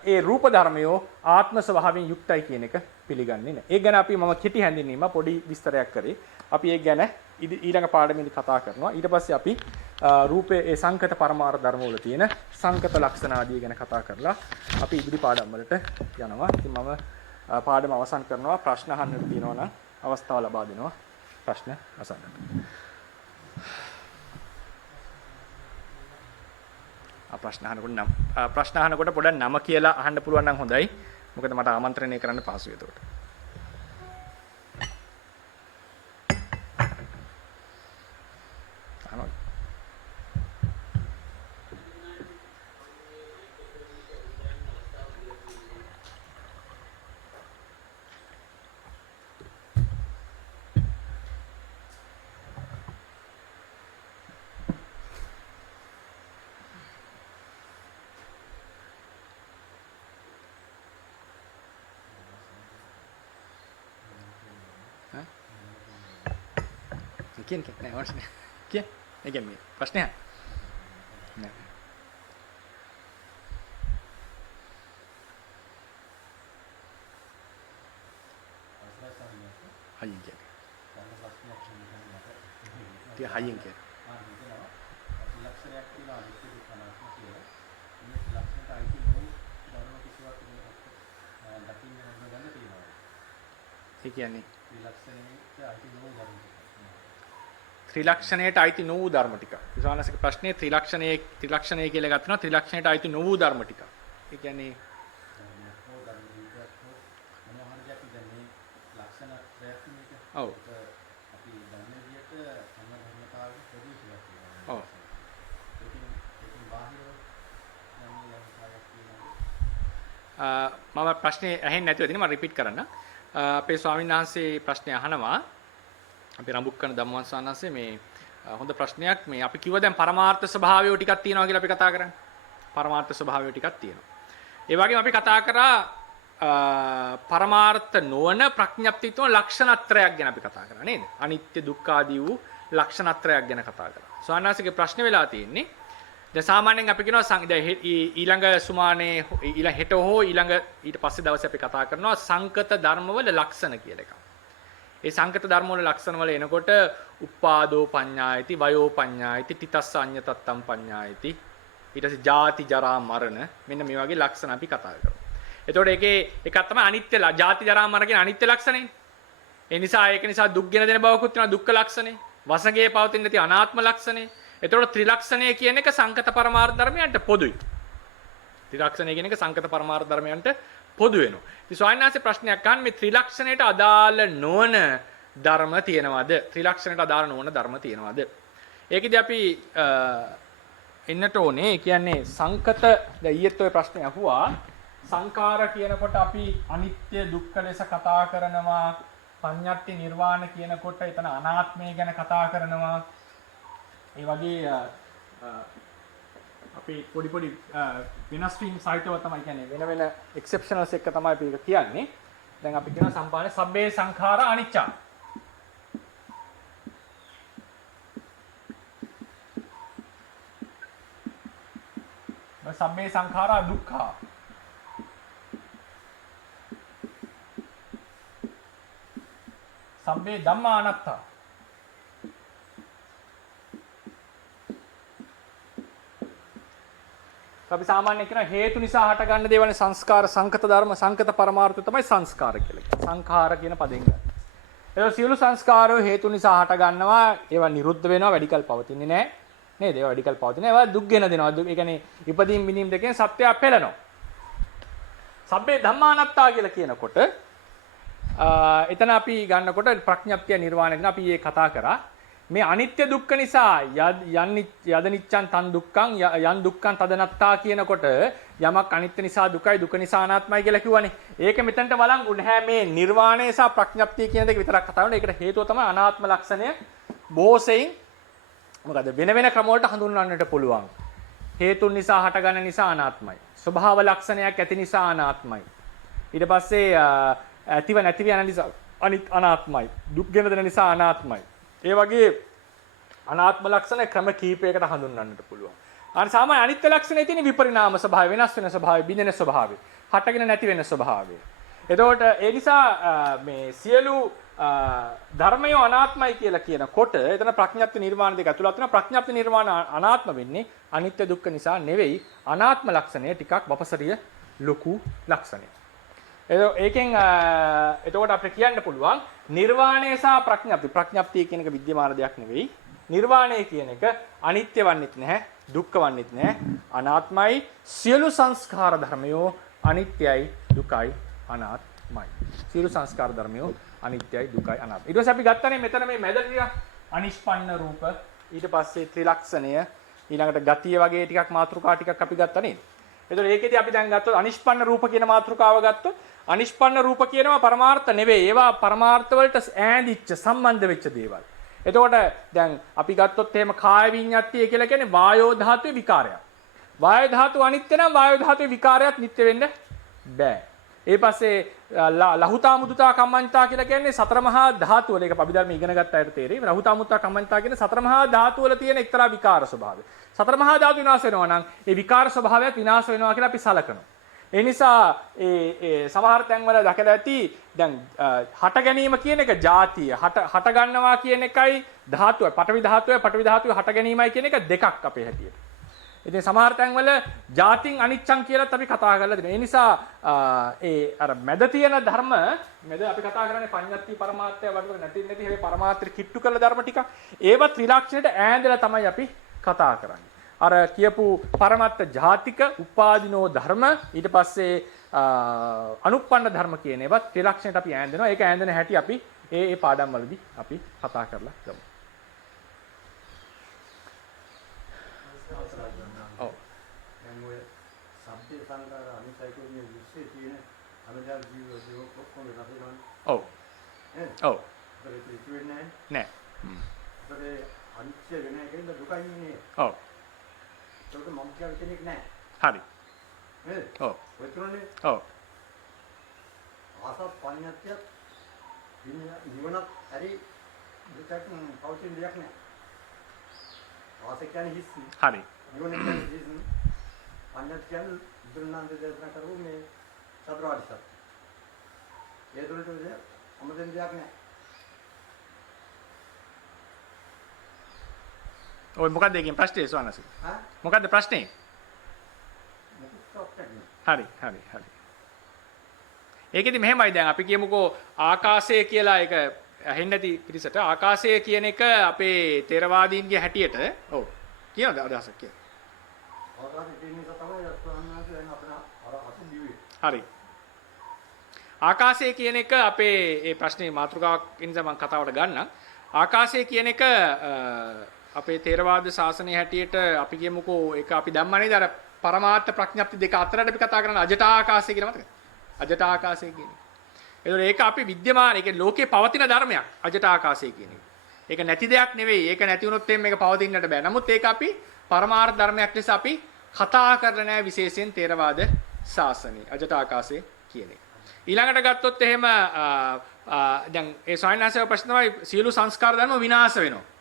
ඒ රූප ධර්මයෝ ආත්ම ස්වභාවයෙන් යුක්තයි කියන එක පිළිගන්නේ නැහැ. ඒක ගැන අපි මම කෙටි හැඳින්වීම පොඩි විස්තරයක් කරේ. අපි ඒක ගැන ඊළඟ පාඩමේදී කතා කරනවා. ඊට පස්සේ අපි රූපයේ ඒ සංකත පරමාර්ථ ධර්ම වල තියෙන සංකත ලක්ෂණ ආදී ගැන කතා කරලා අපි ඉදිරි පාඩම් වලට යනවා. ඉතින් මම පාඩම අවසන් කරනවා. ප්‍රශ්න අහන්න තියෙනවා නම් අවස්ථාව ලබා දෙනවා. ප්‍රශ්න අසන්නට. ප්‍රශ්න අහනකොට පොඩ්ඩක් නම කියලා අහන්න පුළුවන් නම් හොඳයි. මොකද මට ආමන්ත්‍රණය කරන්න පහසුයි එතකොට. Kian nෑ වර්ෂ නෑ කිය ඒ කියන්නේ ප්‍රශ්නයක් නෑ හයියෙන් කියන්නේ tie හයියෙන් කියන්නේ ලක්ෂණයක් තියෙනවා අනිත් එක කනක් කියලා මේ ලක්ෂණට අයිති නොවු ධර්ම කිසිවක් දකින්න ගන්න තියෙනවා ඒ කියන්නේ ත්‍රිලක්ෂණයට අයිති නොවු ධර්ම ත්‍රිලක්ෂණයට අයිති නොවු ධර්ම ටික. විසානසික ප්‍රශ්නේ ත්‍රිලක්ෂණය කියලා ගන්නවා. ත්‍රිලක්ෂණයට අයිති නොවු ධර්ම ටික. ඒ කියන්නේ ඔව්. අපි දන්න විදිහට සම්ම ධර්මතාවයට පොදු කියලා කියනවා. ඔව්. ඒකෙන් බාහිරව යම් ලංකාවක් මම කියනවා. ප්‍රශ්නේ ඇහෙන්නේ නැතුව තියෙන මම රිපීට් කරන්න. අපේ ස්වාමීන් වහන්සේ ප්‍රශ්නය අහනවා. අපි රඹුක්කන ධම්මවංශ ස්වාමීන් මේ හොඳ ප්‍රශ්නයක්. මේ අපි කිව්ව දැන් පරමාර්ථ ස්වභාවය ටිකක් තියෙනවා කියලා අපි කතා කරන්නේ. පරමාර්ථ ස්වභාවය ටිකක් තියෙනවා. ඒ වගේම අපි කතා කරා පරමාර්ථ නොවන ප්‍රඥප්තිත්ව ලක්ෂණත්‍රයක් ගැන අපි කතා කරා නේද? අනිත්‍ය දුක්ඛ ආදී වූ ලක්ෂණත්‍රයක් ගැන කතා කරා. ස්වාමීන් වහන්සේගේ ප්‍රශ්නේ වෙලා තියෙන්නේ දැන් සාමාන්‍යයෙන් අපි කියනවා ඊළඟ සුමානේ ඊළඟ හෙට හෝ ඊළඟ ඊට පස්සේ දවසේ අපි කතා කරනවා සංකත ධර්මවල ලක්ෂණ කියලා එකක්. ඒ සංකත ධර්මවල ලක්ෂණ වල එනකොට උපාදෝ පඤ්ඤායති වයෝ පඤ්ඤායති තිතස්ස අඤ්ඤතත්තම් පඤ්ඤායති ඊට පස්සේ ජාති ජරා මරණ මෙන්න මේ වගේ ලක්ෂණ අපි කතා කරනවා. එතකොට ඒකේ එකක් තමයි අනිත්‍ය ජාති ජරා මරණ කියන අනිත්‍ය ලක්ෂණය. ඒ නිසා ඒක නිසා දුක් ගෙන දෙන බවකුත් වෙනවා දුක්ඛ ලක්ෂණය. වසඟේ පවතින නැති අනාත්ම ලක්ෂණය. එතකොට ත්‍රිලක්ෂණය කියන එක සංකත පරමාර්ථ ධර්මයන්ට පොදුයි. ත්‍රිලක්ෂණය කියන එක සංකත පරමාර්ථ ධර්මයන්ට පොදු වෙනවා. ඉතින් ස්වාමීන් වහන්සේ ප්‍රශ්නයක් අහන්නේ මේ ත්‍රිලක්ෂණයට අදාළ නොවන ධර්ම තියෙනවද? ත්‍රිලක්ෂණයට අදාළ නොවන ධර්ම තියෙනවද? ඒකෙදි අපි එන්නට ඕනේ. ඒ කියන්නේ සංකත දැන් ඊයේත් ඔය ප්‍රශ්නේ අහුවා. සංඛාර කියනකොට අපි අනිත්‍ය දුක්ඛ ලෙස කතා කරනවා. පඤ්ඤාති නිර්වාණ කියනකොට එතන අනාත්මය ගැන කතා කරනවා. ඒ වගේ අපි පොඩි වෙනස් වීම සහිතව තමයි කියන්නේ වෙන එක්සෙප්ෂනල්ස් එක තමයි අපි ඒක කියන්නේ. දැන් අපි කියන සම්පාදේ සබ්බේ සංඛාරා අනිච්චා. සබ්බේ සංඛාරා දුක්ඛා. සබ්බේ ධම්මා අනාත්තා. අපි සාමාන්‍යයෙන් කියන හේතු නිසා හටගන්න දේවල් සංස්කාර සංකත ධර්ම සංකත පරමාර්ථය තමයි සංස්කාර කියලා කියන්නේ. සංඛාර කියන පදෙන් ගන්න. ඒක සියලු සංස්කාරෝ හේතු නිසා හටගන්නවා. ඒවා නිරුද්ධ වෙනවා වැඩිකල් පවතින්නේ නැහැ. නේද? ඒවා වැඩිකල් පවතින. ඒවා දුක් ගෙන දෙනවා. ඒ කියන්නේ ඉපදීම් මිනීම් දෙකෙන් සත්‍යය පෙළෙනවා. සබ්බේ ධම්මානත්තා කියලා කියනකොට එතන අපි ගන්නකොට ප්‍රඥප්තිය නිර්වාණය ගැන අපි මේ කතා කරා. මේ අනිත්‍ය දුක්ඛ නිසා යද නිච්ඡන් තන් දුක්ඛං යන් දුක්ඛං තදනත්තා කියනකොට යමක් අනිත්‍ය නිසා දුකයි දුක නිසා අනාත්මයි කියලා කිව්වනේ. ඒක මෙතනට වළංගු නැහැ. මේ නිර්වාණය සහ ප්‍රඥප්තිය කියන දෙක විතරක් කතා කරනවා. ඒකට හේතුව තමයි අනාත්ම ලක්ෂණය බොහෝසෙයින් මොකද වෙන ක්‍රම වලට හඳුන්වන්නට පුළුවන්. හේතුන් නිසා හටගන්න නිසා අනාත්මයි. ස්වභාව ලක්ෂණයක් ඇති නිසා අනාත්මයි. ඊට පස්සේ ඇතිව නැතිව යන නිසා අනාත්මයි. දුක් ගෙන දෙන නිසා අනාත්මයි. ඒ වගේ අනාත්ම ලක්ෂණ ක්‍රම කීපයකට හඳුන්වන්නට පුළුවන්. සාමාන්‍ය අනිත්‍ය ලක්ෂණයේ තියෙන විපරිණාම ස්වභාවය, වෙනස් වෙන ස්වභාවය, බිඳෙන ස්වභාවය, හටගෙන නැති වෙන ස්වභාවය. එතකොට ඒ නිසා මේ සියලු ධර්මය අනාත්මයි කියලා කියනකොට එතන ප්‍රඥප්ති නිර්වාණ දෙක ඇතුළත් වෙන ප්‍රඥප්ති නිර්වාණ අනාත්ම වෙන්නේ අනිත්‍ය දුක්ඛ නිසා නෙවෙයි. අනාත්ම ලක්ෂණය ටිකක් වපසරිය ලොකු ලක්ෂණයක්. ඒකෙන් එතකොට අපිට කියන්න පුළුවන් නිර්වාණය සහ ප්‍රඥප්තිය කියන එක විද්‍යමාන දෙයක් නෙවෙයි. නිර්වාණය කියන එක අනිත්‍ය වන්නේත් නැහැ, දුක්ඛ වන්නේත් නැහැ, අනාත්මයි. සියලු සංස්කාර ධර්මයෝ අනිත්‍යයි, දුකයි, අනාත්මයි. සියලු සංස්කාර ධර්මයෝ අනිත්‍යයි, දුකයි, අනාත්මයි. ඊට පස්සේ අපි ගත්තනේ මෙතන මේ මැද ටික අනිෂ්පන්න රූප, ඊට පස්සේ ත්‍රිලක්ෂණය, ඊළඟට ගතිය වගේ ටිකක් මාතෘකා ටිකක් අපි ගත්තා නේද? එතකොට ඒකෙදි අපි දැන් ගත්තොත් අනිෂ්පන්න රූප කියන මාතෘකාව ගත්තොත් අනිෂ්පන්න රූප කියනවා පරමාර්ථ නෙවෙයි. ඒවා පරමාර්ථ වලට ඈඳිච්ච සම්බන්ධ වෙච්ච දේවල්. එතකොට දැන් අපි ගත්තොත් එහෙම කාය විඤ්ඤාතිය කියලා කියන්නේ වායෝ ධාතුවේ විකාරයක්. වායෝ ධාතුව අනිත්‍ය නම් වායෝ ධාතුවේ විකාරයක් නිට්ටය වෙන්න බෑ. ඒ පස්සේ ලහුතා මුදුතා කම්මඤ්ඤතා කියලා කියන්නේ සතර මහා ධාතු වල. ඒක අභිධර්ම ඉගෙන ගත්ත අයට තේරෙයි. ලහුතා මුදුතා කම්මඤ්ඤතා කියන්නේ සතර මහා ධාතු වල තියෙන එක්තරා විකාර ස්වභාවය. සතර මහා ධාතු විනාශ වෙනවා නම් ඒ විකාර ස්වභාවයත් විනාශ වෙනවා කියලා අපි සලකනවා. ඒ නිසා ඒ සමහර තැන්වල දැකලා ඇති දැන් හට ගැනීම කියන එක ಜಾතිය හට ගන්නවා කියන එකයි ධාතුවයි පඨවි ධාතුවේ හට ගැනීමයි කියන එක දෙකක් අපේ හැටියට. ඉතින් සමහර තැන්වල ಜಾතින් අනිච්චං කියලාත් අපි කතා කරලා තියෙනවා. ඒ නිසා ඒ අර මැද තියෙන ධර්ම මැද අපි කතා කරන්නේ පඤ්ඤාති පරමාර්ථය වගේ නැති හැබැයි පරමාර්ථය කිට්ටු කරලා ධර්ම ටික ඒව ත්‍රිලක්ෂණයට ඈඳලා තමයි අපි කතා කරන්නේ. අර කියපු පරමත්ත ජාතික උපාදිනෝ ධර්ම ඊට පස්සේ අනුප්පන්න ධර්ම කියන ඒවා ත්‍රිලක්ෂණයට අපි ඈඳෙනවා. ඒක ඈඳෙන හැටි අපි ඒ පාඩම් වලදී අපි කතා කරලා ගමු. ඔව්. දැන් ඔය සබ්දේ සංකාර අනිසයිකෝ මේ විශ්ේ තියෙන අනුජාත ජීව ඔක්කොම වෙනස් වෙනවා. ඔව්. ඔව්. ඒක ඉතිවෙන්නේ නෑ. නැහැ. අනිත්‍ය වෙන එකෙන්ද දුකයි ඉන්නේ. ඔව්. ඒක මම කියන කෙනෙක් නැහැ. හරි. නේද? ඔව්. ඔය තුනනේ. ඔව්. ආසත් පඤ්ඤාත්‍ය නිවනත් හරි දුකක් පවතින දෙයක් නැහැ. ආස කියන්නේ හිස්. හරි. නිවන කියන්නේ හිස්. පඤ්ඤාත්‍ය කියන්නේ දුර්නාන්ද දේශනා කරු මේ චතුරාර්ය සත්‍ය. ඒ දුරට අමුතෙන් දෙයක් නැහැ. ඔය මොකක්ද ඒකෙන් ප්‍රශ්නේ සවනස? හා? මොකක්ද ප්‍රශ්නේ? මොකක්ද ප්‍රශ්නේ? හරි හරි හරි. ඒකෙදි මෙහෙමයි දැන් අපි කියමුකෝ ආකාශය කියලා එක ඇහෙන්නේ නැති පිරිසට ආකාශය කියන එක අපේ ථේරවාදීන්ගේ හැටියට ඔව් කියනද අදහසක් කියලා. ආකාශය කියන එක තමයි අස්වන්නස දැන් අපේ අර අසු දිවේ. හරි. ආකාශය කියන එක අපේ මේ ප්‍රශ්නේ මාතෘකාවක් නිසා මම කතාවට ගන්නම්. ආකාශය කියන එක අපේ ථේරවාද ශාසනයේ හැටියට අපි කියමුකෝ ඒක අපි ධම්මනේද අර පරමාර්ථ ප්‍රඥප්ති දෙක අතරට අපි කතා කරන අජට ආකාශය කියලා මතකද? අජට ආකාශය කියන්නේ. ඒක අපි විද්‍යමාන ඒක ලෝකේ පවතින ධර්මයක් අජට ආකාශය කියන එක. ඒක නැති දෙයක් නෙවෙයි. ඒක නැති වුණොත් එම් මේක පවතින්නට බෑ. නමුත් ඒක අපි පරමාර්ථ ධර්මයක් ලෙස අපි කතා කරලා නැහැ විශේෂයෙන් ථේරවාද ශාසනයේ අජට ආකාශය කියන එක. ඊළඟට ගත්තොත් එහෙම දැන් ඒ සායනාසය ප්‍රශ්න තමයි සියලු සංස්කාර ධර්ම විනාශ වෙනවා.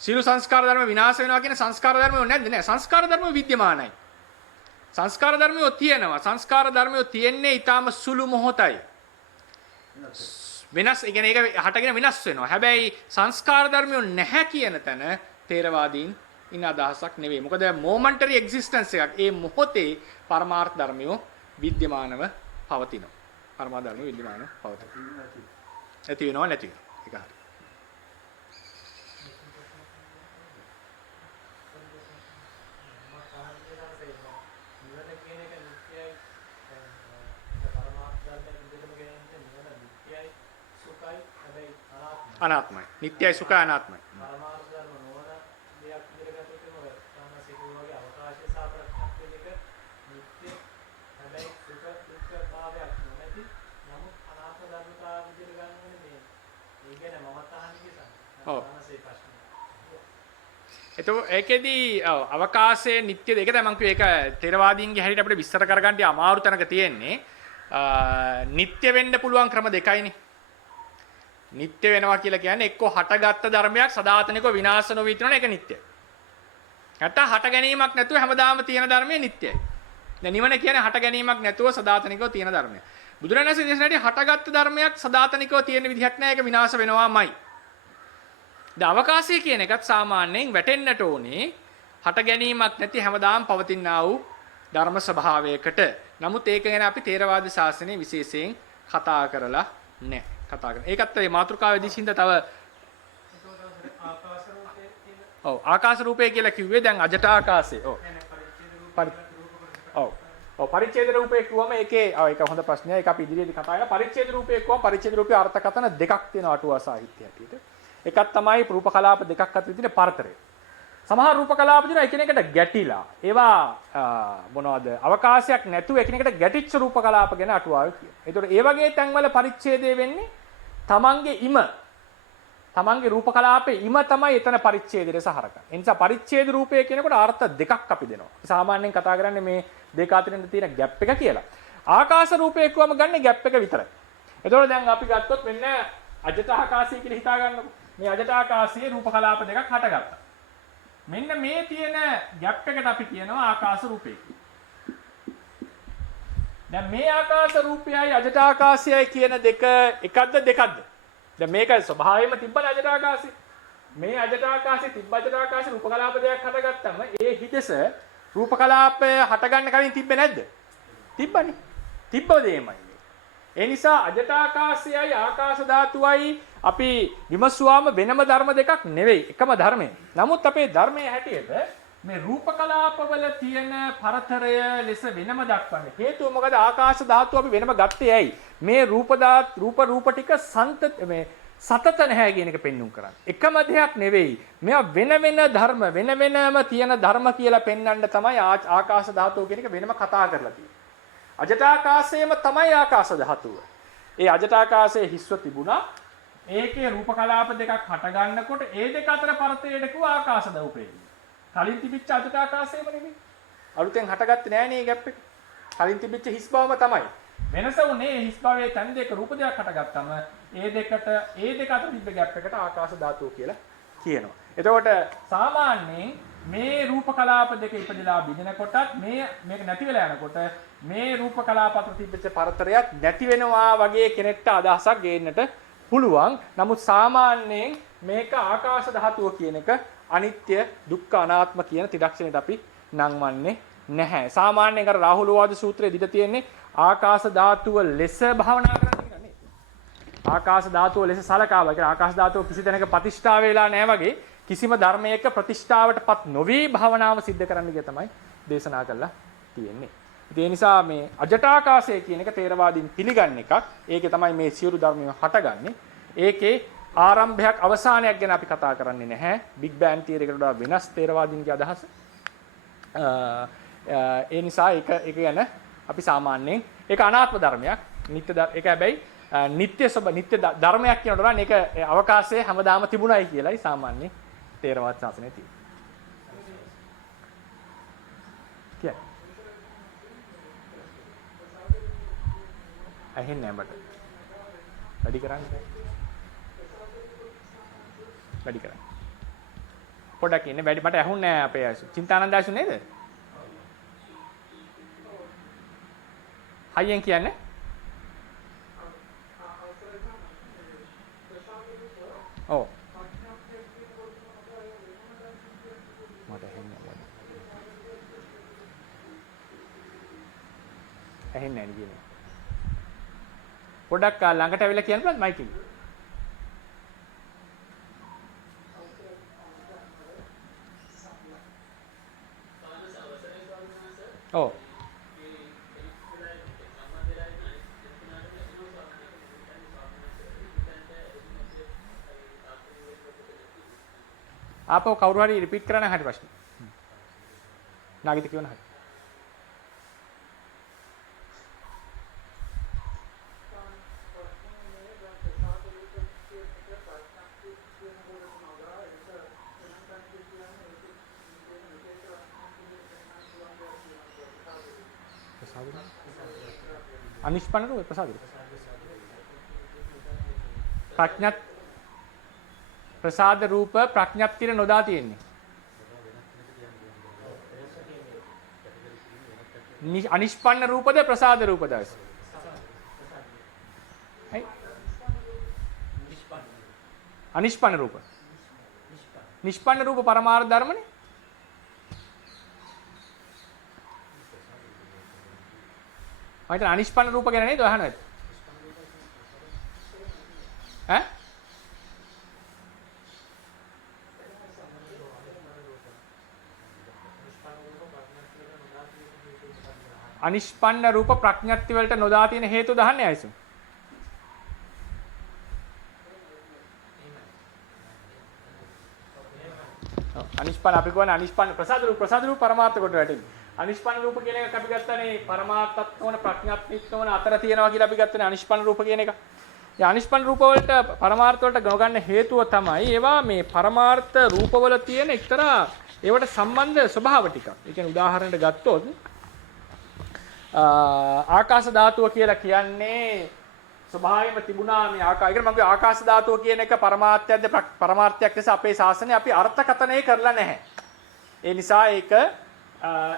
සියලු සංස්කාර ධර්ම විනාශ වෙනවා කියන සංස්කාර ධර්මෝ නැද්ද නෑ සංස්කාර ධර්ම විද්‍යමානයි සංස්කාර ධර්මෝ තියෙනවා සංස්කාර ධර්මෝ තියෙන්නේ ඊටාම සුළු මොහොතයි වෙනස් ඒ කියන්නේ ඒක හටගෙන වෙනස් වෙනවා හැබැයි සංස්කාර ධර්මෝ නැහැ කියන තැන ථේරවාදීන් ඉන්න අදහසක් නෙවෙයි මොකද මොමන්ටරි එක්සිස්ටන්ස් එකක් ඒ මොහොතේ පරමාර්ථ ධර්මෝ විද්‍යමානව පවතිනවා පරමාර්ථ ධර්මෝ විද්‍යමානව පවතිනවා ඇති වෙනවා නැති වෙනවා ඒක හරි අනාත්මයි. නිට්ටයයි සුඛයි අනාත්මයි. පරමාර්ථ ධර්ම නොවන දෙයක් විදිහට ගත්තොත් මොකද? සාමාසිකුල වගේ අවකාශය සාපේක්ෂ වෙන එක නිට්ටය හැබැයි සුඛ දුක්ඛ භාවයක් නොමැති. නමුත් අනාත්ම ධර්මතාව විදිහට ගන්නනේ මේ. ඒ කියන්නේ මමත් අහන්නේ කියලා. ඔව්. සාමාසික ප්‍රශ්න. එතකොට ඒකෙදී අවකාශයේ නිට්ටය ඒක තමයි මම කිව්වේ ඒක ථේරවාදීන්ගේ හැටියට අපිට විස්තර කරගන්න අමාරු තැනක තියෙන්නේ. නිට්ටය වෙන්න පුළුවන් ක්‍රම දෙකයිනේ. නිට්ටය වෙනවා කියලා කියන්නේ එක්ක හටගත්ත ධර්මයක් සදාතනිකව විනාශ නොවී තියෙනවා ඒක නිට්ටයයි. නැත්නම් හට ගැනීමක් නැතුව හැමදාම තියෙන ධර්මයේ නිට්ටයයි. දැන් නිවන කියන්නේ හට ගැනීමක් නැතුව සදාතනිකව තියෙන ධර්මයක්. බුදුරණන්සේ දේශනාවේ හටගත්ත ධර්මයක් සදාතනිකව තියෙන විදිහක් නැහැ ඒක විනාශ වෙනවාමයි. දැන් අවකාශය කියන එකත් සාමාන්‍යයෙන් වැටෙන්නට ඕනේ හට ගැනීමක් නැති හැමදාම පවතිනා වූ ධර්ම ස්වභාවයකට. නමුත් ඒක ගැන අපි ථේරවාද ශාසනයේ විශේෂයෙන් කතා කරලා නැහැ. කතා කරන. ඒකත් මේ මාතෘකාවේදී සින්ද තව ආකාශ රූපේ කියන ඔව් ආකාශ රූපය කියලා කිව්වේ දැන් අජට ආකාශය. ඔව්. ඔව්. ඔව් පරිච්ඡේද රූපේ කිව්වම ඒකේ ඒක හොඳ ප්‍රශ්නයක්. ඒක අපි ඉදිරියේදී කතා කරලා පරිච්ඡේද රූපේ කිව්වම පරිච්ඡේද රූපේ අර්ථකථන දෙකක් තියෙනවා අටුවා සාහිත්‍ය හැටියට. එකක් තමයි රූප කලාප දෙකක් අතර තියෙන පරතරය. සමහර රූප කලාප දින එකිනෙකට ගැටිලා. ඒවා මොනවද? අවකාශයක් නැතුව එකිනෙකට ගැටිච්ච රූප කලාප ගැන අටුවාවේ කියනවා. ඒතකොට ඒ වගේ තැන්වල පරිච්ඡේදය වෙන්නේ තමන්ගේ රූප කලාපේ ඉම තමයි එතන පරිච්ඡේදයට සහරකන්නේ. ඒ නිසා පරිච්ඡේද රූපය කියනකොට අර්ථ දෙකක් අපි දෙනවා. සාමාන්‍යයෙන් කතා කරන්නේ මේ දෙක අතරින් තියෙන ગેප් එක කියලා. ආකාශ රූපය කියවම ගන්න ગેප් එක විතරයි. එතකොට දැන් අපි ගත්තොත් මෙන්න අජට ආකාශය කියලා හිතා ගන්නකො. මේ අජට ආකාශයේ රූප කලාප දෙකක් හටගත්තා. මෙන්න මේ තියෙන ગેප් එකට අපි කියනවා ආකාශ රූපය කියලා. දැන් මේ ආකාශ රූපයයි අජට ආකාශයයි කියන දෙක එකක්ද දෙකක්ද? දැන් මේක ස්වභාවයෙන්ම තිබ්බන අජට ආකාශය. මේ අජට ආකාශයේ තිබ්බ අජට ආකාශයේ රූප කලාප දෙකක් හටගත්තම ඒ හිදස රූප කලාපය හටගන්න කලින් තිබ්බේ නැද්ද? තිබ්බනේ. තිබ්බ දෙයමයි. ඒ නිසා අජට ආකාශයයි ආකාශ ධාතුවයි අපි විමසුවාම වෙනම ධර්ම දෙකක් නෙවෙයි එකම ධර්මය. නමුත් අපේ ධර්මයේ හැටියට මේ රූප කලාපවල තියෙන පරතරය ලෙස වෙනම දක්වන්නේ. හේතුව මොකද ආකාශ ධාතුව අපි වෙනම ගත්තේ ඇයි? මේ රූප ටික සතත නැහැ කියන එක පෙන්눔 කරන්නේ. එකම දෙයක් නෙවෙයි. මේවා වෙන වෙන ධර්ම වෙන වෙනම තියෙන ධර්ම කියලා පෙන්වන්න තමයි ආකාශ ධාතුව කියන එක වෙනම කතා කරලා තියෙන්නේ. අජටාකාශයේම තමයි ආකාශ ධාතුව. ඒ අජටාකාශයේ හිස්ව තිබුණා. ඒකේ රූප කලාප දෙකක් හට ගන්නකොට ඒ දෙක අතර පරතරයට කිව්ව ආකාශ දවපේ. කලින් තිබිච්ච අජටාකාශයම නෙමෙයි. අලුතෙන් හටගත්තේ නෑ නේ ගැප් එක. කලින් තිබිච්ච හිස් බවම තමයි. වෙනස උනේ හිස් භවයේ තැන් දෙක රූප දෙකක් හටගත්තම ඒ දෙක අතර තිබ්බ ගැප් එකට ආකාශ ධාතුව කියලා කියනවා. එතකොට සාමාන්‍යයෙන් මේ රූප කලාප දෙක ඉපදලා බිඳිනකොටත් මේක නැති වෙලා යනකොට මේ රූප කලාප අතර තිබෙච්ච පරතරයක් නැති වෙනවා වගේ කෙනෙක්ට අදහසක් ගේන්නට පුළුවන්. නමුත් සාමාන්‍යයෙන් මේක ආකාශ ධාතුව කියන එක අනිත්‍ය දුක්ඛ අනාත්ම කියන ත්‍රිලක්ෂණයට අපි නංවන්නේ නැහැ. සාමාන්‍යයෙන් අර රාහුල වාද සූත්‍රයේ දිට තියෙන්නේ ආකාශ ධාතුව ලෙස භාවනා කරන්න කියලා නේ. ආකාශ ධාතුව ලෙස සලකා බලලා ආකාශ ධාතුව කිසි තැනක ප්‍රතිෂ්ඨා වෙලා නැහැ වගේ කිසිම ධර්මයක ප්‍රතිෂ්ඨාවටපත් නොවි භාවනාව සිද්ධ කරන්න කිය තමයි දේශනා කරලා තියෙන්නේ. ඒ නිසා මේ අජටාකාශය කියන එක තේරවාදීන් පිළිගන්න එකක්. ඒකේ තමයි මේ සියලු ධර්මයන් හටගන්නේ. ඒකේ ආරම්භයක් අවසානයක් ගැන අපි කතා කරන්නේ නැහැ. බිග් බෑන් තියරි එකට වඩා වෙනස් තේරවාදීන්ගේ අදහස. ඒ නිසා ඒක ගැන අපි සාමාන්‍යයෙන් ඒක අනාත්ම ධර්මයක්. නිත්‍ය ඒක හැබැයි නිත්‍ය ධර්මයක් කියනකොට නම් ඒක අවකාශයේ හැමදාම තිබුණයි කියලායි සාමාන්‍ය තේරවාද ශාසනයේ තියෙන්නේ. කියන්නේ ඇහෙන්නේ නැහැ මට. වැඩි කරන්න. වැඩි කරන්න. පොඩ්ඩක් ඉන්න වැඩි මට ඇහුන්නේ නැහැ අපේ අයසු. චින්තානන්ද අයසු නේද? හයියෙන් කියන්නේ ඔව් මට ඇහෙන්නේ නැහැ කියන්නේ පොඩ්ඩක් ළඟට ඇවිල්ලා කියන්න පුළුවන්ද මයික් එකේ ඔව් ආපහු කවුරු හරි රිපීට් කරන්න හරි ප්‍රශ්නේ. නාගිත කියවන හරි. අනිෂ්පන්න රූප ප්‍රසාද ප්‍රඥාත් ප්‍රසාද රූප ප්‍රඥප්තිය නොදා තියෙන්නේ. අනිෂ්පන්න රූපද ප්‍රසාද රූපද? අනිෂ්පන්න රූප. නිෂ්පන්න රූප පරමාර්ථ ධර්මනේ. මයිට අනිෂ්පන්න රූප ගැන නේද අහන්නේ? ඈ? අනිෂ්පන්න රූප ප්‍රඥප්ති වලට නොදා තියෙන හේතු දහන්නේ අයසු. අනිෂ්පන්න අපි කියන්නේ අනිෂ්පන්න ප්‍රසාද රූප පරමාර්ථ කොට වැටෙන්නේ. අනිෂ්පන්න රූප කියන එක අපි ගත්තනේ පරමාර්ථත්ව වන ප්‍රඥප්තිත්ව වන අතර තියෙනවා කියලා අපි ගත්තනේ අනිෂ්පන්න රූප කියන එක. ඒ අනිෂ්පන්න රූප වලට පරමාර්ථ වලට ගොගන්න හේතුව තමයි ඒවා මේ පරමාර්ථ රූපවල තියෙන එක්තරා ඒවට සම්බන්ධ ස්වභාව ටිකක්. ඒ කියන්නේ උදාහරණයක් ගත්තොත් ආකාශ ධාතුව කියලා කියන්නේ ස්වභාවයෙන්ම තිබුණා මේ ආකාශ. මම ආකාශ ධාතුව කියන එක පරමාර්ථයක්ද පරමාර්ථයක් ලෙස අපේ ශාසනය අපි අර්ථකථනය කරලා නැහැ. ඒ නිසා ඒක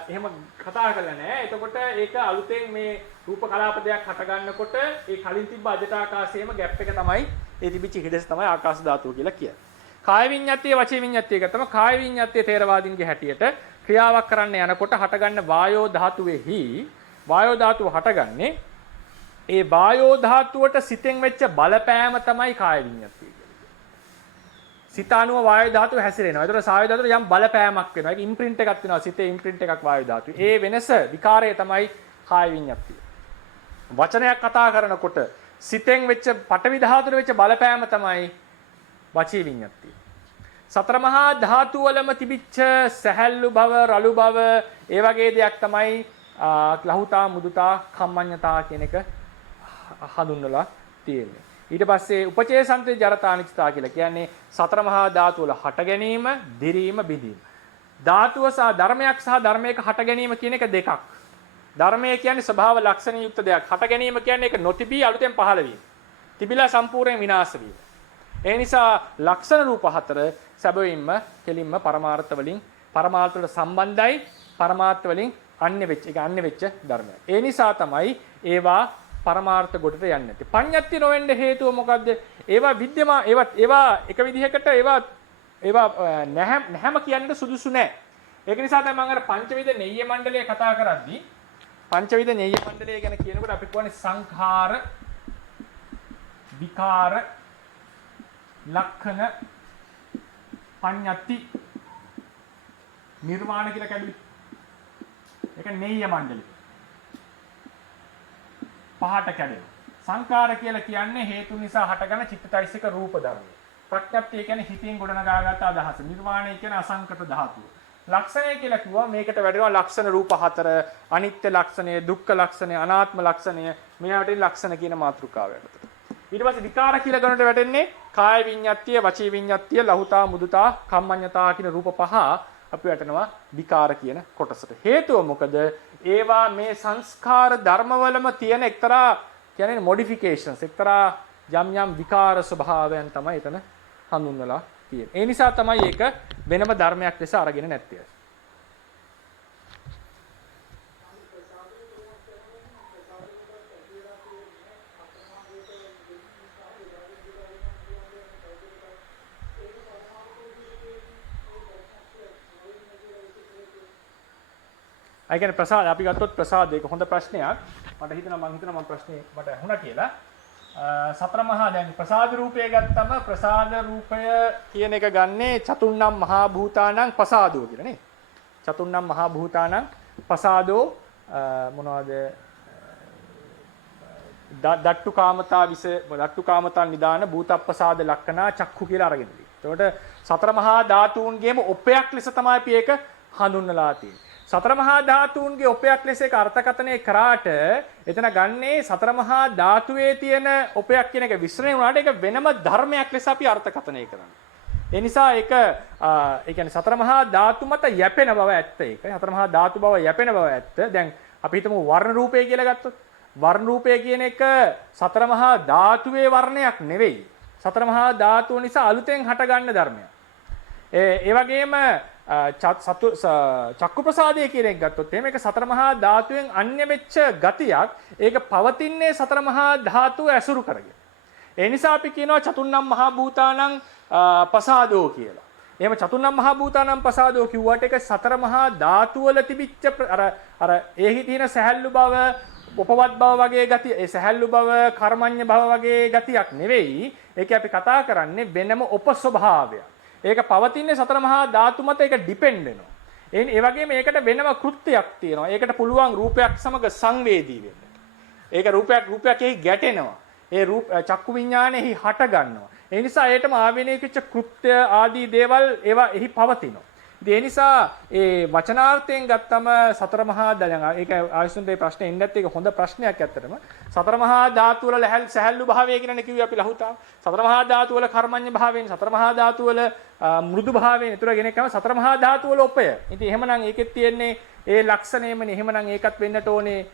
එහෙම කතා කරලා නැහැ. එතකොට ඒක අලුතෙන් මේ රූප කලාප දෙයක් හට ගන්නකොට ඒ කලින් තිබ්බ අජටාකාශයේම ગેප් එක තමයි ඒ තිබිච්ච හිඩස් තමයි ආකාශ ධාතුව කියලා කියන්නේ. කාය විඤ්ඤාතිය වචී විඤ්ඤාතිය ගත්තම කාය විඤ්ඤාතිය තේරවාදීන්ගේ හැටියට ක්‍රියාවක් කරන්න යනකොට හටගන්න වායෝ ධාතුවේහි වායෝ ධාතුව හටගන්නේ ඒ වායෝ ධාතුවට සිතෙන් වෙච්ච බලපෑම තමයි කාය විඤ්ඤාතිය කියන්නේ. සිත අනුව වායෝ ධාතුව හැසිරෙනවා. ඒතර වායෝ ධාතුවට යම් බලපෑමක් වෙනවා. ඒක ඉම්ප්‍රින්ට් එකක් වෙනවා. සිතේ ඉම්ප්‍රින්ට් එකක් වායෝ ධාතුවේ. ඒ වෙනස විකාරය තමයි කාය විඤ්ඤාතිය. වචනයක් කතා කරනකොට සිතෙන් වෙච්ච පඨවි ධාතුවේ වෙච්ච බලපෑම තමයි වචී විඤ්ඤාතිය. සතර මහා ධාතු වලම තිබිච්ච සැහැල්ලු බව, රළු බව, ඒ වගේ දෙයක් තමයි ලහුතා, මුදුතා, කම්මඤ්ඤතා කියන එක හඳුන්වලා තියෙන්නේ. ඊට පස්සේ උපචේසන්තේ ජරතා අනිච්චතා කියලා කියන්නේ සතර මහා ධාතු වල හට ගැනීම, දිරීම, බිඳීම. ධාතුව සහ ධර්මයක් සහ ධර්මයක හට ගැනීම කියන එක දෙකක්. ධර්මය කියන්නේ ස්වභාව ලක්ෂණ යුක්ත දෙයක්. හට ගැනීම කියන්නේ ඒක නොතිබී අලුතෙන් පහළ වීම. තිබිලා සම්පූර්ණයෙන් විනාශ වීම. ඒ නිසා ලක්ෂණ රූප හතර සැබවින්ම කෙලින්ම පරමාර්ථ වලින් පරමාර්ථ වලට සම්බන්ධයි. පරමාර්ථ වලින් අන්‍ය වෙච්ච ධර්මයක්. ඒ නිසා තමයි ඒවා පරමාර්ථ ගොඩට යන්නේ නැති. පඤ්ඤාති නොවෙන්න හේතුව මොකද්ද? ඒවා විද්‍යමාන ඒවා එක විදිහකට ඒවා නැහැම කියන්න සුදුසු නැහැ. ඒක නිසා තමයි මම අර පංචවිධ නෙය්‍ය මණ්ඩලය කතා කරද්දී පංචවිධ නෙය්‍ය මණ්ඩලය ගැන කියනකොට අපි කියන්නේ සංඛාර, විකාර, ලක්ෂණ, පඤ්ඤාති, නිර්වාණ කියලා කැඩුවේ. ඒක නෙය්‍ය මණ්ඩලය. පහට කැඩෙනවා. සංඛාර කියලා කියන්නේ හේතු නිසා හටගන චිත්තයිසික රූප ධර්ම. ප්‍රඥප්තිය කියන්නේ හිතින් ගොඩනගාගත් අදහස. නිර්වාණය කියන්නේ අසංකත ධාතුව. ලක්ෂණය කියලා කිව්වා මේකට වැඩිනවා ලක්ෂණ රූප හතර. අනිත්‍ය ලක්ෂණය, දුක්ඛ ලක්ෂණය, අනාත්ම ලක්ෂණය. මේවට ලක්ෂණ කියන මාතෘකාව යටතට. ඊට පස්සේ විකාර කියලා ගන්නට වැටෙන්නේ කාය විඤ්ඤාතිය, වචී විඤ්ඤාතිය, ලහුතා, මුදුතා, කම්මඤ්ඤතා කියන රූප පහ අපි වැටෙනවා විකාර කියන කොටසට. හේතුව මොකද? ඒවා මේ සංස්කාර ධර්මවලම තියෙන එක්තරා කියන්නේ මොඩිෆිකේෂන්ස්, එක්තරා යම් විකාර ස්වභාවයන් තමයි එතන හඳුන්වලා තියෙන්නේ. ඒ නිසා තමයි ඒක වෙනම ධර්මයක් ලෙස අරගෙන නැත්තේ. I කියන්නේ ප්‍රසාද අපි ගත්තොත් ප්‍රසාදයක හොඳ ප්‍රශ්නයක්. මට හිතෙනවා මම ප්‍රශ්නේ මට ඇහුණා කියලා. සතර මහා දැන් ප්‍රසාද රූපය ගත්තම ප්‍රසාද රූපය කියන එක ගන්නේ චතුන්නම් මහා භූතානං පසාදෝ කියලා නේ. චතුන්නම් මහා භූතානං පසාදෝ මොනවද? දට්ටු කාමතා නිදාන භූතප්පසාද ලක්කනා චක්ඛු කියලා අරගෙන තියෙනවා. එතකොට සතර මහා ධාතුන්ගේම ඔපයක් ලෙස තමයි අපි ඒක හඳුන්වලා තියෙන්නේ. සතර මහා ධාතුන්ගේ ඔපයක් ලෙස ඒක අර්ථකථනය කරාට එතන ගන්නේ සතර මහා ධාතුවේ තියෙන ඔපයක් කියන එක විශ්ලේෂණය වුණාට ඒක වෙනම ධර්මයක් ලෙස අපි අර්ථකථනය කරන්නේ. ඒ නිසා ඒක ඒ කියන්නේ සතර මහා ධාතු මත යැපෙන බව ඇත්ත ඒක. සතර මහා ධාතු බව යැපෙන බව ඇත්ත. දැන් අපි හිතමු වර්ණ රූපය කියලා ගත්තොත්. වර්ණ රූපය කියන එක සතර මහා ධාතුවේ වර්ණයක් නෙවෙයි. සතර මහා ධාතුව නිසා අලුතෙන් හටගන්න ධර්මයක්. ඒ වගේම චක්කු ප්‍රසාදය කියන එක ගත්තොත් එහෙනම් ඒක සතර මහා ධාතුවෙන් අන්‍ය වෙච්ච ගතියක්. ඒක පවතින්නේ සතර මහා ධාතුව ඇසුරු කරගෙන. ඒ නිසා අපි කියනවා චතුන්නම් මහා භූතානං පසාදෝ කියලා. එහෙම චතුන්නම් මහා භූතානං පසාදෝ කිව්වට ඒක සතර මහා ධාතු වල තිබිච්ච අර ඒහි තියෙන සැහැල්ලු බව, උපවත් බව වගේ ගතිය, ඒ සැහැල්ලු බව, කර්මඤ්ඤ බව වගේ ගතියක් නෙවෙයි. ඒක අපි කතා කරන්නේ වෙනම උපස්වභාවයක්. ඒක පවතින්නේ සතර මහා ධාතු මත ඒක ඩිපෙන්ඩ් වෙනවා. ඒ වගේම ඒකට වෙනම කෘත්‍යයක් තියෙනවා. ඒකට පුළුවන් රූපයක් සමග සංවේදී වෙන්න. ඒක රූපයකෙහි ගැටෙනවා. ඒ චක්කු විඥානයේහි හට ගන්නවා. ඒ නිසා ඒටම ආවේනිකච්ච කෘත්‍ය ආදී දේවල් ඒවා එහි පවතිනවා. ඒ නිසා ඒ වචනාර්ථයෙන් ගත්තම සතර මහා දැන් ඒක ආයසුන්ගේ ප්‍රශ්නේ එන්නත් ඒක හොඳ ප්‍රශ්නයක් ඇත්තටම. සතර මහා ධාතු වල සැහැල්ලු භාවය කියලානේ කිව්වේ අපි ලහුතාව. සතර මහා ධාතු වල කර්මඤ්ඤ භාවයෙන්, සතර මහා ධාතු වල මෘදු භාවයෙන් ඊතර ගෙනෙකම සතර මහා ධාතු වල උපය. ඉතින් එහෙමනම් ඒකෙත් තියෙන්නේ ඒ ලක්ෂණයමනේ. එහෙමනම් ඒකත් වෙන්නට ඕනේ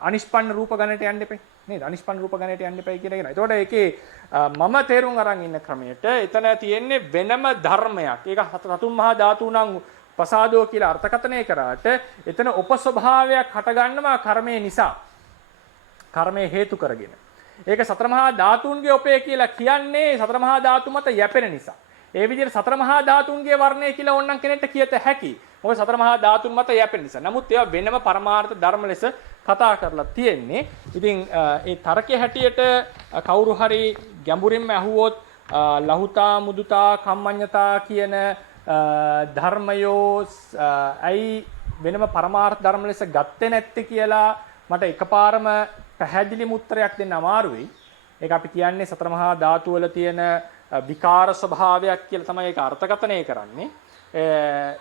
අනිෂ්පන්න රූප ගණයට යන්න එපේ. නේද? අනිෂ්පන්න රූප ගණයට යන්න එපයි කියලා කියනවා. ඒතකොට ඒකේ මම තේරුම් අරන් ඉන්න ක්‍රමයට එතන තියෙන්නේ වෙනම ධර්මයක්. ඒක සතුන් මහා ධාතුණන් පසාදෝ කියලා අර්ථකථනය කරාට එතන උපස්වභාවයක් හටගන්නවා කර්මය නිසා. කර්මය හේතු කරගෙන. ඒක සතර මහා ධාතුන්ගේ උපය කියලා කියන්නේ සතර මහා ධාතු මත යැපෙන නිසා. ඒ විදිහට සතර මහා ධාතුන්ගේ වර්ණය කියලා ඕනනම් කෙනෙක්ට කියත හැකි. මොකද සතර මහා ධාතුන් මත යැපෙන නිසා. නමුත් ඒවා වෙනම පරමාර්ථ ධර්ම ලෙස කතා කරලා තියෙන්නේ. ඉතින් ඒ තර්කයේ හැටියට කවුරු හරි ගැඹුරින්ම අහුවොත් ලහුතා, මුදුතා, කම්මඤ්ඤතා කියන ධර්මයෝ ඇයි වෙනම පරමාර්ථ ධර්ම ලෙස ගත්තේ නැත්තේ කියලා මට එකපාරම පැහැදිලිම උත්තරයක් දෙන්න අමාරුයි. ඒක අපි කියන්නේ සතර මහා ධාතු වල තියෙන විකාර ස්වභාවයක් කියලා තමයි ඒක අර්ථකථනය කරන්නේ.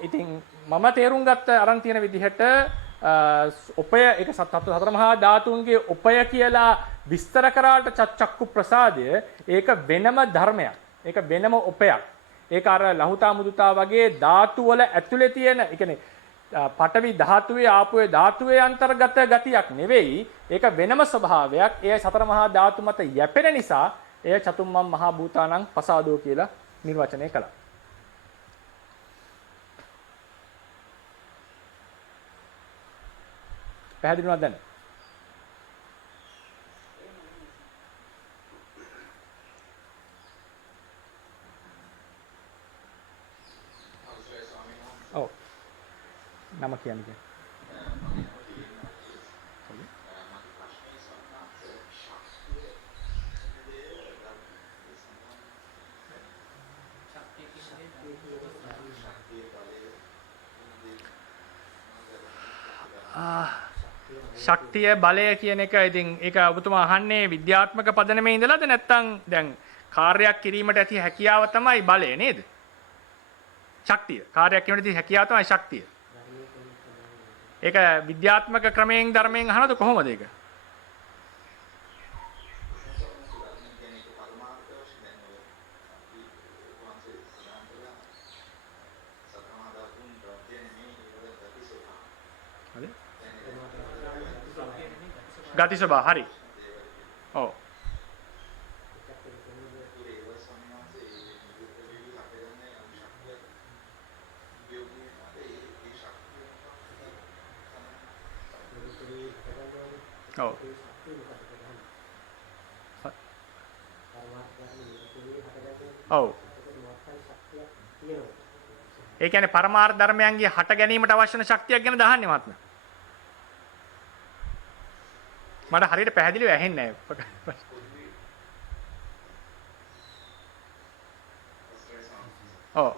ඉතින් මම තේරුම් ගත්ත අරන් තියෙන විදිහට උපය ඒක සතර මහා ධාතුන්ගේ උපය කියලා විස්තර කරාට චක්කු ප්‍රසාදය ඒක වෙනම ධර්මයක්. ඒක වෙනම උපයක්. ඒක අර ලහුතා මුදුතා වගේ ධාතු වල ඇතුලේ තියෙන, ඒ කියන්නේ පඨවි ධාතුවේ ආපෝයේ ධාතුවේ අන්තර්ගත ගතියක් නෙවෙයි. ඒක වෙනම ස්වභාවයක්. ඒ සතර මහා ධාතු මත යැපෙන නිසා එය චතුම්මම් මහා භූතානං පසාදෝ කියලා නිර්වචනය කළා. පැහැදිලි වුණාද දැන්? ඔව්. නම කියන්නේ. ශක්තිය බලය කියන එක ඉතින් ඒක ඔබතුමා අහන්නේ විද්‍යාත්මක පදනමේ ඉඳලාද නැත්නම් දැන් කාර්යයක් කිරීමට ඇති හැකියාව තමයි බලය නේද? ශක්තිය. කාර්යයක් කිරීමට ඇති හැකියාව තමයි ශක්තිය. ඒක විද්‍යාත්මක ක්‍රමයෙන් ධර්මයෙන් අහනද කොහොමද ඒක? ගති ස්වභාව හරි. ඔව්. ඔව්. ඔව්. ඒ කියන්නේ පරමාර්ථ ධර්මයන්ගේ හට ගැනීමට අවශ්‍ය වෙන ශක්තියක් ගැන දහන්නේ මහත්මයා. මට හරියට පැහැදිලිව ඇහෙන්නේ නැහැ. ඔව්.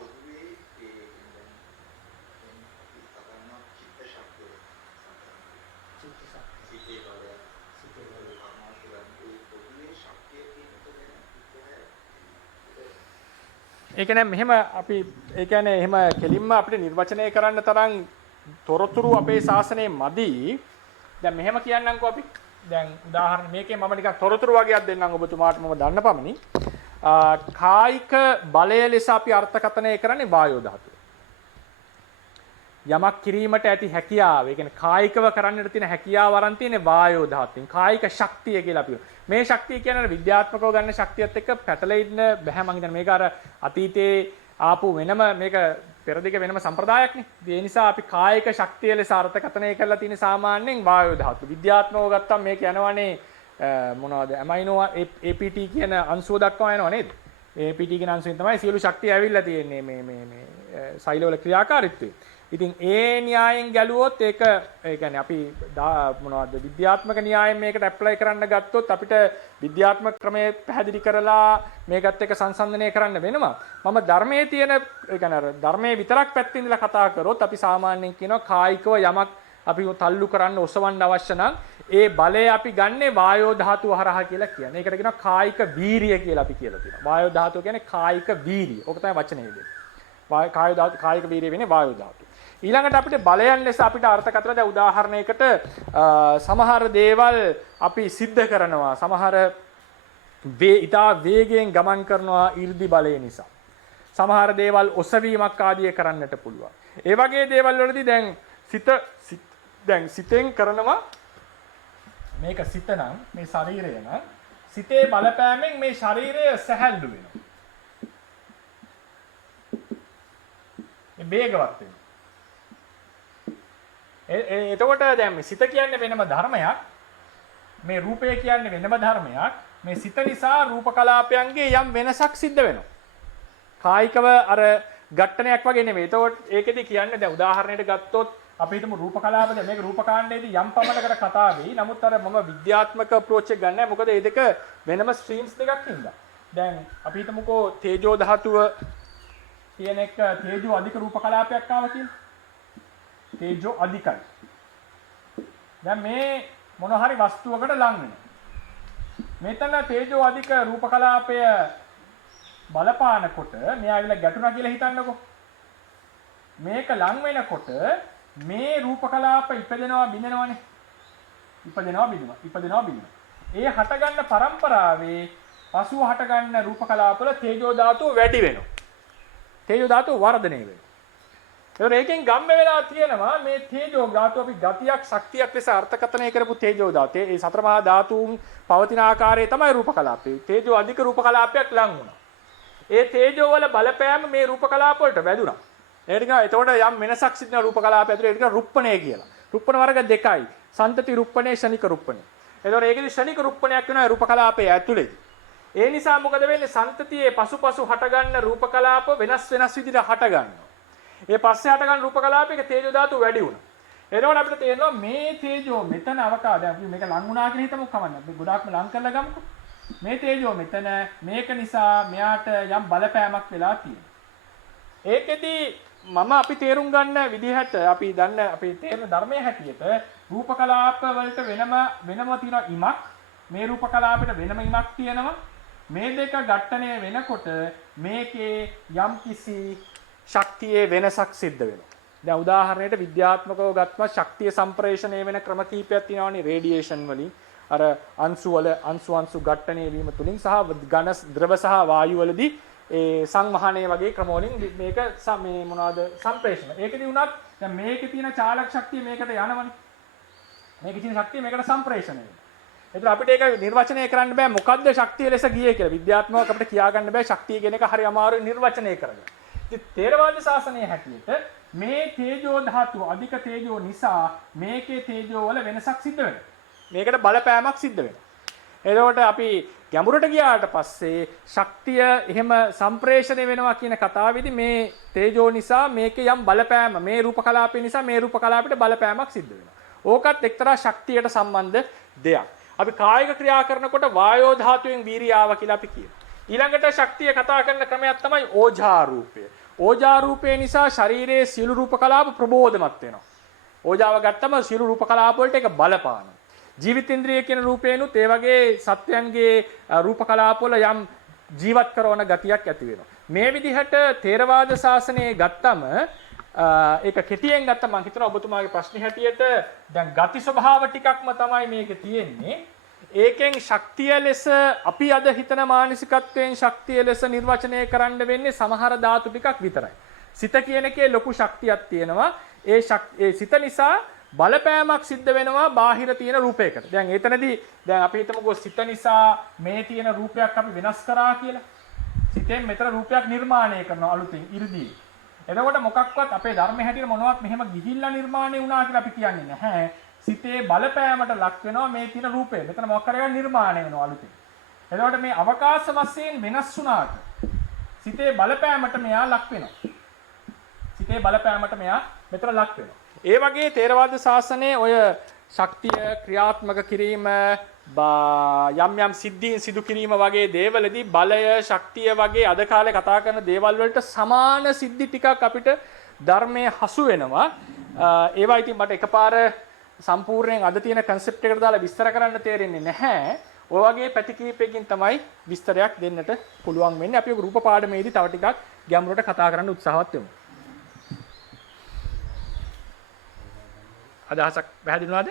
ඒ කියන්නේ මෙහෙම අපි ඒ කියන්නේ එහෙම කෙලින්ම අපිට නිර්වචනය කරන්න තරම් තොරතුරු අපේ ශාසනයේ මදි. දැන් මෙහෙම කියන්නම්කෝ අපි. දැන් උදාහරණ මේකේ මම නිකන් තොරතුරු වගේක් දෙන්නම් ඔබතුමාට මම දන්න පමණි. කායික බලය ලෙස අපි අර්ථකථනය කරන්නේ වායෝ ධාතුව. යමක් කිරීමට ඇති හැකියාව, ඒ කියන්නේ කායිකව කරන්නට තියෙන හැකියාව අරන් තියෙන්නේ වායෝ ධාතුවෙන්. කායික ශක්තිය කියලා අපි. මේ ශක්තිය කියන්නේ විද්‍යාත්මකව ගන්න ශක්තියත් එක්ක පැටලෙන්න බෑ. මම හිතන්නේ මේක අර අතීතේ ආපු වෙනම මේක පෙරදිග වෙනම සම්ප්‍රදායක්නේ. ඒ නිසා අපි කායික ශක්තිය ලෙස අර්ථකථනය කරලා තියෙන සාමාන්‍යයෙන් වායෝ ධාතුව. විද්‍යාත්මකව ගත්තම මේක යනවනේ මොනවද? ඇමයිනෝ APT කියන අංශුව දක්වා යනවා නේද? APT කියන අංශුවෙන් තමයි සියලු ශක්තිය ඇවිල්ලා තියෙන්නේ මේ සෛලවල ක්‍රියාකාරීත්වය. ඉතින් ඒ න්‍යායෙන් ගැලුවොත් ඒක ඒ කියන්නේ අපි මොනවද විද්‍යාත්මක න්‍යායෙන් මේකට ඇප්ලයි කරන්න ගත්තොත් අපිට විද්‍යාත්මක ක්‍රමයේ පැහැදිලි කරලා මේකත් එක්ක සංසන්දනය කරන්න වෙනවා. මම ධර්මයේ තියෙන ඒ කියන්නේ අර ධර්මයේ විතරක් පැත්තේ ඉඳලා කතා කරොත් අපි සාමාන්‍යයෙන් කියනවා කායිකව යමක් අපි තල්ලු කරන්න ඔසවන්න අවශ්‍ය නම් ඒ බලය අපි ගන්නේ වායෝ ධාතුව හරහා කියලා කියන්නේ. ඒකට කියනවා කායික වීරිය කියලා අපි කියලා තියෙනවා. වායෝ ධාතුව කියන්නේ කායික වීරිය. ඕක තමයි වචනේ දෙන්නේ. කායික වීරිය වෙන්නේ වායෝ ධාතුව. ඊළඟට අපිට බලයන් ලෙස අපිට අර්ථකථන දැන් උදාහරණයකට සමහර දේවල් අපි සිද්ධ කරනවා. සමහර ඉතා වේගයෙන් ගමන් කරනවා 이르දි බලය නිසා. සමහර දේවල් ඔසවීමක් ආදිය කරන්නට පුළුවන්. ඒ වගේ දේවල් වලදී දැන් සිතෙන් කරනවා මේක සිත නම් මේ ශරීරය නම් සිතේ බලපෑමෙන් මේ ශරීරය සැහැල්ලු වෙනවා. මේ වේගවත් වෙනවා. එතකොට දැන් මේ සිත කියන්නේ වෙනම ධර්මයක්. මේ රූපය කියන්නේ වෙනම ධර්මයක්. මේ සිත නිසා රූප කලාපයන්ගේ යම් වෙනසක් සිද්ධ වෙනවා. කායිකව අර ඝට්ටනයක් වගේ නෙමෙයි. එතකොට ඒකෙදි කියන්නේ දැන් උදාහරණයකට ගත්තොත් අපි හිතමු රූප කලාපද මේක රූප කාණ්ඩයේදී යම් පමණකට කතා වෙයි. නමුත් අර මම විද්‍යාත්මක අප්‍රෝච් එක ගන්නෑ. මොකද මේ දෙක වෙනම ස්ට්‍රීම්ස් දෙකක් හින්දා. දැන් අපි හිතමුකෝ තේජෝ ධාතුව කියන එක තේජෝ අධික රූප කලාපයක් ආවා කියලා. තේජෝ අධිකයි. දැන් මේ මොන හරි වස්තුවකට ලං වෙනවා. මෙතන තේජෝ අධික රූප කලාපය බලපානකොට මෙයා ඇවිල්ලා ගැටුණා කියලා හිතන්නකෝ. මේක ලං වෙනකොට මේ රූප කලාප ඉපදෙනවා බිඳෙනවානේ. ඉපදෙනවා බිඳෙනවා. ඒ හටගන්න පරම්පරාවේ පසුව හටගන්න රූප කලාපවල තේජෝ ධාතුව වැඩි වෙනවා. තේජෝ ධාතුව වර්ධනය වෙනවා. ඒකෙන් ගම්ම වෙලා තියෙනවා මේ තේජෝ ධාතුව අපි ගතියක් ශක්තියක් ලෙස අර්ථකථනය කරපු තේජෝ ධාතය. ඒ සතර මහා ධාතුන් පවතින ආකාරය තමයි රූප කලාපය. තේජෝ අධික රූප කලාපයක් ලං වුණා. ඒ තේජෝ වල බලපෑම මේ රූප කලාප වලට වැදුනා. ඒකට එතකොට යම් වෙනසක් සිද්ධ වෙන රූප කලාපය ඇතුලේ ඒක රුප්පණය කියලා. රුප්පණ වර්ග දෙකයි. සන්තති රුප්පණේ ශනික රුප්පණේ. එතකොට ඒකෙදි ශනික රුප්පණයක් වෙනවා රූප කලාපයේ ඇතුලේදී. ඒ නිසා මොකද වෙන්නේ? සන්තතියේ පසුපසු හටගන්න රූප කලාප වෙනස් විදිහට හටගන්නවා. ඒ පස්සේ හටගන්න රූප කලාපයක තේජෝ ධාතුව වැඩි වුණා. එතකොට අපිට තේරෙනවා මේ තේජෝ මෙතන අවකාශ දැන් අපි මේක ලං වුණා කියලා හිතමු කමන්න. අපි ගොඩාක්ම ලං කරලා ගමුකෝ. මේ තේජෝ මෙතන මේක නිසා මෙයාට යම් බලපෑමක් වෙලා තියෙනවා. ඒකෙදි මම අපි තේරුම් ගන්න විදිහට අපි දන්න අපි තේරෙන ධර්මයේ හැටියට රූප කලාප වලට වෙනම තියෙන ඉමක් මේ රූප කලාපෙට වෙනම ඉමක් තියෙනවා. මේ දෙක ඝට්ටණය වෙනකොට මේකේ යම් කිසි ශක්තියේ වෙනසක් සිද්ධ වෙනවා. දැන් උදාහරණයට විද්‍යාත්මකව ගත්තම ශක්තිය සම්ප්‍රේෂණය වෙන ක්‍රම කීපයක් තියෙනවානේ රේඩියේෂන් වලින්. අර අංශු ඝට්ටණය වීම තුලින් සහ ඝන ද්‍රව සහ වායු වලදී ඒ සංවහනය වගේ ක්‍රම වලින් මේක මේ මොනවාද සම්ප්‍රේෂණ. ඒකදී උනත් දැන් මේකේ තියෙන චාලක ශක්තිය මේකට යනවනේ. මේකේ තියෙන ශක්තිය මේකට සම්ප්‍රේෂණය වෙනවා. ඒතර අපිට ඒක නිර්වචනය කරන්න බෑ මොකද්ද ශක්තිය ලෙස ගියේ කියලා. විද්‍යාත්මකව අපිට කියා ගන්න බෑ ශක්තිය කියන එක හරි අමාරුයි නිර්වචනය කරගන්න. ඉතින් තේරවාද ශාසනයේ හැටියට මේ තේජෝ ධාතුව අධික තේජෝ නිසා මේකේ තේජෝ වල වෙනසක් සිද්ධ වෙනවා. මේකට බලපෑමක් සිද්ධ වෙනවා. එතකොට අපි ගැඹුරට ගියාට පස්සේ ශක්තිය එහෙම සම්ප්‍රේෂණය වෙනවා කියන කතාවේදී මේ තේජෝ නිසා මේකේ යම් බලපෑම මේ රූප කලාපය නිසා මේ රූප කලාපයට බලපෑමක් සිද්ධ වෙනවා. ඕකත් එක්තරා ශක්තියට සම්බන්ධ දෙයක්. අපි කායික ක්‍රියා කරනකොට වායෝ ධාතුවෙන් වීර්යය ආවා කියලා අපි කියනවා. ඊළඟට ශක්තිය කතා කරන ක්‍රමයක් තමයි ඕජා රූපය. ඕජා රූපය නිසා ශරීරයේ සියලු රූප කලාප ප්‍රබෝධමත් වෙනවා. ඕජාව ගත්තම සියලු රූප කලාප වලට ඒක බලපානවා. ජීවිතේන්ද්‍රිය කියන රූපේනුත් ඒ වගේ සත්‍යයන්ගේ රූප කලාප වල යම් ජීවත් කරන ගතියක් ඇති වෙනවා. මේ විදිහට තේරවාද ශාසනයේ ගත්තම ඒක කෙටියෙන් ගත්තා මම හිතනවා ඔබතුමාගේ ප්‍රශ්නේ හැටියට දැන් ගති ස්වභාව ටිකක්ම තමයි මේකේ තියෙන්නේ. ඒකෙන් ශක්තිය ලෙස අපි අද හිතන මානසිකත්වයෙන් ශක්තිය ලෙස නිර්වචනය කරන්න වෙන්නේ සමහර ධාතු ටිකක් විතරයි. සිත කියන එකේ ලොකු ශක්තියක් තියෙනවා. ඒ සිත නිසා බලපෑමක් සිද්ධ වෙනවා බාහිර තියෙන රූපයකට. දැන් එතනදී දැන් අපි හිතමුකෝ සිත නිසා මේ තියෙන රූපයක් අපි වෙනස් කරා කියලා. සිතෙන් මෙතන රූපයක් නිර්මාණය කරනවා අලුතින් 이르දී. එතකොට මොකක්වත් අපේ ධර්මයේ හැටියට මොනවත් මෙහෙම ගිහිල්ලා නිර්මාණය වුණා කියලා අපි කියන්නේ නැහැ. සිතේ බලපෑමට ලක් වෙනවා මේ තියෙන රූපය. මෙතන මොකක් කරේ නිර්මාණය වෙනවා අලුතින්. එතකොට මේ අවකාශ වශයෙන් වෙනස් වුණාට සිතේ බලපෑමට මෙයා ලක් වෙනවා. සිතේ බලපෑමට මෙයා මෙතන ලක් වෙනවා. ඒ වගේ තේරවාද ශාසනයේ ඔය ශක්තිය ක්‍රියාත්මක කිරීම යම් සිද්ධීන් සිදු කිරීම වගේ දේවලදී බලය ශක්තිය වගේ අද කාලේ කතා කරන දේවල් වලට සමාන සිද්ධි ටිකක් අපිට ධර්මයේ හසු වෙනවා. ඒවා ඉතින් මට එකපාර සම්පූර්ණයෙන් අද තියෙන concept එකට දාලා විස්තර කරන්න තේරෙන්නේ නැහැ. ඔය වගේ පැති කිහිපයකින් තමයි විස්තරයක් දෙන්නට පුළුවන් වෙන්නේ. අපි රූප පාඩමේදී තව ටිකක් ගැඹුරට කතා කරන්න උත්සාහවත් වෙමු. අදහසක් පැහැදිලි වුණාද?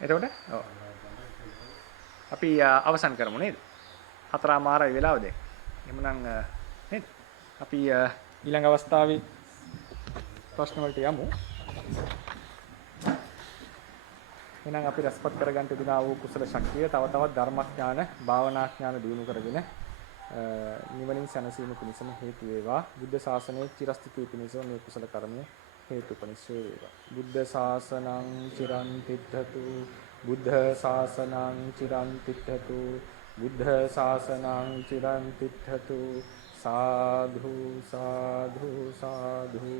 එතකොට ඔව්. අපි අවසන් කරමු නේද? 4:00 වෙලාව දැන්. එමුනම් නේද? අපි ඊළඟ අවස්ථාවේ ප්‍රශ්න වලට යමු. එහෙනම් අපි රැස්පත් කරගන්න තිබුණා වූ කුසල ශක්තිය තව තවත් ධර්මඥාන, භාවනාඥාන දියුණු කරගෙන නිවනින් සැනසීම පිණිසම හේතු වේවා. බුද්ධ ශාසනයේ චිරස්ථිතිය පිණිසම මේ කුසල කර්මය හේතුපනිශ්‍රේ වේවා. බුද්ධ ශාසනං චිරන් තිට්ඨතු. බුද්ධ ශාසනං චිරන් තිට්ඨතු. බුද්ධ ශාසනං චිරන් තිට්ඨතු. साधु साधु साधु।